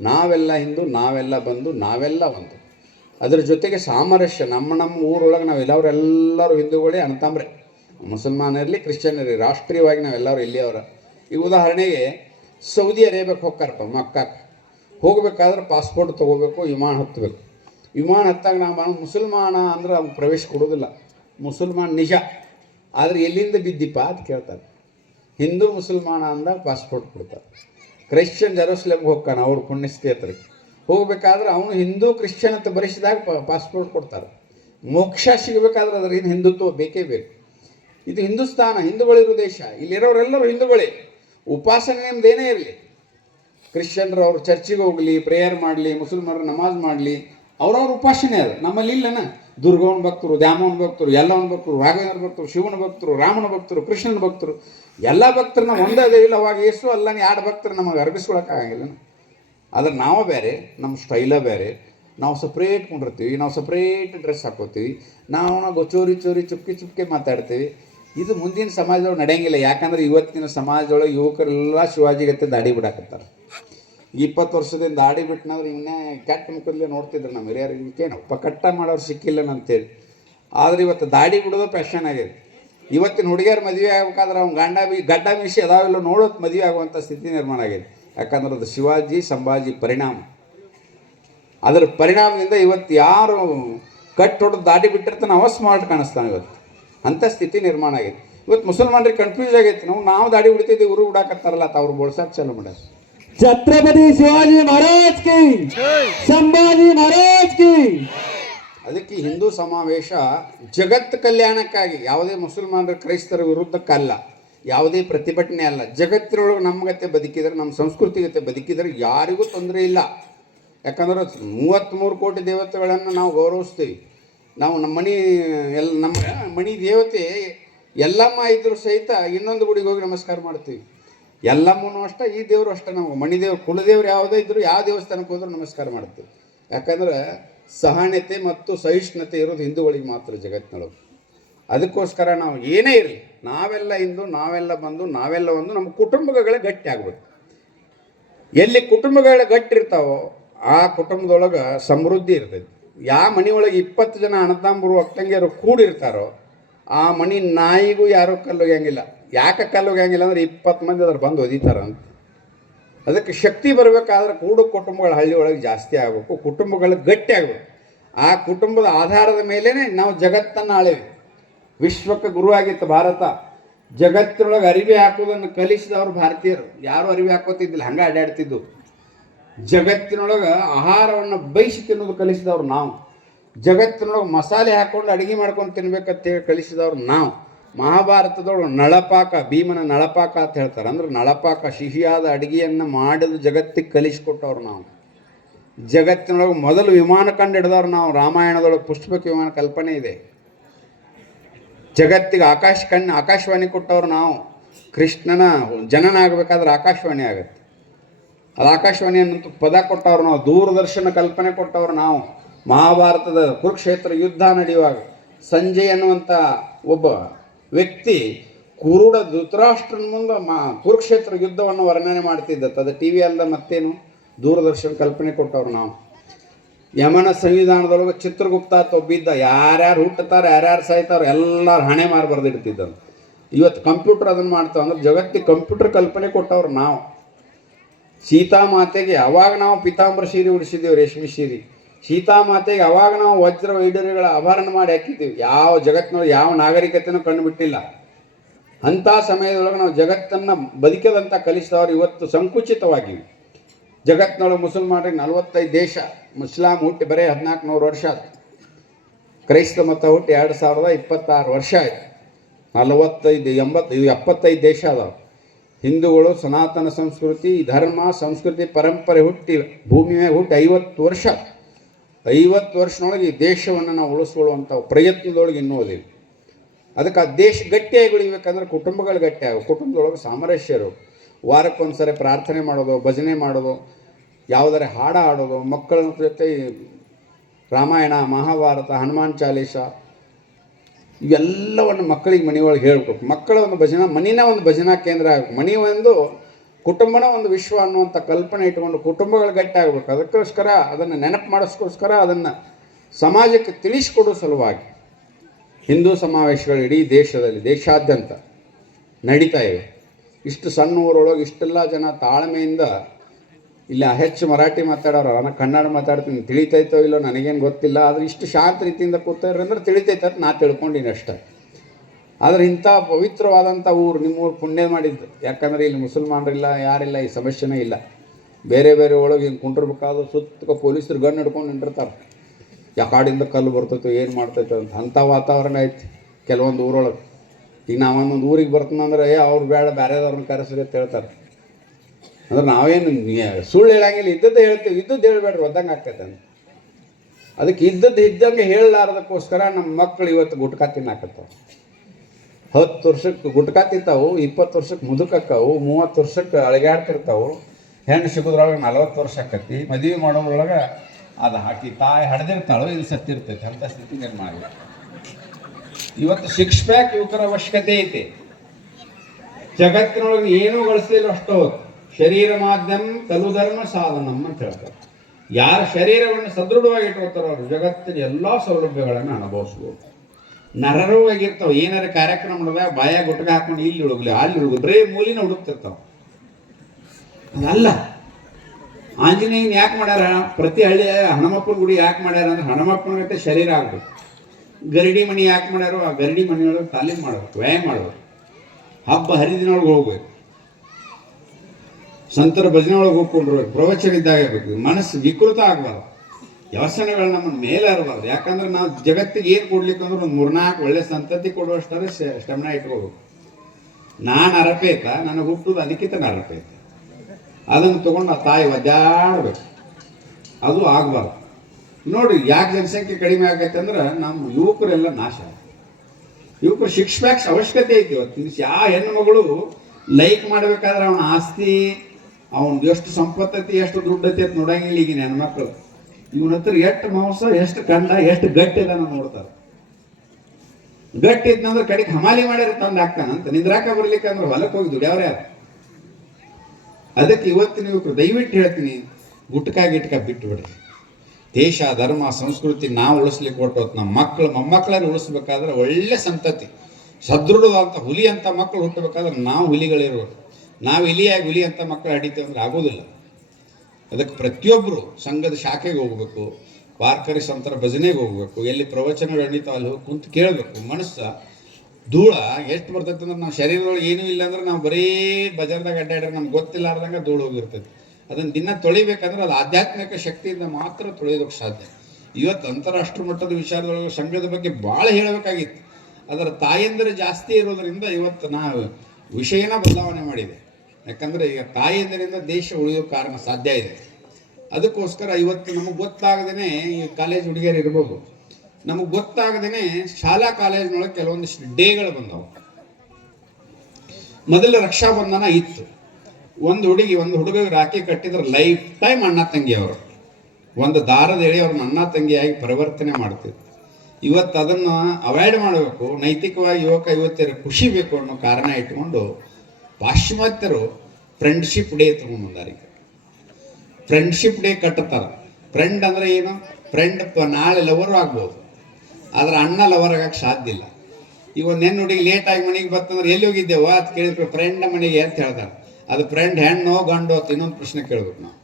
ನಾವೆಲ್ಲ ಹಿಂದೂ, ನಾವೆಲ್ಲ ಬಂದು, ನಾವೆಲ್ಲ ಒಂದು. ಅದರ ಜೊತೆಗೆ ಸಾಮರಸ್ಯ. ನಮ್ಮ ಊರೊಳಗೆ ನಾವೆಲ್ಲರೂ ಹಿಂದೂಗಳೇ, ಅಣ್ಣತಮ್ಮರೇ. ಮುಸಲ್ಮಾನ ಇರಲಿ, ಕ್ರಿಶ್ಚಿಯನ್ ಇರಲಿ, ರಾಷ್ಟ್ರೀಯವಾಗಿ ನಾವೆಲ್ಲರೂ ಇಲ್ಲಿಯವರ. ಈ ಉದಾಹರಣೆಗೆ ಸೌದಿ ಅರೇಬಿಯಾಕ್ಕೆ ಹೋಗ್ತಾರಪ್ಪ, ಮಕ್ಕಕ್ಕೆ ಹೋಗಬೇಕಾದ್ರೆ ಪಾಸ್ಪೋರ್ಟ್ ತೊಗೋಬೇಕು, ವಿಮಾನ ಹತ್ತಬೇಕು. ವಿಮಾನ ಹತ್ತಾಗ ನಾವು ಮುಸಲ್ಮಾನ ಅಂದ್ರೆ ಅವ್ನು ಪ್ರವೇಶ ಕೊಡೋದಿಲ್ಲ. ಮುಸಲ್ಮಾನ್ ನಿಜ, ಆದರೆ ಎಲ್ಲಿಂದ ಬಿದ್ದಿಪ್ಪ ಅಂತ ಕೇಳ್ತಾರೆ. ಹಿಂದೂ ಮುಸಲ್ಮಾನ ಅಂದಾಗ ಪಾಸ್ಪೋರ್ಟ್ ಕೊಡ್ತಾರೆ. ಕ್ರಿಶ್ಚಿಯನ್ ಜೆರೂಸಲೇಮ್ಗೆ ಹೋಗ್ತಾನೆ, ಅವ್ರು ಪುಣ್ಯಸ್ಥೇತ್ರಿಗೆ ಹೋಗ್ಬೇಕಾದ್ರೆ ಅವನು ಹಿಂದೂ ಕ್ರಿಶ್ಚಿಯನ್ ಅಂತ ಬರೆಸಿದಾಗ ಪಾಸ್ಪೋರ್ಟ್ ಕೊಡ್ತಾರೆ. ಮೋಕ್ಷ ಸಿಗಬೇಕಾದ್ರೆ ಅದರಿಂದ ಹಿಂದುತ್ವ ಬೇಕೇ ಬೇಕು. ಇದು ಹಿಂದೂಸ್ತಾನ, ಹಿಂದೂಗಳಿರೋ ದೇಶ. ಇಲ್ಲಿರೋರೆಲ್ಲರೂ ಹಿಂದೂಗಳೇ. ಉಪಾಸನೆ ನಿಮ್ದೇನೇ ಇರಲಿ, ಕ್ರಿಶ್ಚಿಯನ್ರು ಅವ್ರು ಚರ್ಚಿಗೆ ಹೋಗಲಿ, ಪ್ರೇಯರ್ ಮಾಡಲಿ, ಮುಸಲ್ಮಾನರು ನಮಾಜ್ ಮಾಡಲಿ, ಅವ್ರವ್ರ ಉಪಾಸನೆ ಅದು. ನಮ್ಮಲ್ಲಿ ಇಲ್ಲನ ದುರ್ಗವನ ಭಕ್ತರು, ದ್ಯಾಮವನ ಭಕ್ತರು, ಎಲ್ಲವನ ಭಕ್ತರು, ರಾಘವೇಂದ್ರ ಭಕ್ತರು, ಶಿವನ ಭಕ್ತರು, ರಾಮನ ಭಕ್ತರು, ಕೃಷ್ಣನ ಭಕ್ತರು, ಎಲ್ಲ ಭಕ್ತರು ನಾವು ಒಂದೇ ಇಲ್ಲ. ಅವಾಗ ಯೇಸು ಅಲ್ಲನೇ 2 ಭಕ್ತರು ನಮಗೆ ಅರ್ಗಿಸ್ಕೊಳಕ್ಕಾಗಂಗಿಲ್ಲ. ಆದ್ರೆ ನಾವು ಬೇರೆ, ನಮ್ಮ ಸ್ಟೈಲ ಬೇರೆ. ನಾವು ಸಪ್ರೇಟ್ ಕೊಂಡಿರ್ತೀವಿ, ನಾವು ಸಪ್ರೇಟ್ ಡ್ರೆಸ್ ಹಾಕೋತೀವಿ, ನಾವು ಚೋರಿ ಚುಪ್ಕೆ ಮಾತಾಡ್ತೀವಿ. ಇದು ಮುಂದಿನ ಸಮಾಜದೊಳಗೆ ನಡೆಯಂಗಿಲ್ಲ. ಯಾಕಂದ್ರೆ ಇವತ್ತಿನ ಸಮಾಜದೊಳಗೆ ಯುವಕರೆಲ್ಲ ಶಿವಾಜಿಗತ್ತೆ ದಾಡಿ ಬಿಡಾಕತ್ತಾರೆ. 20 ವರ್ಷದಿಂದ ದಾಡಿ ಬಿಟ್ಟನಂದ್ರೆ ಇನ್ನೇ ಕೆಟ್ಟ ಮುಖದಲ್ಲೇ ನೋಡ್ತಿದ್ರು ನಮ್ಮ ಹಿರಿಯರಿಗೆ. ಏನಪ್ಪ ಕಟ್ಟ ಮಾಡೋರು ಸಿಕ್ಕಿಲ್ಲ ಅಂತೇಳಿ. ಆದರೆ ಇವತ್ತು ದಾಡಿ ಬಿಡೋದು ಫ್ಯಾಷನ್ ಆಗಿದೆ. ಇವತ್ತಿನ ಹುಡುಗಿಯರು ಮದುವೆ ಆಗ್ಬೇಕಾದ್ರೆ ಅವ್ನು ಗಡ್ಡ ಮೀಸಿ ಅದಾವೆಲ್ಲ ನೋಡೋದು ಮದುವೆ ಆಗುವಂಥ ಸ್ಥಿತಿ ನಿರ್ಮಾಣ ಆಗಿದೆ. ಯಾಕಂದ್ರೆ ಅದು ಶಿವಾಜಿ ಸಂಭಾಜಿ ಪರಿಣಾಮ. ಅದರ ಪರಿಣಾಮದಿಂದ ಇವತ್ತು ಯಾರು ಕಟ್ ಹೊಡೆದು ದಾಡಿ ಬಿಟ್ಟಿರ್ತಾನೆ ಅವ ಸ್ಮಾರ್ಟ್ ಕಾಣಿಸ್ತಾನೆ. ಇವತ್ತು ಅಂಥ ಸ್ಥಿತಿ ನಿರ್ಮಾಣ ಆಗಿದೆ. ಇವತ್ತು ಮುಸಲ್ಮಾನರಿಗೆ ಕನ್ಫ್ಯೂಸ್ ಆಗೈತೆ. ನಾವು ದಾಡಿ ಬಿಡ್ತಿದ್ದೀವಿ, ಇವರು ಬಿಡಾಕತ್ತಾರಲ್ಲ, ಅವ್ರು ಬೋಳ್ಸಾಕ್ ಚಾಲು ಮಾಡ್ಯಾರ. छत्रपति शिवाजी महाराज की, संभाजी महाराज की. ಅದಕ್ಕೆ ಹಿಂದೂ ಸಮಾವೇಶ ಜಗತ್ ಕಲ್ಯಾಣಕ್ಕಾಗಿ, ಯಾವುದೇ ಮುಸಲ್ಮಾನರ ಕ್ರೈಸ್ತರ ವಿರುದ್ಧಕ್ಕಲ್ಲ, ಯಾವುದೇ ಪ್ರತಿಭಟನೆ ಅಲ್ಲ. ಜಗತ್ತಿನೊಳಗೆ ನಮ್ಮಗತ್ತೆ ಬದುಕಿದರೆ, ನಮ್ಮ ಸಂಸ್ಕೃತಿಗತ್ತೆ ಬದುಕಿದರೆ ಯಾರಿಗೂ ತೊಂದರೆ ಇಲ್ಲ. ಯಾಕಂದ್ರೆ 33 ಕೋಟಿ ದೇವತೆಗಳನ್ನು ನಾವು ಗೌರವಿಸ್ತೀವಿ. ನಾವು ನಮ್ಮ ಮಣಿ ದೇವತೆ ಎಲ್ಲಮ್ಮ ಇದ್ದರೂ ಸಹಿತ ಇನ್ನೊಂದು ಗುಡಿಗೆ ಹೋಗಿ ನಮಸ್ಕಾರ ಮಾಡ್ತೀವಿ. ಎಲ್ಲಮ್ಮನೂ ಅಷ್ಟೇ, ಈ ದೇವರು ಅಷ್ಟೇ. ನಾವು ಮಣಿದೇವ್ರು ಕುಲದೇವ್ರು ಯಾವುದೇ ಇದ್ದರೂ ಯಾವ ದೇವಸ್ಥಾನಕ್ಕೆ ಹೋದ್ರೂ ನಮಸ್ಕಾರ ಮಾಡ್ತೀವಿ. ಯಾಕಂದ್ರೆ ಸಹನತೆ ಮತ್ತು ಸಹಿಷ್ಣುತೆ ಇರೋದು ಹಿಂದೂಗಳಿಗೆ ಮಾತ್ರ ಜಗತ್ತಿನೊಳಗೆ. ಅದಕ್ಕೋಸ್ಕರ ನಾವು ಏನೇ ಇರಲಿ, ನಾವೆಲ್ಲ ಹಿಂದೂ, ನಾವೆಲ್ಲ ಒಂದು ನಮ್ಮ ಕುಟುಂಬಗಳೇ ಗಟ್ಟಿ ಆಗ್ಬೇಕು. ಎಲ್ಲಿ ಕುಟುಂಬಗಳ ಗಟ್ಟಿರ್ತಾವೋ ಆ ಕುಟುಂಬದೊಳಗೆ ಸಮೃದ್ಧಿ ಇರ್ತೈತಿ. ಯಾವ ಮನೆಯೊಳಗೆ 20 ಜನ ಅಣ್ಣತಮ್ಮರು ಅಕ್ಕಂಗಿಯರು ಕೂಡಿರ್ತಾರೋ ಆ ಮನೆ ನಾಯಿಗೂ ಯಾರೂ ಕಲ್ಲೊಗ್ಯಂಗಿಲ್ಲ. ಯಾಕೆ ಕಲ್ಲೊಗ್ಯಂಗಿಲ್ಲ ಅಂದ್ರೆ 20 ಮಂದಿ ಅದ್ರ ಬಂದು ಒದಿತಾರಂತ. ಅದಕ್ಕೆ ಶಕ್ತಿ ಬರಬೇಕಾದ್ರೆ ಕುಟುಂಬಗಳ ಹಳ್ಳಿ ಒಳಗೆ ಜಾಸ್ತಿ ಆಗಬೇಕು, ಕುಟುಂಬಗಳು ಗಟ್ಟಿ ಆಗಬೇಕು. ಆ ಕುಟುಂಬದ ಆಧಾರದ ಮೇಲೇ ನಾವು ಜಗತ್ತನ್ನು ಆಳೇವಿ. ವಿಶ್ವಕ್ಕೆ ಗುರು ಆಗಿತ್ತು ಭಾರತ. ಜಗತ್ತಿನೊಳಗೆ ಅರಿವೆ ಹಾಕೋದನ್ನು ಕಲಿಸಿದವರು ಭಾರತೀಯರು. ಯಾರು ಅರಿವೆ ಹಾಕೋತಿದ್ದಿಲ್ಲ, ಹಂಗೆ ಅಡ್ಡಾಡ್ತಿದ್ದು. ಜಗತ್ತಿನೊಳಗೆ ಆಹಾರವನ್ನು ಬಯಸಿ ತಿನ್ನೋದು ಕಲಿಸಿದವ್ರು ನಾವು. ಜಗತ್ತಿನೊಳಗೆ ಮಸಾಲೆ ಹಾಕ್ಕೊಂಡು ಅಡುಗೆ ಮಾಡ್ಕೊಂಡು ತಿನ್ಬೇಕಂತೇಳಿ ಕಲಿಸಿದವ್ರು ನಾವು. ಮಹಾಭಾರತದೊಳಗೆ ನಳಪಾಕ, ಭೀಮನ ನಳಪಾಕ ಅಂತ ಹೇಳ್ತಾರೆ. ಅಂದ್ರೆ ನಳಪಾಕ, ಸಿಹಿಯಾದ ಅಡುಗೆಯನ್ನು ಮಾಡಿದ ಜಗತ್ತಿಗೆ ಕಲಿಸಿಕೊಟ್ಟವ್ರು ನಾವು. ಜಗತ್ತಿನೊಳಗೆ ಮೊದಲು ವಿಮಾನ ಕಂಡು ಹಿಡಿದವ್ರು ನಾವು. ರಾಮಾಯಣದೊಳಗೆ ಪುಷ್ಪಕ ವಿಮಾನ ಕಲ್ಪನೆ ಇದೆ. ಜಗತ್ತಿಗೆ ಆಕಾಶವಾಣಿ ಕೊಟ್ಟವ್ರು ನಾವು. ಕೃಷ್ಣನ ಜನನ ಆಗಬೇಕಾದ್ರೆ ಆಕಾಶವಾಣಿ ಆಗುತ್ತೆ. ಅದು ಆಕಾಶವಾಣಿ ಅನ್ನೋ ಪದ ಕೊಟ್ಟವ್ರು ನಾವು. ದೂರದರ್ಶನ ಕಲ್ಪನೆ ಕೊಟ್ಟವ್ರು ನಾವು. ಮಹಾಭಾರತದ ಕುರುಕ್ಷೇತ್ರ ಯುದ್ಧ ನಡೆಯುವಾಗ ಸಂಜಯ್ ಅನ್ನುವಂಥ ಒಬ್ಬ ವ್ಯಕ್ತಿ ಕುರುಡ ಧೃತರಾಷ್ಟ್ರನ ಮುಂದೆ ಕುರುಕ್ಷೇತ್ರ ಯುದ್ಧವನ್ನು ವರ್ಣನೆ ಮಾಡ್ತಿದ್ದತ್ತು. ಅದು ಟಿ ವಿ ಅಲ್ಲದ ಮತ್ತೇನು, ದೂರದರ್ಶನ ಕಲ್ಪನೆ ಕೊಟ್ಟವ್ರು ನಾವು. ಯಮನ ಸಂವಿಧಾನದೊಳಗೆ ಚಿತ್ರಗುಪ್ತ ಅಂತ ಒಬ್ಬಿದ್ದ. ಯಾರ್ಯಾರು ಹುಟ್ಟುತ್ತಾರೆ, ಯಾರ್ಯಾರು ಸಾಯ್ತಾರೋ ಎಲ್ಲರೂ ಹಣೆ ಮಾರಿ ಬರೆದಿಡ್ತಿದ್ದಂತ. ಇವತ್ತು ಕಂಪ್ಯೂಟರ್ ಅದನ್ನು ಮಾಡ್ತಾವೆ. ಅಂದ್ರೆ ಜಗತ್ತಿಗೆ ಕಂಪ್ಯೂಟರ್ ಕಲ್ಪನೆ ಕೊಟ್ಟವ್ರು ನಾವು. ಸೀತಾಮಾತೆಗೆ ಅವಾಗ ನಾವು ಪಿತಾಂಬರ ಸೀರೆ ಉಡಿಸಿದ್ದೀವಿ, ರೇಷ್ಮೆ ಸೀರೆ. ಸೀತಾಮಾತೆಗೆ ಅವಾಗ ನಾವು ವಜ್ರ ವೈಡೂರ್ಯಗಳ ಆಭರಣ ಮಾಡಿ ಹಾಕಿದ್ದೀವಿ. ಯಾವ ಜಗತ್ತಿನೊಳಗೆ ಯಾವ ನಾಗರಿಕತೆಯೂ ಕಂಡುಬಿಟ್ಟಿಲ್ಲ. ಅಂಥ ಸಮಯದೊಳಗೆ ನಾವು ಜಗತ್ತನ್ನು ಬದುಕದಂತ ಕಲಿಸಿದವರು ಇವತ್ತು ಸಂಕುಚಿತವಾಗಿವೆ. ಜಗತ್ತಿನೊಳಗೆ ಮುಸಲ್ಮಾನರಿಗೆ 45 ದೇಶ, ಮುಸ್ಲಾಂ ಹುಟ್ಟಿ ಬರೀ 1400 ವರ್ಷ ಆಯ್ತು. ಕ್ರೈಸ್ತ ಮತ ಹುಟ್ಟಿ 2026 ವರ್ಷ ಆಯ್ತು. 75 ದೇಶ ಅದಾವೆ. ಹಿಂದೂಗಳು ಸನಾತನ ಸಂಸ್ಕೃತಿ, ಧರ್ಮ, ಸಂಸ್ಕೃತಿ, ಪರಂಪರೆ ಹುಟ್ಟಿ ಭೂಮಿ ಮೇಲೆ ಹುಟ್ಟಿ 50 ವರ್ಷ. 50 ವರ್ಷದೊಳಗೆ ಈ ದೇಶವನ್ನು ನಾವು ಉಳಿಸ್ಕೊಳ್ಳುವಂಥ ಪ್ರಯತ್ನದೊಳಗೆ ಇನ್ನೂ ಅದೇವಿ. ಅದಕ್ಕೆ ಆ ದೇಶ ಗಟ್ಟಿಯಾಗಿ ಉಳಿಬೇಕಂದ್ರೆ ಕುಟುಂಬಗಳು ಗಟ್ಟಿಯಾಗ, ಕುಟುಂಬದೊಳಗೆ ಸಾಮರಸ್ಯ ಇರೋದು. ವಾರಕ್ಕೊಂದ್ಸರಿ ಪ್ರಾರ್ಥನೆ ಮಾಡೋದು, ಭಜನೆ ಮಾಡೋದು, ಯಾವುದರ ಹಾಡ ಆಡೋದು, ಮಕ್ಕಳ ಜೊತೆ ರಾಮಾಯಣ, ಮಹಾಭಾರತ, ಹನುಮಾನ್ ಚಾಲೀಸ ಇವೆಲ್ಲವನ್ನು ಮಕ್ಕಳಿಗೆ ಮನೆಯೊಳಗೆ ಹೇಳ್ಬೇಕು. ಮಕ್ಕಳ ಒಂದು ಮನಿನ ಒಂದು ಭಜನಾ ಕೇಂದ್ರ ಆಗಬೇಕು. ಮನೆ ಒಂದು ಕುಟುಂಬನ ಒಂದು ವಿಶ್ವ ಅನ್ನುವಂಥ ಕಲ್ಪನೆ ಇಟ್ಕೊಂಡು ಕುಟುಂಬಗಳು ಗಟ್ಟಿ ಆಗಬೇಕು. ಅದಕ್ಕೋಸ್ಕರ ಅದನ್ನು ನೆನಪು ಮಾಡಿಸ್ಕೋಸ್ಕರ ಅದನ್ನು ಸಮಾಜಕ್ಕೆ ತಿಳಿಸಿಕೊಡೋ ಸಲುವಾಗಿ ಹಿಂದೂ ಸಮಾವೇಶಗಳು ಇಡೀ ದೇಶದಲ್ಲಿ, ದೇಶಾದ್ಯಂತ ನಡೀತಾ ಇವೆ. ಇಷ್ಟು ಸಣ್ಣ ಊರೊಳಗೆ ಇಷ್ಟೆಲ್ಲ ಜನ ತಾಳ್ಮೆಯಿಂದ ಇಲ್ಲಿ ಹೆಚ್ಚು ಮರಾಠಿ ಮಾತಾಡೋರು, ನಾನು ಕನ್ನಡ ಮಾತಾಡ್ತೀನಿ, ತಿಳಿತೈತೋ ಇಲ್ಲೋ ನನಗೇನು ಗೊತ್ತಿಲ್ಲ, ಆದ್ರೆ ಇಷ್ಟು ಶಾಂತ ರೀತಿಯಿಂದ ಕೂತಾರೆ ಅಂದ್ರೆ ತಿಳಿತೈತೆ ಅಂತ ನಾ ತಿಳ್ಕೊಂಡಿನಿ ಅಷ್ಟೇ. ಆದರೆ ಇಂಥ ಪವಿತ್ರವಾದಂಥ ಊರು ನಿಮ್ಮೂರು ಪುಣ್ಯ ಮಾಡಿದ್ದು. ಯಾಕಂದರೆ ಇಲ್ಲಿ ಮುಸಲ್ಮಾನರಿಲ್ಲ, ಯಾರಿಲ್ಲ, ಈ ಸಮಸ್ಯೆನೇ ಇಲ್ಲ. ಬೇರೆ ಬೇರೆ ಒಳಗೆ ಹಿಂಗೆ ಕುಂಟಿರ್ಬೇಕಾದ್ರೂ ಸುತ್ತ ಪೊಲೀಸರು ಗನ್ ಹಿಡ್ಕೊಂಡು ನಿಂತಿರ್ತಾರೆ. ಯಾಕಾಡಿಂದ ಕಲ್ಲು ಬರ್ತೈತೋ ಏನು ಮಾಡ್ತೈತೋ ಅಂತ ಅಂಥ ವಾತಾವರಣ ಐತಿ ಕೆಲವೊಂದು ಊರೊಳಗೆ. ಈಗ ನಾವೊಂದೊಂದು ಊರಿಗೆ ಬರ್ತೀನಂದ್ರೆ ಅವ್ರು ಬೇಡ ಬೇರೆದವ್ರನ್ನ ಕರೆಸ್ರಿ ಅಂತ ಹೇಳ್ತಾರೆ. ಅಂದ್ರೆ ನಾವೇನು ಸುಳ್ಳು ಹೇಳಂಗಿಲ್ಲ, ಇದ್ದದ್ದು ಹೇಳ್ತೀವಿ, ಇದ್ದದ್ದು ಹೇಳ್ಬೇಡ್ರಿ ಒದ್ದಂಗೆ ಆಗ್ತೈತೆ ಅಂತ. ಅದಕ್ಕೆ ಇದ್ದದ್ದು ಇದ್ದಂಗೆ ಹೇಳಲಾರ್ದಕ್ಕೋಸ್ಕರ ನಮ್ಮ ಮಕ್ಕಳು ಇವತ್ತು ಗುಟ್ಕಾ ತಿನ್ನಾಕತ್ತಾವ. 10 ವರ್ಷಕ್ಕೆ ಗುಟ್ಕಾ ತಿಂತಾವು, 20 ವರ್ಷಕ್ಕೆ ಮುದುಕಕ್ಕಾವು, 30 ವರ್ಷಕ್ಕೆ ಅಳಗ್ಯಾಡ್ತಿರ್ತಾವು. ಹೆಣ್ಣು ಸಿಗೋದ್ರೊಳಗೆ 40 ವರ್ಷ ಆಕತಿ. ಮದುವೆ ಮಾಡೋದ್ರೊಳಗೆ ಅದು ಹಾಕಿ ತಾಯಿ ಹಡ್ದಿರ್ತಾಳೋ ಇದು ಸತ್ತಿರ್ತೈತೆ. ಅಂಥ ಸ್ಥಿತಿ ನಿರ್ಮಾಣ ಆಗಿದೆ. ಇವತ್ತು 6 ಪ್ಯಾಕ್ ಯುವಕರ ಅವಶ್ಯಕತೆ ಐತೆ. ಜಗತ್ತಿನೊಳಗೆ ಏನೂ ಗಳಿಸಲಿಲ್ಲ ಅಷ್ಟೋ. ಶರೀರ ಮಾಧ್ಯಮ ತಲು ಧರ್ಮ ಸಾಧನಂ ಅಂತ ಹೇಳ್ತಾರೆ. ಯಾರ ಶರೀರವನ್ನು ಸದೃಢವಾಗಿ ಇಟ್ಕೋತಾರೋ ಅವರು ಜಗತ್ತಿನ ಎಲ್ಲ ಸೌಲಭ್ಯಗಳನ್ನು ಅನುಭವಿಸ್ಬೋದು. ನರರೋಗಿರ್ತಾವೆ. ಏನಾರ ಕಾರ್ಯಕ್ರಮ ಮಾಡಿದಾಗ ಬಾಯಾಗ ಗುಟ್ಕ ಹಾಕೊಂಡು ಇಲ್ಲಿ ಹುಡುಗ್ಲಿ ಅಲ್ಲಿ ಹುಡುಗ ಬರೇ ಮೂಲಿನ ಹುಡುಕ್ತಿರ್ತಾವೆ. ಅದಲ್ಲ, ಆಂಜನೇಯನ ಯಾಕೆ ಮಾಡ್ಯಾರ? ಪ್ರತಿ ಹಳ್ಳಿ ಹನುಮಪ್ಪನ ಗುಡಿ ಯಾಕೆ ಮಾಡ್ಯಾರ ಅಂದ್ರೆ ಹನುಮಪ್ಪನ ಗತೆ ಶರೀರ ಆಗ್ಬೇಕು. ಗರಡಿ ಮಣಿ ಯಾಕೆ ಮಾಡ್ಯಾರೋ? ಆ ಗರಡಿ ಮನೆಯೊಳಗೆ ತಾಲೀಮ್ ಮಾಡ್ಬೇಕು, ವ್ಯಾಯಾಮ ಮಾಡ್ಬೇಕು. ಹಬ್ಬ ಹರಿದಿನೊಳಗೆ ಹೋಗ್ಬೇಕು, ಸಂತರ ಭಜನೆ ಒಳಗೆ ಹೋಗ್ಕೊಂಡಿರ್ಬೇಕು, ಪ್ರವಚನ ಇದ್ದಾಗ ಇರಬೇಕು. ಮನಸ್ಸು ವಿಕೃತ ಆಗಬಾರ್ದು, ವ್ಯಸನಗಳು ನಮ್ಮನ್ನು ಮೇಲೆ ಇರಬಾರ್ದು. ಯಾಕಂದ್ರೆ ನಾವು ಜಗತ್ತಿಗೆ ಏನು ಕೊಡ್ಲಿಕ್ಕೆ ಅಂದ್ರೆ ಒಂದು 3-4 ಒಳ್ಳೆ ಸಂತತಿ ಕೊಡುವಷ್ಟಾದ್ರೆ ಸ್ಟೆಮಿನಾ ಇಟ್ಕೋಬೇಕು. ನಾನು ಅರಪೇತ, ನನಗೆ ಹುಟ್ಟುದು ಅದಕ್ಕಿಂತ ಅರಪೇತ. ಅದನ್ನು ತೊಗೊಂಡು ಆ ತಾಯಿ ಒದ್ದಾಡಬೇಕು, ಅದು ಆಗಬಾರ್ದು. ನೋಡಿ ಯಾಕೆ ಜನಸಂಖ್ಯೆ ಕಡಿಮೆ ಆಗೈತೆ ಅಂದ್ರೆ ನಮ್ಮ ಯುವಕರೆಲ್ಲ ನಾಶ. ಯುವಕರು 6 ಪ್ಯಾಕ್ಸ್ ಅವಶ್ಯಕತೆ ಐತಿ. ಇವತ್ತು ಯಾವ ಹೆಣ್ಣು ಮಗಳು ಲೈಕ್ ಮಾಡಬೇಕಾದ್ರೆ ಅವನ ಆಸ್ತಿ, ಅವನ್ ಎಷ್ಟು ಸಂಪತ್ತೈತಿ, ಎಷ್ಟು ದುಡ್ಡೈತಿ ಅಂತ ನೋಡಂಗಿಲ್ಲ ಈಗಿನ ಹೆಣ್ಮಕ್ಳು. ಇವನ ಹತ್ರ ಎಷ್ಟು ಮಾಂಸ, ಎಷ್ಟು ಕಂಡ, ಎಷ್ಟು ಗಟ್ಟಿ ಇದಾನ ನೋಡ್ತಾರೆ. ಗಟ್ಟಿ ಇದ್ನಂದ್ರೆ ಕಡೆಗೆ ಹಮಾಲಿ ಮಾಡ್ಯಾರ ತಂದು ಹಾಕ್ತಾನಂತ. ನಿಂದ್ರಾಕ ಬರ್ಲಿಕ್ಕೆ ಅಂದ್ರೆ ಹೊಲಕ್ಕೆ ಹೋಗಿ ದುಡಿಯವ್ರ ಯಾರು? ಅದಕ್ಕೆ ಇವತ್ತಿನ ಯುವಕರು ದಯವಿಟ್ಟು ಹೇಳ್ತೀನಿ, ಗುಟ್ಕಾ ಬಿಟ್ಟು ಬಿಡ್ರಿ. ದೇಶ ಧರ್ಮ ಸಂಸ್ಕೃತಿ ನಾವು ಉಳಿಸ್ಲಿಕ್ಕೆ ಹೊರಟೋದು. ನಮ್ಮ ಮಕ್ಕಳು ಮೊಮ್ಮಕ್ಕಳನ್ನು ಉಳಿಸ್ಬೇಕಾದ್ರೆ ಒಳ್ಳೆ ಸಂತತಿ ಸದೃಢವಾದಂಥ ಹುಲಿ ಅಂತ ಮಕ್ಕಳು ಹುಟ್ಟಬೇಕಾದ್ರೆ ನಾವು ಹುಲಿಗಳಿರ್ಬೇಕು. ನಾವು ಇಲಿಯಾಗಿ ಹುಲಿ ಅಂತ ಮಕ್ಕಳು ಹಿಡಿತೇವೆ ಅಂದ್ರೆ ಆಗೋದಿಲ್ಲ. ಅದಕ್ಕೆ ಪ್ರತಿಯೊಬ್ಬರು ಸಂಘದ ಶಾಖೆಗೆ ಹೋಗ್ಬೇಕು, ವಾರ್ಕರಿ ಸಂತರ ಭಜನೆಗೆ ಹೋಗ್ಬೇಕು, ಎಲ್ಲಿ ಪ್ರವಚನಗಳು ನಡೀತಾವ ಅಲ್ಲಿ ಹೋಗಿ ಕುಂತು ಕೇಳಬೇಕು. ಮನಸ್ಸು ಧೂಳ ಎಷ್ಟು ಬರ್ತೈತೆ ಅಂದ್ರೆ ನಾವು ಶರೀರದೊಳಗೆ ಏನೂ ಇಲ್ಲ ಅಂದ್ರೆ ನಾವು ಬರೀ ಬಜಾರ್ದಾಗ ಅಡ್ಡಾಡ್ರೆ ನಮ್ಗೆ ಗೊತ್ತಿಲ್ಲಾರ್ದಂಗೆ ಧೂಳು ಹೋಗಿರ್ತೈತಿ. ಅದನ್ನು ದಿನ ತೊಳಿಬೇಕಂದ್ರೆ ಅದು ಆಧ್ಯಾತ್ಮಿಕ ಶಕ್ತಿಯಿಂದ ಮಾತ್ರ ತೊಳೆಯೋದಕ್ಕೆ ಸಾಧ್ಯ. ಇವತ್ತು ಅಂತಾರಾಷ್ಟ್ರ ಮಟ್ಟದ ವಿಚಾರದೊಳಗೆ ಸಂಘದ ಬಗ್ಗೆ ಭಾಳ ಹೇಳಬೇಕಾಗಿತ್ತು. ಅದರ ತಾಯಂದಿರು ಜಾಸ್ತಿ ಇರೋದರಿಂದ ಇವತ್ತು ನಾವು ವಿಷಯನ ಬದಲಾವಣೆ ಮಾಡಿದೆ. ಯಾಕಂದರೆ ಈಗ ತಾಯಂದಿರಿಂದ ದೇಶ ಉಳಿಯೋ ಕಾರಣ ಸಾಧ್ಯ ಇದೆ. ಅದಕ್ಕೋಸ್ಕರ ಇವತ್ತು ನಮಗೆ ಗೊತ್ತಾಗದೇ ಈ ಕಾಲೇಜ್ ಹುಡುಗಿಯರು ಇರ್ಬೋದು, ನಮಗೆ ಗೊತ್ತಾಗದೇ ಶಾಲಾ ಕಾಲೇಜಿನೊಳಗೆ ಕೆಲವೊಂದಿಷ್ಟು ಡೇಗಳು ಬಂದವು. ಮೊದಲು ರಕ್ಷಾಬಂಧನ ಇತ್ತು. ಒಂದು ಹುಡುಗಿ ಒಂದು ಹುಡುಗಿಗೆ ರಾಖಿ ಕಟ್ಟಿದ್ರೆ ಲೈಫ್ ಟೈಮ್ ಅಣ್ಣ ತಂಗಿಯವರು ಒಂದು ದಾರದ ಎಳೆ ಅವ್ರನ್ನ ಅಣ್ಣ ತಂಗಿಯಾಗಿ ಪರಿವರ್ತನೆ ಮಾಡ್ತಿದ್ರು. ಇವತ್ತು ಅದನ್ನು ಅವಾಯ್ಡ್ ಮಾಡಬೇಕು. ನೈತಿಕವಾಗಿ ಯುವಕ ಯುವತಿಯರು ಖುಷಿ ಬೇಕು ಅನ್ನೋ ಕಾರಣ ಇಟ್ಕೊಂಡು ಪಾಶ್ಚಿಮಾತ್ಯರು ಫ್ರೆಂಡ್ಶಿಪ್ ಡೇ ತಗೊಂಡ್ಬಂದಾರೆ. ಫ್ರೆಂಡ್ಶಿಪ್ ಡೇ ಕಟ್ಟುತ್ತಾರೆ. ಫ್ರೆಂಡ್ ಅಂದರೆ ಏನು? ಫ್ರೆಂಡ್ ನಾಳೆ ಲವರು ಆಗ್ಬೋದು, ಆದ್ರೆ ಅಣ್ಣ ಲವರ್ ಆಗಕ್ಕೆ ಸಾಧ್ಯ ಇಲ್ಲ. ಈಗ ಒಂದು ಹೆಣ್ಣು ಹುಡುಗಿ ಲೇಟಾಗಿ ಮನೆಗೆ ಬರ್ತಂದ್ರೆ ಎಲ್ಲಿ ಹೋಗಿದ್ದೇವ ಅಂತ ಕೇಳಿದ್ರೆ ಫ್ರೆಂಡ್ ಮನೆಗೆ ಅಂತ ಹೇಳ್ತಾರೆ. ಅದು ಫ್ರೆಂಡ್ ಹೆಣ್ಣೋ ಗಂಡು ಅಂತ ಇನ್ನೊಂದು ಪ್ರಶ್ನೆ ಕೇಳ್ಬೇಕು ನಾವು.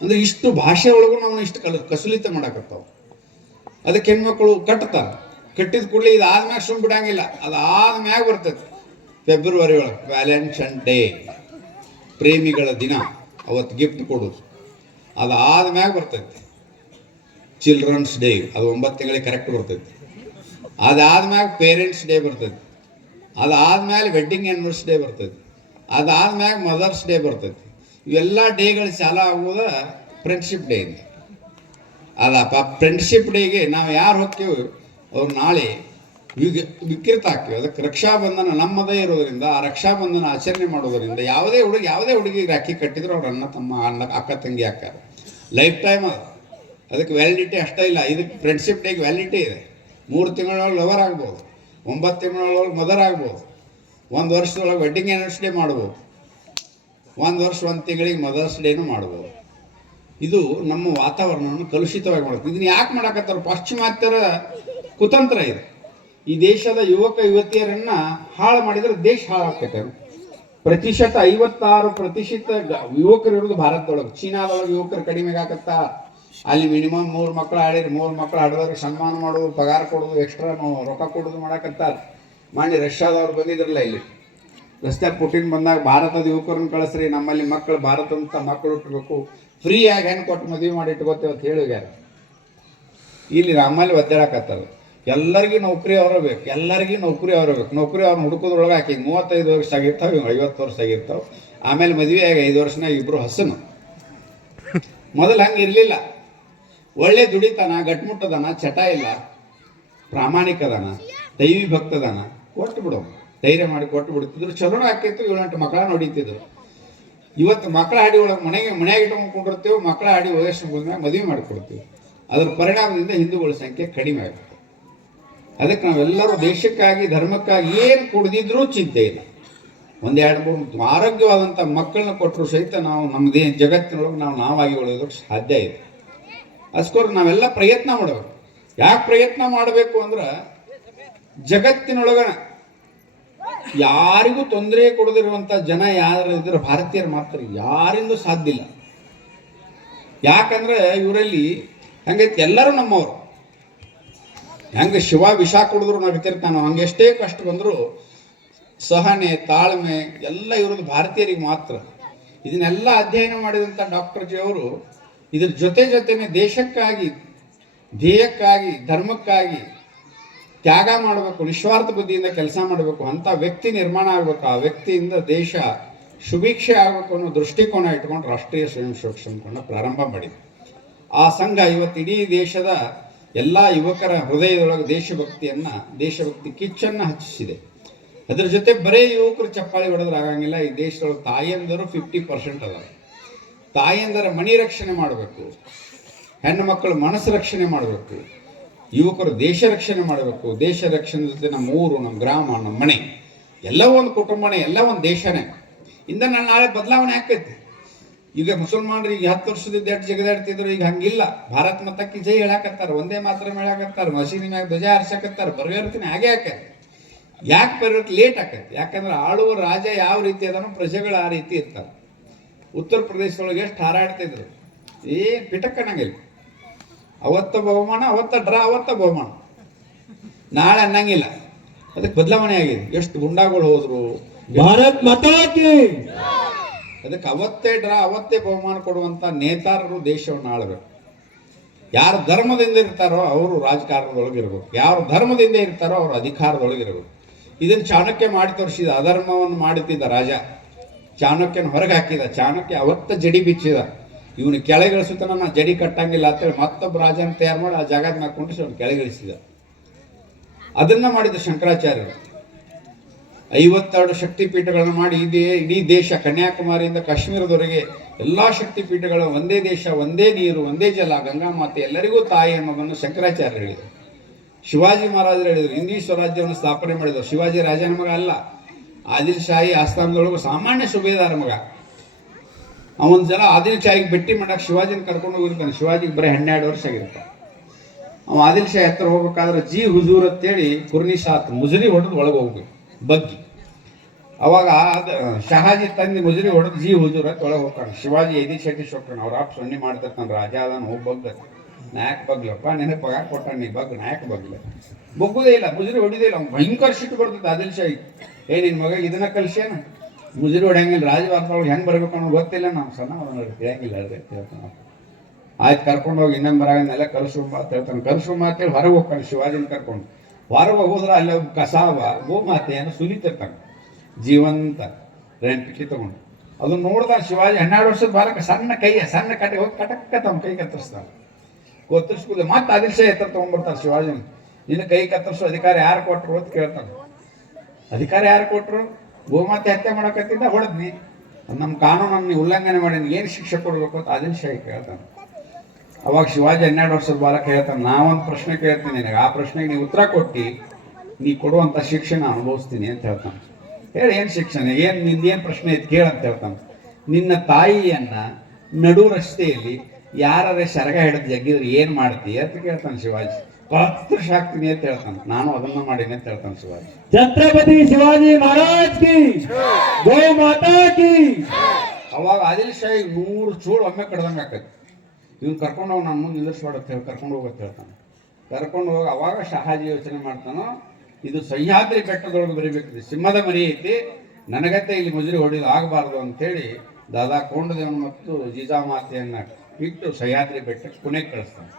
ಅಂದ್ರೆ ಇಷ್ಟು ಭಾಷೆ ಒಳಗೂ ನಾವು ಇಷ್ಟು ಕಸುಲಿತ ಮಾಡಕತ್ತಾವ. ಅದಕ್ಕೆ ಹೆಣ್ಮಕ್ಳು ಕಟ್ತಾರೆ. ಕಟ್ಟಿದ ಕೂಡಲೇ ಇದು ಆದ್ಮ್ಯಾಗ ಸುಮ್ ಬಿಡಂಗಿಲ್ಲ, ಅದು ಆದ್ಮ್ಯಾಗ ಬರ್ತೈತೆ ಫೆಬ್ರವರಿ ಒಳಗೆ ವ್ಯಾಲೆಂಟೈನ್ ಡೇ, ಪ್ರೇಮಿಗಳ ದಿನ. ಅವತ್ತು ಗಿಫ್ಟ್ ಕೊಡೋದು. ಅದು ಆದ್ಮ್ಯಾಗ ಬರ್ತೈತಿ ಚಿಲ್ಡ್ರನ್ಸ್ ಡೇ, ಅದು 9 ತಿಂಗಳಿಗೆ ಕರೆಕ್ಟ್ ಬರ್ತೈತಿ. ಅದಾದ್ಮ್ಯಾಗ ಪೇರೆಂಟ್ಸ್ ಡೇ ಬರ್ತೈತಿ. ಅದಾದ್ಮೇಲೆ ವೆಡ್ಡಿಂಗ್ ಆ್ಯನಿವರ್ಸರಿ ಡೇ ಬರ್ತೈತಿ. ಅದಾದ್ಮ್ಯಾಗ ಮದರ್ಸ್ ಡೇ ಬರ್ತೈತಿ. ಇವೆಲ್ಲ ಡೇಗಳು ಚಾಲು ಆಗೋದ ಫ್ರೆಂಡ್ಶಿಪ್ ಡೇ ಇಂದ. ಅದಪ್ಪ ಫ್ರೆಂಡ್ಶಿಪ್ ಡೇಗೆ ನಾವು ಯಾರು ಹೋಗ್ತೀವಿ ಅವ್ರು ನಾಳೆ ವಿಕೃತ ಹಾಕ್ತೀವಿ. ಅದಕ್ಕೆ ರಕ್ಷಾಬಂಧನ ನಮ್ಮದೇ ಇರೋದರಿಂದ ಆ ರಕ್ಷಾಬಂಧನ ಆಚರಣೆ ಮಾಡೋದರಿಂದ ಯಾವುದೇ ಹುಡುಗಿಗೆ ರಾಖಿ ಕಟ್ಟಿದ್ರು ಅವ್ರ ಅಣ್ಣ ತಮ್ಮ ಅಕ್ಕ ತಂಗಿ ಹಾಕ್ತಾರೆ. ಲೈಫ್ ಟೈಮ್ ಅದು. ಅದಕ್ಕೆ ವ್ಯಾಲಿಡಿಟಿ ಅಷ್ಟೇ ಇಲ್ಲ. ಇದಕ್ಕೆ ಫ್ರೆಂಡ್ಶಿಪ್ ಡೇಗೆ ವ್ಯಾಲಿಡಿಟಿ ಇದೆ. 3 ತಿಂಗಳೊಳಗೆ ಲವರ್ ಆಗ್ಬೋದು, 9 ತಿಂಗಳೊಳಗೆ ಮದರ್ ಆಗ್ಬೋದು, 1 ವರ್ಷದೊಳಗೆ ವೆಡ್ಡಿಂಗ್ ಆ್ಯನಿವರ್ಸರಿ ಡೇ ಮಾಡ್ಬೋದು, 1 ವರ್ಷ 1 ತಿಂಗಳಿಗೆ ಮದರ್ಸ್ ಡೇನೂ ಮಾಡ್ಬೋದು. ಇದು ನಮ್ಮ ವಾತಾವರಣವನ್ನು ಕಲುಷಿತವಾಗಿ ಮಾಡುತ್ತೆ. ಇದನ್ನು ಯಾಕೆ ಮಾಡಕತ್ತಾರೆ? ಪಾಶ್ಚಿಮಾತ್ಯರ ಕುತಂತ್ರ ಇದೆ. ಈ ದೇಶದ ಯುವಕ ಯುವತಿಯರನ್ನು ಹಾಳು ಮಾಡಿದರೆ ದೇಶ ಹಾಳಾಗ್ತೈತೆ. ಪ್ರತಿಶತ 56% ಯುವಕರು ಇರೋದು ಭಾರತದೊಳಗೆ. ಚೀನಾದೊಳಗೆ ಯುವಕರು ಕಡಿಮೆ ಆಗತ್ತಾ. ಅಲ್ಲಿ ಮಿನಿಮಮ್ 3 ಮಕ್ಕಳು ಆಡಿರಿ, 3 ಮಕ್ಕಳು ಆಡಿದವ್ರಿಗೆ ಸನ್ಮಾನ ಮಾಡೋದು, ಪಗಾರ ಕೊಡೋದು, ಎಕ್ಸ್ಟ್ರಾ ರೊಕ್ಕ ಕೊಡೋದು ಮಾಡಕತ್ತಾರ. ಮಾಡಿ ರಷ್ಯಾದವ್ರು ಬಂದಿದ್ರಲ್ಲ ಇಲ್ಲಿ ರಸ್ತೆ ಪುಟಿನ್ ಬಂದಾಗ ಭಾರತದ ಯುವಕರನ್ನ ಕಳಿಸ್ರಿ, ನಮ್ಮಲ್ಲಿ ಮಕ್ಕಳು ಭಾರತದಂತ ಮಕ್ಕಳು ಹುಟ್ಟಬೇಕು, ಫ್ರೀಯಾಗಿ ಹೆಣ್ಣು ಕೊಟ್ಟು ಮದುವೆ ಮಾಡಿ ಇಟ್ಕೋತೇವೆ ಅಂತ ಹೇಳಿಗ್ಯಾರ. ಇಲ್ಲಿ ನಮ್ಮಲ್ಲಿ ಒದ್ದಾಡಕತ್ತಾರ. ಎಲ್ಲರಿಗೂ ನೌಕರಿ ಅವರ ಬೇಕು, ಎಲ್ಲರಿಗೂ ನೌಕರಿ ಅವರ ಬೇಕು. ನೌಕರಿ ಅವ್ರನ್ನ ಹುಡುಕೋದ್ರೊಳಗೆ ಆಕೆ 35 ವರ್ಷ ಆಗಿರ್ತಾವೆ, 50 ವರ್ಷ ಆಗಿರ್ತಾವೆ. ಆಮೇಲೆ ಮದುವೆ ಆಗಿ 5 ವರ್ಷನಾಗ ಇಬ್ಬರು ಹಸನು. ಮೊದಲು ಹಂಗೆ ಇರಲಿಲ್ಲ. ಒಳ್ಳೆ ದುಡಿತಾನ, ಗಟ್ಮುಟ್ಟದನ, ಚಟ ಇಲ್ಲ, ಪ್ರಾಮಾಣಿಕದನ, ದೈವಿ ಭಕ್ತದನ, ಕೊಟ್ಟು ಬಿಡೋ, ಧೈರ್ಯ ಮಾಡಿ ಕೊಟ್ಟು ಬಿಡ್ತಿದ್ರು. ಚಲೋನ ಹಾಕಿತ್ತು. 7-8 ಮಕ್ಕಳ ನೋಡಿತಿದ್ರು. ಇವತ್ತು ಮಕ್ಕಳ ಹಾಡಿ ಒಳಗೆ ಮನೆಯಾಗ ಇಟ್ಕೊಂಡಿರ್ತೇವೆ. ಮಕ್ಕಳ ಹಾಡಿ ವಯಸ್ಸು ಬಂದಾಗ ಮದುವೆ ಮಾಡಿಕೊಡ್ತೀವಿ. ಅದರ ಪರಿಣಾಮದಿಂದ ಹಿಂದೂಗಳ ಸಂಖ್ಯೆ ಕಡಿಮೆ ಆಗುತ್ತೆ. ಅದಕ್ಕೆ ನಾವೆಲ್ಲರೂ ದೇಶಕ್ಕಾಗಿ ಧರ್ಮಕ್ಕಾಗಿ ಏನು ಕುಡಿದಿದ್ರೂ ಚಿಂತೆ ಇಲ್ಲ. 1-2-3 ಆರೋಗ್ಯವಾದಂಥ ಮಕ್ಕಳನ್ನ ಕೊಟ್ಟರು ಸಹಿತ ನಾವು ನಮ್ಮದೇ ಜಗತ್ತಿನೊಳಗೆ ನಾವಾಗಿ ಉಳಿಯೋದಕ್ಕೆ ಸಾಧ್ಯ ಇದೆ. ಅದಕ್ಕೋಸ್ಕರ ನಾವೆಲ್ಲ ಪ್ರಯತ್ನ ಮಾಡಬೇಕು. ಯಾಕೆ ಪ್ರಯತ್ನ ಮಾಡಬೇಕು ಅಂದ್ರೆ ಜಗತ್ತಿನೊಳಗ ಯಾರಿಗೂ ತೊಂದರೆ ಕೊಡದಿರುವಂಥ ಜನ ಯಾರು ಇದ್ರೆ ಭಾರತೀಯರು ಮಾತ್ರ. ಯಾರಿಂದೂ ಸಾಧ್ಯ ಇಲ್ಲ. ಯಾಕಂದ್ರೆ ಇವರಲ್ಲಿ ಹಂಗೈತಿ, ಎಲ್ಲರೂ ನಮ್ಮವರು. ಹೆಂಗೆ ಶಿವ ವಿಷ ಕುಡಿದ್ರು ನಾವು ಬಿತ್ತಿರ್ತಾನೋ ಹಂಗೆ ಎಷ್ಟೇ ಕಷ್ಟ ಬಂದರೂ ಸಹನೆ, ತಾಳ್ಮೆ ಎಲ್ಲ ಇರೋದು ಭಾರತೀಯರಿಗೆ ಮಾತ್ರ. ಇದನ್ನೆಲ್ಲ ಅಧ್ಯಯನ ಮಾಡಿದಂಥ ಡಾಕ್ಟರ್ ಜಿ ಅವರು ಇದ್ರ ಜೊತೆನೇ ದೇಶಕ್ಕಾಗಿ, ಧ್ಯೇಯಕ್ಕಾಗಿ, ಧರ್ಮಕ್ಕಾಗಿ ತ್ಯಾಗ ಮಾಡಬೇಕು, ನಿಸ್ವಾರ್ಥ ಬುದ್ಧಿಯಿಂದ ಕೆಲಸ ಮಾಡಬೇಕು, ಅಂಥ ವ್ಯಕ್ತಿ ನಿರ್ಮಾಣ ಆಗಬೇಕು. ಆ ವ್ಯಕ್ತಿಯಿಂದ ದೇಶ ಸುಭಿಕ್ಷೆ ಆಗಬೇಕು ಅನ್ನೋ ದೃಷ್ಟಿಕೋನ ಇಟ್ಕೊಂಡು ರಾಷ್ಟ್ರೀಯ ಸ್ವಯಂ ಸೇವಕ ಸಂಘವನ್ನು ಪ್ರಾರಂಭ ಮಾಡಿದೆ. ಆ ಸಂಘ ಇವತ್ತು ಇಡೀ ದೇಶದ ಎಲ್ಲ ಯುವಕರ ಹೃದಯದೊಳಗೆ ದೇಶಭಕ್ತಿ ಕಿಚ್ಚನ್ನು ಹಚ್ಚಿಸಿದೆ. ಅದರ ಜೊತೆ ಬರೀ ಯುವಕರು ಚಪ್ಪಾಳಿ ಹೊಡೆದ್ರೆ ಆಗಂಗಿಲ್ಲ. ಈ ದೇಶದೊಳಗೆ ತಾಯಿಯಂದರು 50% ಅದಾವೆ. ತಾಯಿಯಂದರ ಮಣಿ ರಕ್ಷಣೆ ಮಾಡಬೇಕು, ಹೆಣ್ಣು ಮಕ್ಕಳು ಮನಸ್ಸು ರಕ್ಷಣೆ ಮಾಡಬೇಕು, ಯುವಕರು ದೇಶ ರಕ್ಷಣೆ ಮಾಡಬೇಕು. ದೇಶ ರಕ್ಷಣೆ ಜೊತೆ ನಮ್ಮ ಊರು, ನಮ್ಮ ಗ್ರಾಮ, ನಮ್ಮ ಮನೆ ಎಲ್ಲ ಒಂದು ಕುಟುಂಬನೇ, ಎಲ್ಲ ಒಂದು ದೇಶನೇ. ಇಂದ ನಾಳೆ ಬದಲಾವಣೆ ಆಕೈತಿ. ಈಗ ಮುಸಲ್ಮಾನರು ಈಗ 10 ವರ್ಷದಿಂದ ಜಗದಾಡ್ತಿದ್ರು, ಈಗ ಹಂಗಿಲ್ಲ. ಭಾರತ್ ಮತಕ್ಕೆ ಜೈ ಹೇಳಾಕತ್ತಾರ, ಒಂದೇ ಮಾತ್ರ ಹೇಳಾಕತ್ತಾರ, ಮಸೀದಿ ಮ್ಯಾಗ ಧ್ವಜ ಹಾರ್ಸಕತ್ತಾರ. ಪರಿವರ್ತನೆ ಹಾಗೆ ಆಕೈತಿ. ಯಾಕೆ ಪರಿವರ್ತನೆ ಲೇಟ್ ಆಕೈತಿ? ಯಾಕಂದ್ರೆ ಆಳುವ ರಾಜ ಯಾವ ರೀತಿ ಅದನ್ನು ಪ್ರಜೆಗಳು ಆ ರೀತಿ ಇರ್ತಾರೆ. ಉತ್ತರ ಪ್ರದೇಶದೊಳಗೆ ಎಷ್ಟು ಹಾರಾಡ್ತಿದ್ರು, ಪಿಟಕ್ಕನಂಗಿಲ್ಲ. ಅವತ್ತ ಬಹುಮಾನ, ಅವತ್ತ ಡ್ರಾ, ಅವತ್ತ ಬಹುಮಾನ, ನಾಳೆ ಅನ್ನಂಗಿಲ್ಲ. ಅದಕ್ಕೆ ಬದಲಾವಣೆ ಆಗಿದೆ. ಎಷ್ಟು ಗುಂಡಾಗಳು ಹೋದ್ರು. ಭಾರತ್ ಮಾತಾ ಕಿ. ಅದಕ್ಕೆ ಅವತ್ತೇ ಡ್ರಾ, ಅವತ್ತೇ ಬಹುಮಾನ ಕೊಡುವಂಥ ನೇತಾರರು ದೇಶವನ್ನು ಆಳಬೇಕು. ಯಾರು ಧರ್ಮದಿಂದ ಇರ್ತಾರೋ ಅವರು ರಾಜಕಾರಣದೊಳಗೆ ಇರಬೇಕು, ಯಾರು ಧರ್ಮದಿಂದ ಇರ್ತಾರೋ ಅವರು ಅಧಿಕಾರದೊಳಗೆ ಇರಬೇಕು. ಇದನ್ನು ಚಾಣಕ್ಯ ಮಾಡಿ ತೋರಿಸಿದ. ಅಧರ್ಮವನ್ನು ಮಾಡುತ್ತಿದ್ದ ರಾಜ ಚಾಣಕ್ಯನ ಹೊರಗೆ ಹಾಕಿದ. ಚಾಣಕ್ಯ ಅವತ್ತ ಜಡಿ ಬಿಚ್ಚಿದ. ಇವನು ಕೆಳಗಿಳಿಸುತ್ತಾನ, ನಾ ಜಡಿ ಕಟ್ಟಂಗಿಲ್ಲ ಅಂತೇಳಿ ಮತ್ತೊಬ್ಬ ರಾಜನ ತಯಾರು ಮಾಡಿ ಆ ಜಾಗದ ಹಾಕೊಂಡು ಅವನು ಕೆಳಗಿಳಿಸಿದ. ಅದನ್ನ ಮಾಡಿದ ಶಂಕರಾಚಾರ್ಯರು. 52 ಶಕ್ತಿಪೀಠಗಳನ್ನು ಮಾಡಿ ಇಡೀ ದೇಶ, ಕನ್ಯಾಕುಮಾರಿಯಿಂದ ಕಾಶ್ಮೀರದವರೆಗೆ ಎಲ್ಲ ಶಕ್ತಿಪೀಠಗಳು ಒಂದೇ ದೇಶ, ಒಂದೇ ನೀರು, ಒಂದೇ ಜಲ, ಗಂಗಾ ಮಾತೆ ಎಲ್ಲರಿಗೂ ತಾಯಿ ಅನ್ನೋದನ್ನು ಶಂಕರಾಚಾರ್ಯರು ಹೇಳಿದರು. ಶಿವಾಜಿ ಮಹಾರಾಜರು ಹೇಳಿದರು. ಹಿಂದೂ ಸ್ವರಾಜ್ಯವನ್ನು ಸ್ಥಾಪನೆ ಮಾಡಿದರು. ಶಿವಾಜಿ ರಾಜನ ಮಗ ಅಲ್ಲ, ಆದಿಲ್ ಶಾಹಿ ಆಸ್ಥಾನದೊಳಗೂ ಸಾಮಾನ್ಯ ಸುಬೇದಾರ ಮಗ. ಅವನ ಜನ ಆದಿಲ್ ಶಾಹಿಗೆ ಭೇಟಿ ಮಾಡಕ್ಕೆ ಶಿವಾಜಿನ ಕರ್ಕೊಂಡು ಹೋಗಿರ್ತಾನೆ. ಶಿವಾಜಿಗೆ ಬರೀ 12 ವರ್ಷ ಆಗಿರ್ತಾನೆ. ಅವ ಆದಿಲ್ ಶಾಹಿ ಹತ್ರ ಹೋಗ್ಬೇಕಾದ್ರೆ ಜಿ ಹುಜೂರ್ ಅಂತೇಳಿ ಕುರ್ನಿಸಾತ್ ಮುಜರಿ ಹೊಡೆದು ಒಳಗೆ ಹೋಗ್ಬೇಕು ಬಗ್ಗಿ. ಅವಾಗ ಶಹಾಜಿ ತಂದು ಮುಜರಿ ಹೊಡೆದು ಜಿ ಹುಜೂರ್ ಅಂತ ಒಳಗೆ ಹೋಗ್ತಾನೆ. ಶಿವಾಜಿ ಎದಿ ಶೆಟ್ಟಿ ಶೋಕ್ತಾನೆ. ಅವ್ರ ಆಪ್ ಸೊನ್ನೆ ಮಾಡ್ತಿರ್ತಾನೆ. ರಾಜ ಅದಾನ, ಹೋಗಿ ಬಗ್ಗ ನಾಯಕ್ ಬಗ್ಲಪ್ಪ, ನಿನಗೆ ಪಗಾರ ಕೊಟ್ಟಾನ, ನೀ ಬಗ್ ನಾಯಕ್ ಬಗ್ಲ. ಬಗ್ಗುದೇ ಇಲ್ಲ, ಮುಜರಿ ಹೊಡಿದೇ ಇಲ್ಲ. ಅವ್ನು ಭಯಂಕರ ಸಿಟ್ಟು ಬರ್ತದೆ ಆದಿಲ್ ಶಾಹಿ. ನಿನ್ನ ಮಗ ಇದನ್ನ ಕಲಿಸ್ಯಾನ, ಮುಜರಿ ಹೊಡೆಯಂಗಿಲ್ಲ, ರಾಜವಾರದೊಳಗೆ ಹೆಂಗೆ ಬರ್ಬೇಕು ಅನ್ನೋ ಗೊತ್ತಿಲ್ಲ, ನಾವು ಸಣ್ಣ ತಿಳಿಯಂಗಿಲ್ಲ ಹೇಳ್ತಾನೆ. ಆಯ್ತು, ಕರ್ಕೊಂಡು ಹೋಗಿ ಇನ್ನೊಂದು ಬರಾಗನ್ನೆಲ್ಲ ಕಲಿಸುಂಬ ಅಂತ ಹೇಳ್ತಾನೆ. ಕಲಿಸುಂಬ ಅಂತೇಳಿ ಹೊರಗೆ ಹೋಗ್ತಾನೆ ಶಿವಾಜಿನ ಕರ್ಕೊಂಡು. ಹೊರಗೆ ಹೋದ್ರೆ ಅಲ್ಲಿ ಕಸಾವ ಗೋಮಾತೆಯನ್ನು ಸುಲಿತಿರ್ತಾನೆ ಜೀವಂತ ಪಿಕ್ಕಿ ತಗೊಂಡು. ಅದನ್ನ ನೋಡ್ತಾನೆ ಶಿವಾಜಿ. 12 ವರ್ಷದ ಬಾಲಕ, ಸಣ್ಣ ಕಟ್ಟಿ ಹೋಗಿ ಕಟಕ್ಕ ತಮ್ಮ ಕೈ ಕತ್ತರಿಸ್ತಾನೆ. ಕತ್ತರಿಸ್ಬೋದು. ಮತ್ತೆ ಆದಿಲ್ ಶಾಹಿ ಹತ್ರ ತೊಗೊಂಡ್ಬರ್ತಾನೆ ಶಿವಾಜಿನ. ನಿನ್ನ ಕೈ ಕತ್ತರಿಸೋ ಅಧಿಕಾರ ಯಾರು ಕೊಟ್ಟರು ಅಂತ ಕೇಳ್ತಾನೆ. ಅಧಿಕಾರ ಯಾರು ಕೊಟ್ಟರು? ಗೋಮಾತೆ ಹತ್ಯೆ ಮಾಡಕತ್ತಿದ್ದ, ಹೊಡೆದ್ನಿ, ನಮ್ಮ ಕಾನೂನನ್ನು ಉಲ್ಲಂಘನೆ ಮಾಡಿ ಏನು ಶಿಕ್ಷೆ ಕೊಡಬೇಕು ಅಂತ ಆದಿಲ್ ಶಾಹಿ ಕೇಳ್ತಾನೆ. ಅವಾಗ ಶಿವಾಜಿ 12 ವರ್ಷದ ಬಾಲಕ ಹೇಳ್ತಾನೆ, ನಾವೊಂದು ಪ್ರಶ್ನೆ ಕೇಳ್ತೀನಿ ನಿನಗೆ, ಆ ಪ್ರಶ್ನೆಗೆ ನೀವು ಉತ್ತರ ಕೊಟ್ಟು ನೀ ಕೊಡುವಂಥ ಶಿಕ್ಷಣ ಅನುಭವಿಸ್ತೀನಿ ಅಂತ ಹೇಳ್ತಾನೆ. ಹೇಳಿ, ಏನು ಶಿಕ್ಷಣ, ನಿಂದೇನು ಪ್ರಶ್ನೆ ಐತೆ ಕೇಳಂತ ಹೇಳ್ತಾನೆ. ನಿನ್ನ ತಾಯಿಯನ್ನ ನಡು ರಸ್ತೆಯಲ್ಲಿ ಯಾರೇ ಸರಗ ಹಿಡಿದು ಜಗ್ಗಿದ್ರೆ ಏನು ಮಾಡ್ತೀಯ ಅಂತ ಕೇಳ್ತಾನೆ ಶಿವಾಜಿ. ಕತ್ತರಿಸಿ ಹಾಕ್ತೀನಿ ಅಂತ ಹೇಳ್ತಾನೆ. ನಾನು ಅದನ್ನ ಮಾಡೀನಿ ಅಂತ ಹೇಳ್ತಾನೆ ಶಿವಾಜಿ. छत्रपति शिवाजी महाराज की गौ माता की ಅವಾಗ ಆದಿಲ್ ಶಾಹಿ 100 ಚೂಳು ಒಮ್ಮೆ ಕಡ್ದಂಗೆ ಆಕೈತಿ. ಇವ್ನು ಕರ್ಕೊಂಡು ಹೋಗಿ ನಾನು ಮುಂದೆ ನಿಲ್ಲಿಸ್ಬೇಡ ಅಂತ ಹೇಳಿ ಕರ್ಕೊಂಡು ಹೋಗತ್ತೆ ಹೇಳ್ತಾನೆ. ಕರ್ಕೊಂಡು ಹೋಗಿ ಅವಾಗ ಶಹಾಜಿ ಯೋಚನೆ ಮಾಡ್ತಾನೋ, ಇದು ಸಹ್ಯಾದ್ರಿ ಬೆಟ್ಟದೊಳಗೆ ಬರಿಬೇಕಿದೆ, ಸಿಂಹದ ಮರಿ ಐತಿ, ನನಗತ್ತೆ ಇಲ್ಲಿ ಮುಜುರಿ ಹೊಡಿದು ಆಗಬಾರ್ದು ಅಂತೇಳಿ ದಾದಾ ಕೊಂಡದೇವನು ಮತ್ತು ಜೀಜಾಮಾತೆಯನ್ನು ಇಟ್ಟು ಸಹ್ಯಾದ್ರಿ ಬೆಟ್ಟಕ್ಕೆ ಪುಣೆಗೆ ಕಳಿಸ್ತಾನೆ.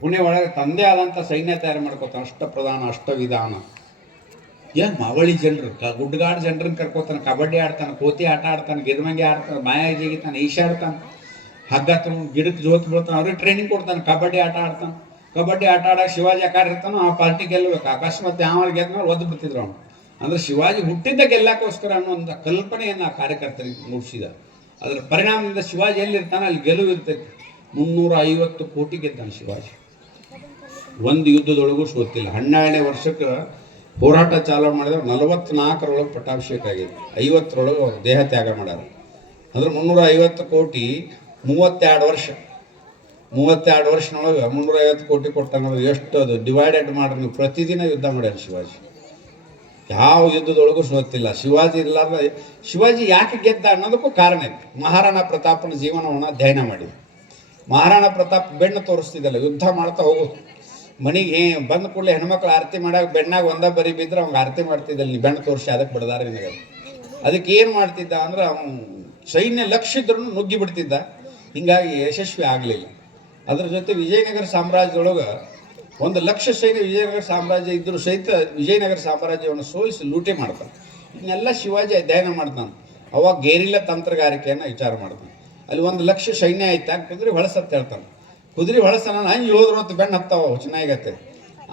ಪುಣೆ ಒಳಗೆ ತಂದೆ ಆದಂಥ ಸೈನ್ಯ ತಯಾರು ಮಾಡ್ಕೋತಾನೆ. ಅಷ್ಟಪ್ರಧಾನ ಅಷ್ಟವಿಧಾನ. ಏನು ಮಾವಳಿ ಜನರು ಗುಡ್ಡಗಾಡು ಜನರನ್ನ ಕರ್ಕೋತಾನೆ. ಕಬಡ್ಡಿ ಆಡ್ತಾನೆ, ಕೋತಿ ಆಟ ಆಡ್ತಾನೆ, ಗಿರ್ಮಂಗಿ ಆಡ್ತಾನೆ, ಮಾಯಾಗಿ ಜಿಗಿತಾನೆ, ಈಶಾಡ್ತಾನೆ, ಹಗ್ಗ ತುಂಬ ಗಿಡಕ್ಕೆ ಜೋತ್ ಬೀಳ್ತಾನೆ, ಅವ್ರಿಗೆ ಟ್ರೈನಿಂಗ್ ಕೊಡ್ತಾನೆ. ಕಬಡ್ಡಿ ಆಟ ಆಡ್ತಾನೆ. ಕಬಡ್ಡಿ ಆಟ ಆಡೋಕೆ ಶಿವಾಜಿ ಆಕಾರ ಇರ್ತಾನೋ ಆ ಪಾರ್ಟಿ ಗೆಲ್ಲಬೇಕು. ಅಕಸ್ಮಾತ್ ಯಾವ ಗೆದ್ಮೇಲೆ ಒದ್ದು ಬಿಡ್ತಿದ್ರು ಅವನು. ಅಂದರೆ ಶಿವಾಜಿ ಹುಟ್ಟಿದ್ದ ಗೆಲ್ಲಕ್ಕೋಸ್ಕರ ಅನ್ನೋ ಒಂದು ಕಲ್ಪನೆಯನ್ನು ಆ ಕಾರ್ಯಕರ್ತರಿಗೆ ಮೂಡಿಸಿದ. ಅದರ ಪರಿಣಾಮದಿಂದ ಶಿವಾಜಿ ಎಲ್ಲಿರ್ತಾನೆ ಅಲ್ಲಿ ಗೆಲುವು ಇರ್ತೈತಿ. 350 ಕೋಟಿ ಗೆದ್ದಾನೆ ಶಿವಾಜಿ. ಒಂದು ಯುದ್ಧದೊಳಗೂ ಸೋತಿಲ್ಲ. 12ನೇ ವರ್ಷಕ್ಕೆ ಹೋರಾಟ ಚಾಲೂ ಮಾಡಿದ್ರೆ 44ರೊಳಗೆ ಪಟ್ಟಾಭಿಷೇಕ ಆಗಿದೆ. 50ರೊಳಗೆ ಅವ್ರು ದೇಹ ತ್ಯಾಗ ಮಾಡ್ಯಾರ. ಅಂದ್ರೆ 350 ಕೋಟಿ 32 ವರ್ಷ. 32 ವರ್ಷನೊಳಗೆ 350 ಕೋಟಿ ಕೊಟ್ಟಂದ್ರೆ ಎಷ್ಟು ಅದು ಡಿವೈಡೆಡ್ ಮಾಡ್ರಿ ನೀವು. ಪ್ರತಿದಿನ ಯುದ್ಧ ಮಾಡ್ಯಾರ ಶಿವಾಜಿ. ಯಾವ ಯುದ್ಧದೊಳಗೂ ಸೋತಿಲ್ಲ. ಶಿವಾಜಿ ಇರಲಾರ್ದ ಶಿವಾಜಿ ಯಾಕೆ ಗೆದ್ದ ಅನ್ನೋದಕ್ಕೂ ಕಾರಣ ಇತ್ತು. ಮಹಾರಾಣಾ ಪ್ರತಾಪನ ಜೀವನವನ್ನು ಅಧ್ಯಯನ ಮಾಡಿದ್ರು. ಮಹಾರಾಣಾ ಪ್ರತಾಪ್ ಬೆನ್ನು ತೋರಿಸ್ತಿದ್ದಲ್ಲ, ಯುದ್ಧ ಮಾಡ್ತಾ ಹೋಗೋದು. ಮನೆಗೆ ಬಂದ ಕೂಡಲೇ ಹೆಣ್ಮಕ್ಳು ಆರತಿ ಮಾಡಾಕ ಬೆಣ್ಣಾಗ ಒಂದ ಬರಿ ಬಿದ್ರೆ ಅವ್ನಿಗೆ ಆರತಿ ಮಾಡ್ತಿದ್ದಲ್ಲ, ನೀ ಬೆಣ್ಣು ತೋರಿಸಿ ಅದಕ್ಕೆ ಬಿಡದಾರೆ ನಿನಗೆ. ಅದಕ್ಕೆ ಏನು ಮಾಡ್ತಿದ್ದ ಅಂದ್ರೆ ಅವನು ಸೈನ್ಯ ಲಕ್ಷ ಇದ್ರೂ ನುಗ್ಗಿ ಬಿಡ್ತಿದ್ದ. ಹಿಂಗಾಗಿ ಯಶಸ್ವಿ ಆಗಲಿಲ್ಲ. ಅದ್ರ ಜೊತೆ ವಿಜಯನಗರ ಸಾಮ್ರಾಜ್ಯದೊಳಗೆ 1,00,000 ಸೈನ್ಯ ವಿಜಯನಗರ ಸಾಮ್ರಾಜ್ಯ ಇದ್ದರೂ ಸಹಿತ ವಿಜಯನಗರ ಸಾಮ್ರಾಜ್ಯವನ್ನು ಸೋಲಿಸಿ ಲೂಟಿ ಮಾಡ್ತಾನೆ. ಇದನ್ನೆಲ್ಲ ಶಿವಾಜಿ ಅಧ್ಯಯನ ಮಾಡ್ತಾನೆ. ಅವಾಗ ಗೆರಿಲ್ಲ ತಂತ್ರಗಾರಿಕೆಯನ್ನು ವಿಚಾರ ಮಾಡ್ತಾನೆ. ಅಲ್ಲಿ 1,00,000 ಸೈನ್ಯ ಆಯ್ತಾ ಕುದುರೆ ಹೊಳಸತ್ತ ಹೇಳ್ತಾನೆ. ಕುದುರೆ ಹೊಳಸನ ಹಂಗೆ ಹೋದ್ರು ಅಂತ ಬೆಣ್ಣು ಹತ್ತಾವ ಚೆನ್ನಾಗತ್ತೆ.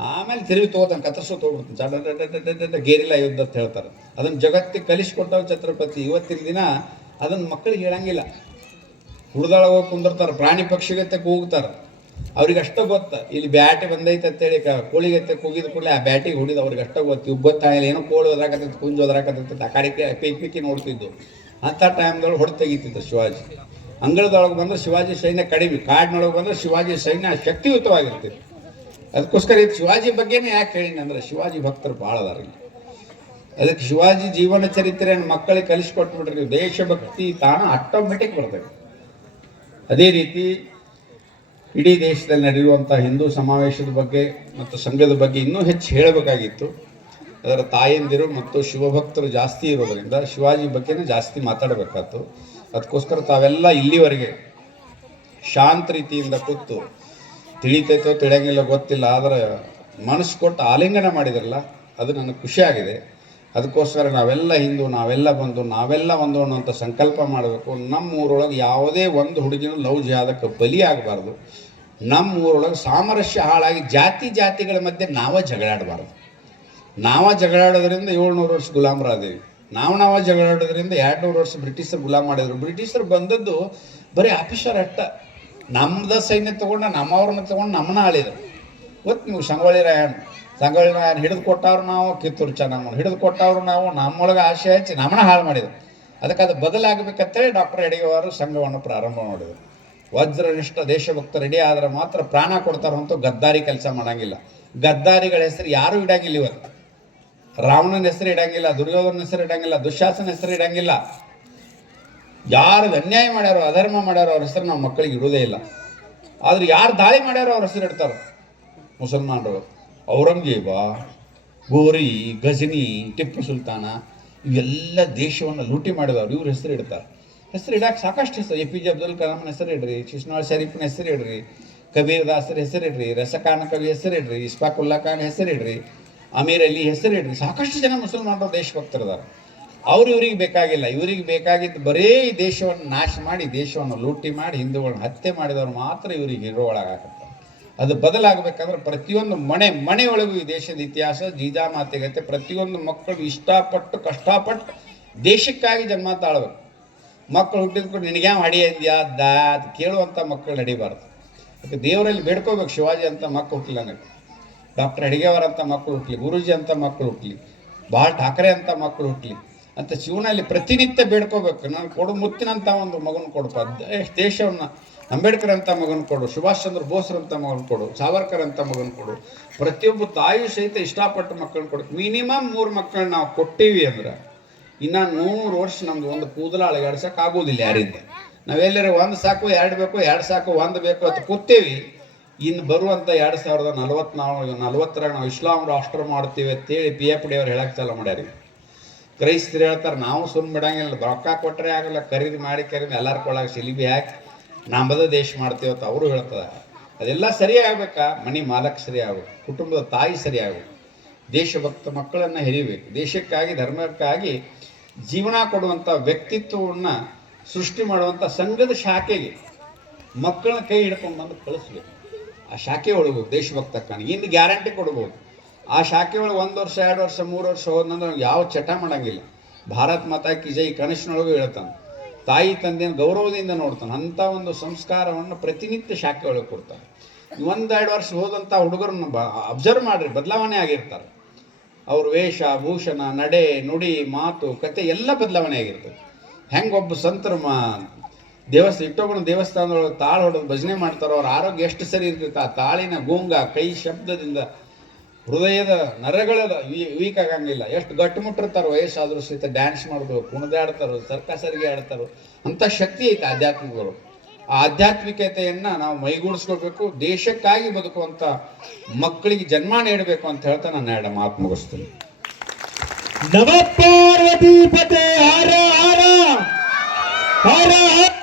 ಆಮೇಲೆ ತಿರುಗಿ ತಗೋತಾನೆ, ಕತ್ತರಿಸೋ ತೊಗೊಬಿಡ್ತಾನೆ. ಗೆರಿಲ್ಲ ಯುದ್ಧ ಅಂತ ಹೇಳ್ತಾರೆ. ಅದನ್ನು ಜಗತ್ತಿಗೆ ಕಲಿಸ್ಕೊಟ್ಟವ್ ಛತ್ರಪತಿ. ಇವತ್ತಿನ ದಿನ ಅದನ್ನು ಮಕ್ಕಳಿಗೆ ಹೇಳಂಗಿಲ್ಲ. ಹುಡ್ದಾಳಗ ಹೋಗಿ ಕುಂದಿರ್ತಾರೆ, ಪ್ರಾಣಿ ಪಕ್ಷಿಗತ್ತೆ ಕೂಗ್ತಾರೆ. ಅವ್ರಿಗೆ ಅಷ್ಟ ಗೊತ್ತ ಇಲ್ಲಿ ಬ್ಯಾಟಿ ಬಂದೈತೆ ಅಂತೇಳಿ ಕೋಳಿಗತ್ತೆ ಕೂಗಿದ ಕೂಡಲೇ ಆ ಬ್ಯಾಟಿಗೆ ಹೊಡಿದು ಅವ್ರಿಗೆ ಅಷ್ಟ ಗೊತ್ತು. ಉಬ್ಬತ್ತಾಗಲಿ ಏನೋ ಕೋಳಿ ಹೋದ್ರಾಕತ್ತೈತೆ, ಕುಂಜು ಹೋದ್ರಾಕತ್ತೈತೆ, ಆ ಕಡೆಗೆ ಪೈಕಿ ನೋಡ್ತಿದ್ದು. ಅಂಥ ಟೈಮ್ದೊಳಗೆ ಹೊಡೆ ತೆಗಿತಿದ್ದ ಶಿವಾಜಿ. ಅಂಗಳದೊಳಗೆ ಬಂದರೆ ಶಿವಾಜಿ ಸೈನ್ಯ ಕಡಿಮೆ, ಕಾಡಿನೊಳಗೆ ಬಂದರೆ ಶಿವಾಜಿ ಸೈನ್ಯ ಶಕ್ತಿಯುತವಾಗಿರ್ತಿತ್ತು. ಅದಕ್ಕೋಸ್ಕರ ಇದು ಶಿವಾಜಿ ಬಗ್ಗೆನೇ ಯಾಕೆ ಹೇಳಿನಿ ಅಂದರೆ ಶಿವಾಜಿ ಭಕ್ತರು ಭಾಳ ಅದಾರ ಇಲ್ಲಿ. ಅದಕ್ಕೆ ಶಿವಾಜಿ ಜೀವನ ಚರಿತ್ರೆಯನ್ನು ಮಕ್ಕಳಿಗೆ ಕಲಿಸ್ಕೊಟ್ಬಿಟ್ರಿ ನೀವು, ದೇಶಭಕ್ತಿ ತಾನು ಆಟೋಮೆಟಿಕ್ ಬರ್ತದೆ. ಅದೇ ರೀತಿ ಇಡೀ ದೇಶದಲ್ಲಿ ನಡೆಯುವಂಥ ಹಿಂದೂ ಸಮಾವೇಶದ ಬಗ್ಗೆ ಮತ್ತು ಸಂಘದ ಬಗ್ಗೆ ಇನ್ನೂ ಹೆಚ್ಚು ಹೇಳಬೇಕಾಗಿತ್ತು. ಅದರ ತಾಯಂದಿರು ಮತ್ತು ಶಿವಭಕ್ತರು ಜಾಸ್ತಿ ಇರೋದರಿಂದ ಶಿವಾಜಿ ಬಗ್ಗೆನೇ ಜಾಸ್ತಿ ಮಾತಾಡಬೇಕಾಯ್ತು. ಅದಕ್ಕೋಸ್ಕರ ತಾವೆಲ್ಲ ಇಲ್ಲಿವರೆಗೆ ಶಾಂತ ರೀತಿಯಿಂದ ಕೂತು ತಿಳಿತೈತೋ ತಿಳಿಯಂಗಿಲ್ಲ ಗೊತ್ತಿಲ್ಲ, ಆದರೆ ಮನಸ್ಸು ಕೊಟ್ಟು ಆಲಿಂಗನ ಮಾಡಿದ್ರಲ್ಲ ಅದು ನನಗೆ ಖುಷಿಯಾಗಿದೆ. ಅದಕ್ಕೋಸ್ಕರ ನಾವೆಲ್ಲ ಹಿಂದೂ, ನಾವೆಲ್ಲ ಬಂದು ನಾವೆಲ್ಲ ಒಂದು ಅನ್ನೋಂಥ ಸಂಕಲ್ಪ ಮಾಡಬೇಕು. ನಮ್ಮ ಊರೊಳಗೆ ಯಾವುದೇ ಒಂದು ಹುಡುಗಿನೂ ಲವ್ ಜಿಹಾದಕ್ಕೆ ಬಲಿಯಾಗಬಾರ್ದು. ನಮ್ಮ ಊರೊಳಗೆ ಸಾಮರಸ್ಯ ಹಾಳಾಗಿ ಜಾತಿಗಳ ಮಧ್ಯೆ ನಾವೇ ಜಗಳಾಡಬಾರ್ದು. ನಾವೇ ಜಗಳಾಡೋದ್ರಿಂದ 700 ವರ್ಷ ಗುಲಾಮರಾದೇವಿ. ನಾವು ಜಗಳಾಡೋದ್ರಿಂದ 200 ವರ್ಷ ಬ್ರಿಟಿಷರು ಗುಲಾಮ್ ಮಾಡಿದ್ರು. ಬ್ರಿಟಿಷರು ಬಂದದ್ದು ಬರೀ ಆಫೀಸರ್ ಅಟ್ಟ. ನಮ್ಮದ ಸೈನ್ಯ ತೊಗೊಂಡು ನಮ್ಮವ್ರನ್ನ ತೊಗೊಂಡು ನಮ್ಮನ್ನ ಆಳಿದ್ರು. ಗೊತ್ತು ನೀವು ಸಂಗೊಳ್ಳಿ ರಾಯಣ್ಣ ಹಿಡಿದು ಕೊಟ್ಟವ್ರು ನಾವು, ಕಿತ್ತೂರು ಚೆನ್ನಮ್ಮನ ಹಿಡಿದು ಕೊಟ್ಟವ್ರು ನಾವು, ನಮ್ಮೊಳಗೆ ಆಸೆ ಹಚ್ಚಿ ನಮ್ಮನ್ನ ಹಾಳು ಮಾಡಿದ್ರು. ಅದಕ್ಕೆ ಅದು ಬದಲಾಗಬೇಕಂತೇಳಿ ಡಾಕ್ಟರ್ ಯಡಿಯೂರವರು ಸಂಘವನ್ನು ಪ್ರಾರಂಭ ಮಾಡಿದರು. ವಜ್ರನಿಷ್ಠ ದೇಶಭಕ್ತ ರೆಡಿ ಆದರೆ ಮಾತ್ರ ಪ್ರಾಣ ಕೊಡ್ತಾರಂತೂ ಗದ್ದಾರಿ ಕೆಲಸ ಮಾಡೋಂಗಿಲ್ಲ. ಗದ್ದಾರಿಗಳ ಹೆಸರು ಯಾರೂ ಇಡಂಗಿಲ್ಲ. ಇವತ್ತು ರಾವಣನ ಹೆಸರು ಇಡಂಗಿಲ್ಲ, ದುರ್ಯೋಧನ ಹೆಸರು ಇಡಂಗಿಲ್ಲ, ದುಶ್ಯಾಸನ ಹೆಸರು ಇಡಂಗಿಲ್ಲ. ಯಾರು ಅನ್ಯಾಯ ಮಾಡ್ಯಾರೋ, ಅಧರ್ಮ ಮಾಡ್ಯಾರೋ ಅವ್ರ ಹೆಸರು ನಾವು ಮಕ್ಕಳಿಗೆ ಇಡೋದೇ ಇಲ್ಲ. ಆದ್ರೆ ಯಾರು ದಾಳಿ ಮಾಡ್ಯಾರೋ ಅವ್ರ ಹೆಸರು ಇಡ್ತಾರೆ ಮುಸಲ್ಮಾನರು. ಔರಂಗಜೇಬ, ಗೋರಿ, ಗಜನಿ, ಟಿಪ್ಪು ಸುಲ್ತಾನ ಇವೆಲ್ಲ ದೇಶವನ್ನು ಲೂಟಿ ಮಾಡಿದವ್ರು ಇವ್ರ ಹೆಸರು ಇಡ್ತಾರೆ. ಹೆಸರು ಇಡಕ್ಕೆ ಸಾಕಷ್ಟು ಹೆಸರು. APJ ಅಬ್ದುಲ್ ಕಲಾಮನ ಹೆಸರು ಇಡ್ರಿ, ಶಿಶ್ನಾಳ್ ಶರೀಫ್ನ ಹೆಸರು ಇಡ್ರಿ, ಕಬೀರ್ ದಾಸರ ಹೆಸರು ಇಡ್ರಿ, ರಸಖಾನ್ ಕವಿ ಹೆಸರು ಇಡ್ರಿ, ಇಸ್ಫಾಕುಲ್ಲಾ ಖಾನ್ ಹೆಸರು ಇಡ್ರಿ, ಅಮೀರ್ ಅಲಿ ಹೆಸರು ಇಡ್ರಿ. ಸಾಕಷ್ಟು ಜನ ಮುಸಲ್ಮಾನರು ದೇಶಭಕ್ತರಿದ್ದಾರೆ. ಅವ್ರು ಇವ್ರಿಗೆ ಬೇಕಾಗಿಲ್ಲ. ಇವರಿಗೆ ಬೇಕಾಗಿದ್ದು ಬರೀ ಈ ದೇಶವನ್ನು ನಾಶ ಮಾಡಿ, ದೇಶವನ್ನು ಲೂಟಿ ಮಾಡಿ, ಹಿಂದೂಗಳನ್ನ ಹತ್ಯೆ ಮಾಡಿದವ್ರು ಮಾತ್ರ ಇವ್ರಿಗೆ ಹೀರೋ ಒಳಗಾಗತ್ತೆ. ಅದು ಬದಲಾಗಬೇಕಂದ್ರೆ ಪ್ರತಿಯೊಂದು ಮನೆಯೊಳಗೂ ಈ ದೇಶದ ಇತಿಹಾಸ ಜೀಜಾಮಾತೆಗತ್ತೆ. ಪ್ರತಿಯೊಂದು ಮಕ್ಕಳು ಇಷ್ಟಪಟ್ಟು ಕಷ್ಟಪಟ್ಟು ದೇಶಕ್ಕಾಗಿ ಜನ್ಮ ತಾಳ್ಬೇಕು. ಮಕ್ಕಳು ಹುಟ್ಟಿದ್ಕೊಂಡು ನಿನಗ್ಯಾವ ಅಡಿ ಅಂದ್ಯಾ ಅದು ಕೇಳುವಂಥ ಮಕ್ಕಳು ನಡಿಬಾರ್ದು. ಅದಕ್ಕೆ ದೇವರಲ್ಲಿ ಬೇಡ್ಕೋಬೇಕು ಶಿವಾಜಿ ಅಂತ ಮಕ್ಕಳು ಹುಟ್ಟಲಿಲ್ಲ, ನನಗೆ ಡಾಕ್ಟರ್ ಅಡಿಗೆವರ್ ಅಂತ ಮಕ್ಕಳು ಹುಟ್ಟಲಿ, ಗುರೂಜಿ ಅಂತ ಮಕ್ಕಳು ಹುಟ್ಟಲಿ, ಬಾಳ್ ಠಾಕ್ರೆ ಅಂತ ಮಕ್ಕಳು ಹುಟ್ಟಲಿ ಅಂತ ಜೀವನದಲ್ಲಿ ಪ್ರತಿನಿತ್ಯ ಬೇಡ್ಕೋಬೇಕು. ನಾನು ಕೊಡು ಮುತ್ತಿನಂಥ ಒಂದು ಮಗನ ಕೊಡಪ್ಪ, ದೇಶವನ್ನು ಅಂಬೇಡ್ಕರ್ ಅಂತ ಮಗನ ಕೊಡು, ಸುಭಾಷ್ ಚಂದ್ರ ಬೋಸ್ರಂತ ಮಗನ ಕೊಡು, ಸಾವರ್ಕರ್ ಅಂತ ಮಗನ ಕೊಡು. ಪ್ರತಿಯೊಬ್ಬ ತಾಯಿ ಸಹಿತ ಇಷ್ಟಪಟ್ಟು ಮಕ್ಕಳನ್ನ ಕೊಡು. ಮಿನಿಮಮ್ 3 ಮಕ್ಕಳನ್ನ ನಾವು ಕೊಟ್ಟೀವಿ ಅಂದ್ರೆ ಇನ್ನು 100 ವರ್ಷ ನಮ್ದು ಒಂದು ಕೂದಲ ಅಳಗಾಡ್ಸಕ್ಕೆ ಆಗೋದಿಲ್ಲ ಯಾರಿಂದ. ನಾವೆಲ್ಲರೂ 1 ಸಾಕು 2 ಬೇಕು, 2 ಸಾಕು 1 ಬೇಕು ಅಂತ ಕೂತೇವಿ. ಇನ್ನು ಬರುವಂಥ 2040 ನಾವು ಇಸ್ಲಾಂ ರಾಷ್ಟ್ರ ಮಾಡ್ತೀವಿ ಅಂತೇಳಿ PFD ಅವ್ರು ಹೇಳಕ್ಕೆ ಚಾಲು ಮಾಡ್ಯಾರ. ಕ್ರೈಸ್ತರು ಹೇಳ್ತಾರೆ ನಾವು ಸುಮ್ಮನೆ ಬಿಡಂಗಿಲ್ಲ, ರೊಕ್ಕ ಕೊಟ್ಟರೆ ಆಗಲ್ಲ, ಖರೀದಿ ಮಾಡಿ ಎಲ್ಲರ ಕೊಳ್ಳಾಗ ಸಿಲಿಬಿ ಹಾಕಿ ನಮ್ಮದ ದೇಶ ಮಾಡ್ತೀವಿ ಅಂತ ಅವರು ಹೇಳ್ತಾರೆ. ಅದೆಲ್ಲ ಸರಿ ಆಗ್ಬೇಕಾ? ಮನೆ ಮಾಲಕ್ ಸರಿ ಆಗ್ಬೇಕು, ಕುಟುಂಬದ ತಾಯಿ ಸರಿ ಆಗ್ಬೇಕು, ದೇಶಭಕ್ತ ಮಕ್ಕಳನ್ನು ಹೆರಿಬೇಕು, ದೇಶಕ್ಕಾಗಿ ಧರ್ಮಕ್ಕಾಗಿ ಜೀವನ ಕೊಡುವಂಥ ವ್ಯಕ್ತಿತ್ವವನ್ನು ಸೃಷ್ಟಿ ಮಾಡುವಂಥ ಸಂಘದ ಶಾಖೆಗೆ ಮಕ್ಕಳನ್ನ ಕೈ ಹಿಡ್ಕೊಂಡು ಬಂದು ಕಳಿಸ್ಬೇಕು. ಆ ಶಾಖೆ ಒಳಗೆ ದೇಶಭಕ್ತಕ್ಕನ ಇನ್ನು ಗ್ಯಾರಂಟಿ ಕೊಡ್ಬೋದು. ಆ ಶಾಖೆ ಒಳಗೆ 1 ವರ್ಷ 2 ವರ್ಷ 3 ವರ್ಷ ಹೋದ್ನಂದ್ರೆ ಯಾವ ಚಟ ಮಾಡೋಂಗಿಲ್ಲ. ಭಾರತ್ ಮಾತಾ ಕಿ ಜೈ ಕನಸಿನೊಳಗೂ ಹೇಳ್ತಾನೆ, ತಾಯಿ ತಂದೆಯನ್ನು ಗೌರವದಿಂದ ನೋಡ್ತಾನೆ. ಅಂಥ ಒಂದು ಸಂಸ್ಕಾರವನ್ನು ಪ್ರತಿನಿತ್ಯ ಶಾಖೆ ಒಳಗೆ ಕೊಡ್ತಾನೆ. 1-2 ವರ್ಷ ಹೋದಂಥ ಹುಡುಗರನ್ನ ಅಬ್ಸರ್ವ್ ಮಾಡಿರಿ, ಬದಲಾವಣೆ ಆಗಿರ್ತಾರೆ. ಅವ್ರ ವೇಷ ಭೂಷಣ, ನಡೆ ನುಡಿ, ಮಾತು ಕತೆ ಎಲ್ಲ ಬದಲಾವಣೆ ಆಗಿರ್ತದೆ. ಹೆಂಗೆ ಒಬ್ಬ ಸಂತರ ಇಟ್ಟೊಬ್ಬನ ದೇವಸ್ಥಾನದೊಳಗೆ ತಾಳು ಹೊಡೆದು ಭಜನೆ ಮಾಡ್ತಾರೋ ಅವ್ರ ಆರೋಗ್ಯ ಎಷ್ಟು ಸರಿ ಇರ್ತೈತೆ. ಆ ತಾಳಿನ ಗೋಂಗ ಕೈ ಶಬ್ದದಿಂದ ಹೃದಯದ ನರಗಳ ವೀಕ್ ಆಗಂಗಿಲ್ಲ. ಎಷ್ಟು ಗಟ್ಟಿಮುಟ್ಟಿರ್ತಾರೋ ವಯಸ್ಸಾದರೂ ಸಹಿತ ಡ್ಯಾನ್ಸ್ ಮಾಡೋದು, ಕುಣಿದಾಡ್ತಾರೋ, ಸರ್ಕಸರಿಗೆ ಆಡ್ತಾರೋ, ಅಂಥ ಶಕ್ತಿ ಐತೆ ಆಧ್ಯಾತ್ಮಿಕರು. ಆ ಆಧ್ಯಾತ್ಮಿಕತೆಯನ್ನು ನಾವು ಮೈಗೂಡಿಸ್ಕೋಬೇಕು. ದೇಶಕ್ಕಾಗಿ ಬದುಕುವಂಥ ಮಕ್ಕಳಿಗೆ ಜನ್ಮ ನೀಡಬೇಕು ಅಂತ ಹೇಳ್ತಾ ನಾನು 2 ಮಾತು ಮುಗಿಸ್ತೀನಿ. ನಮ ಪಾರ್ವತಿ ಪತೆ ಹರ ಹರ ಹರ ಹರ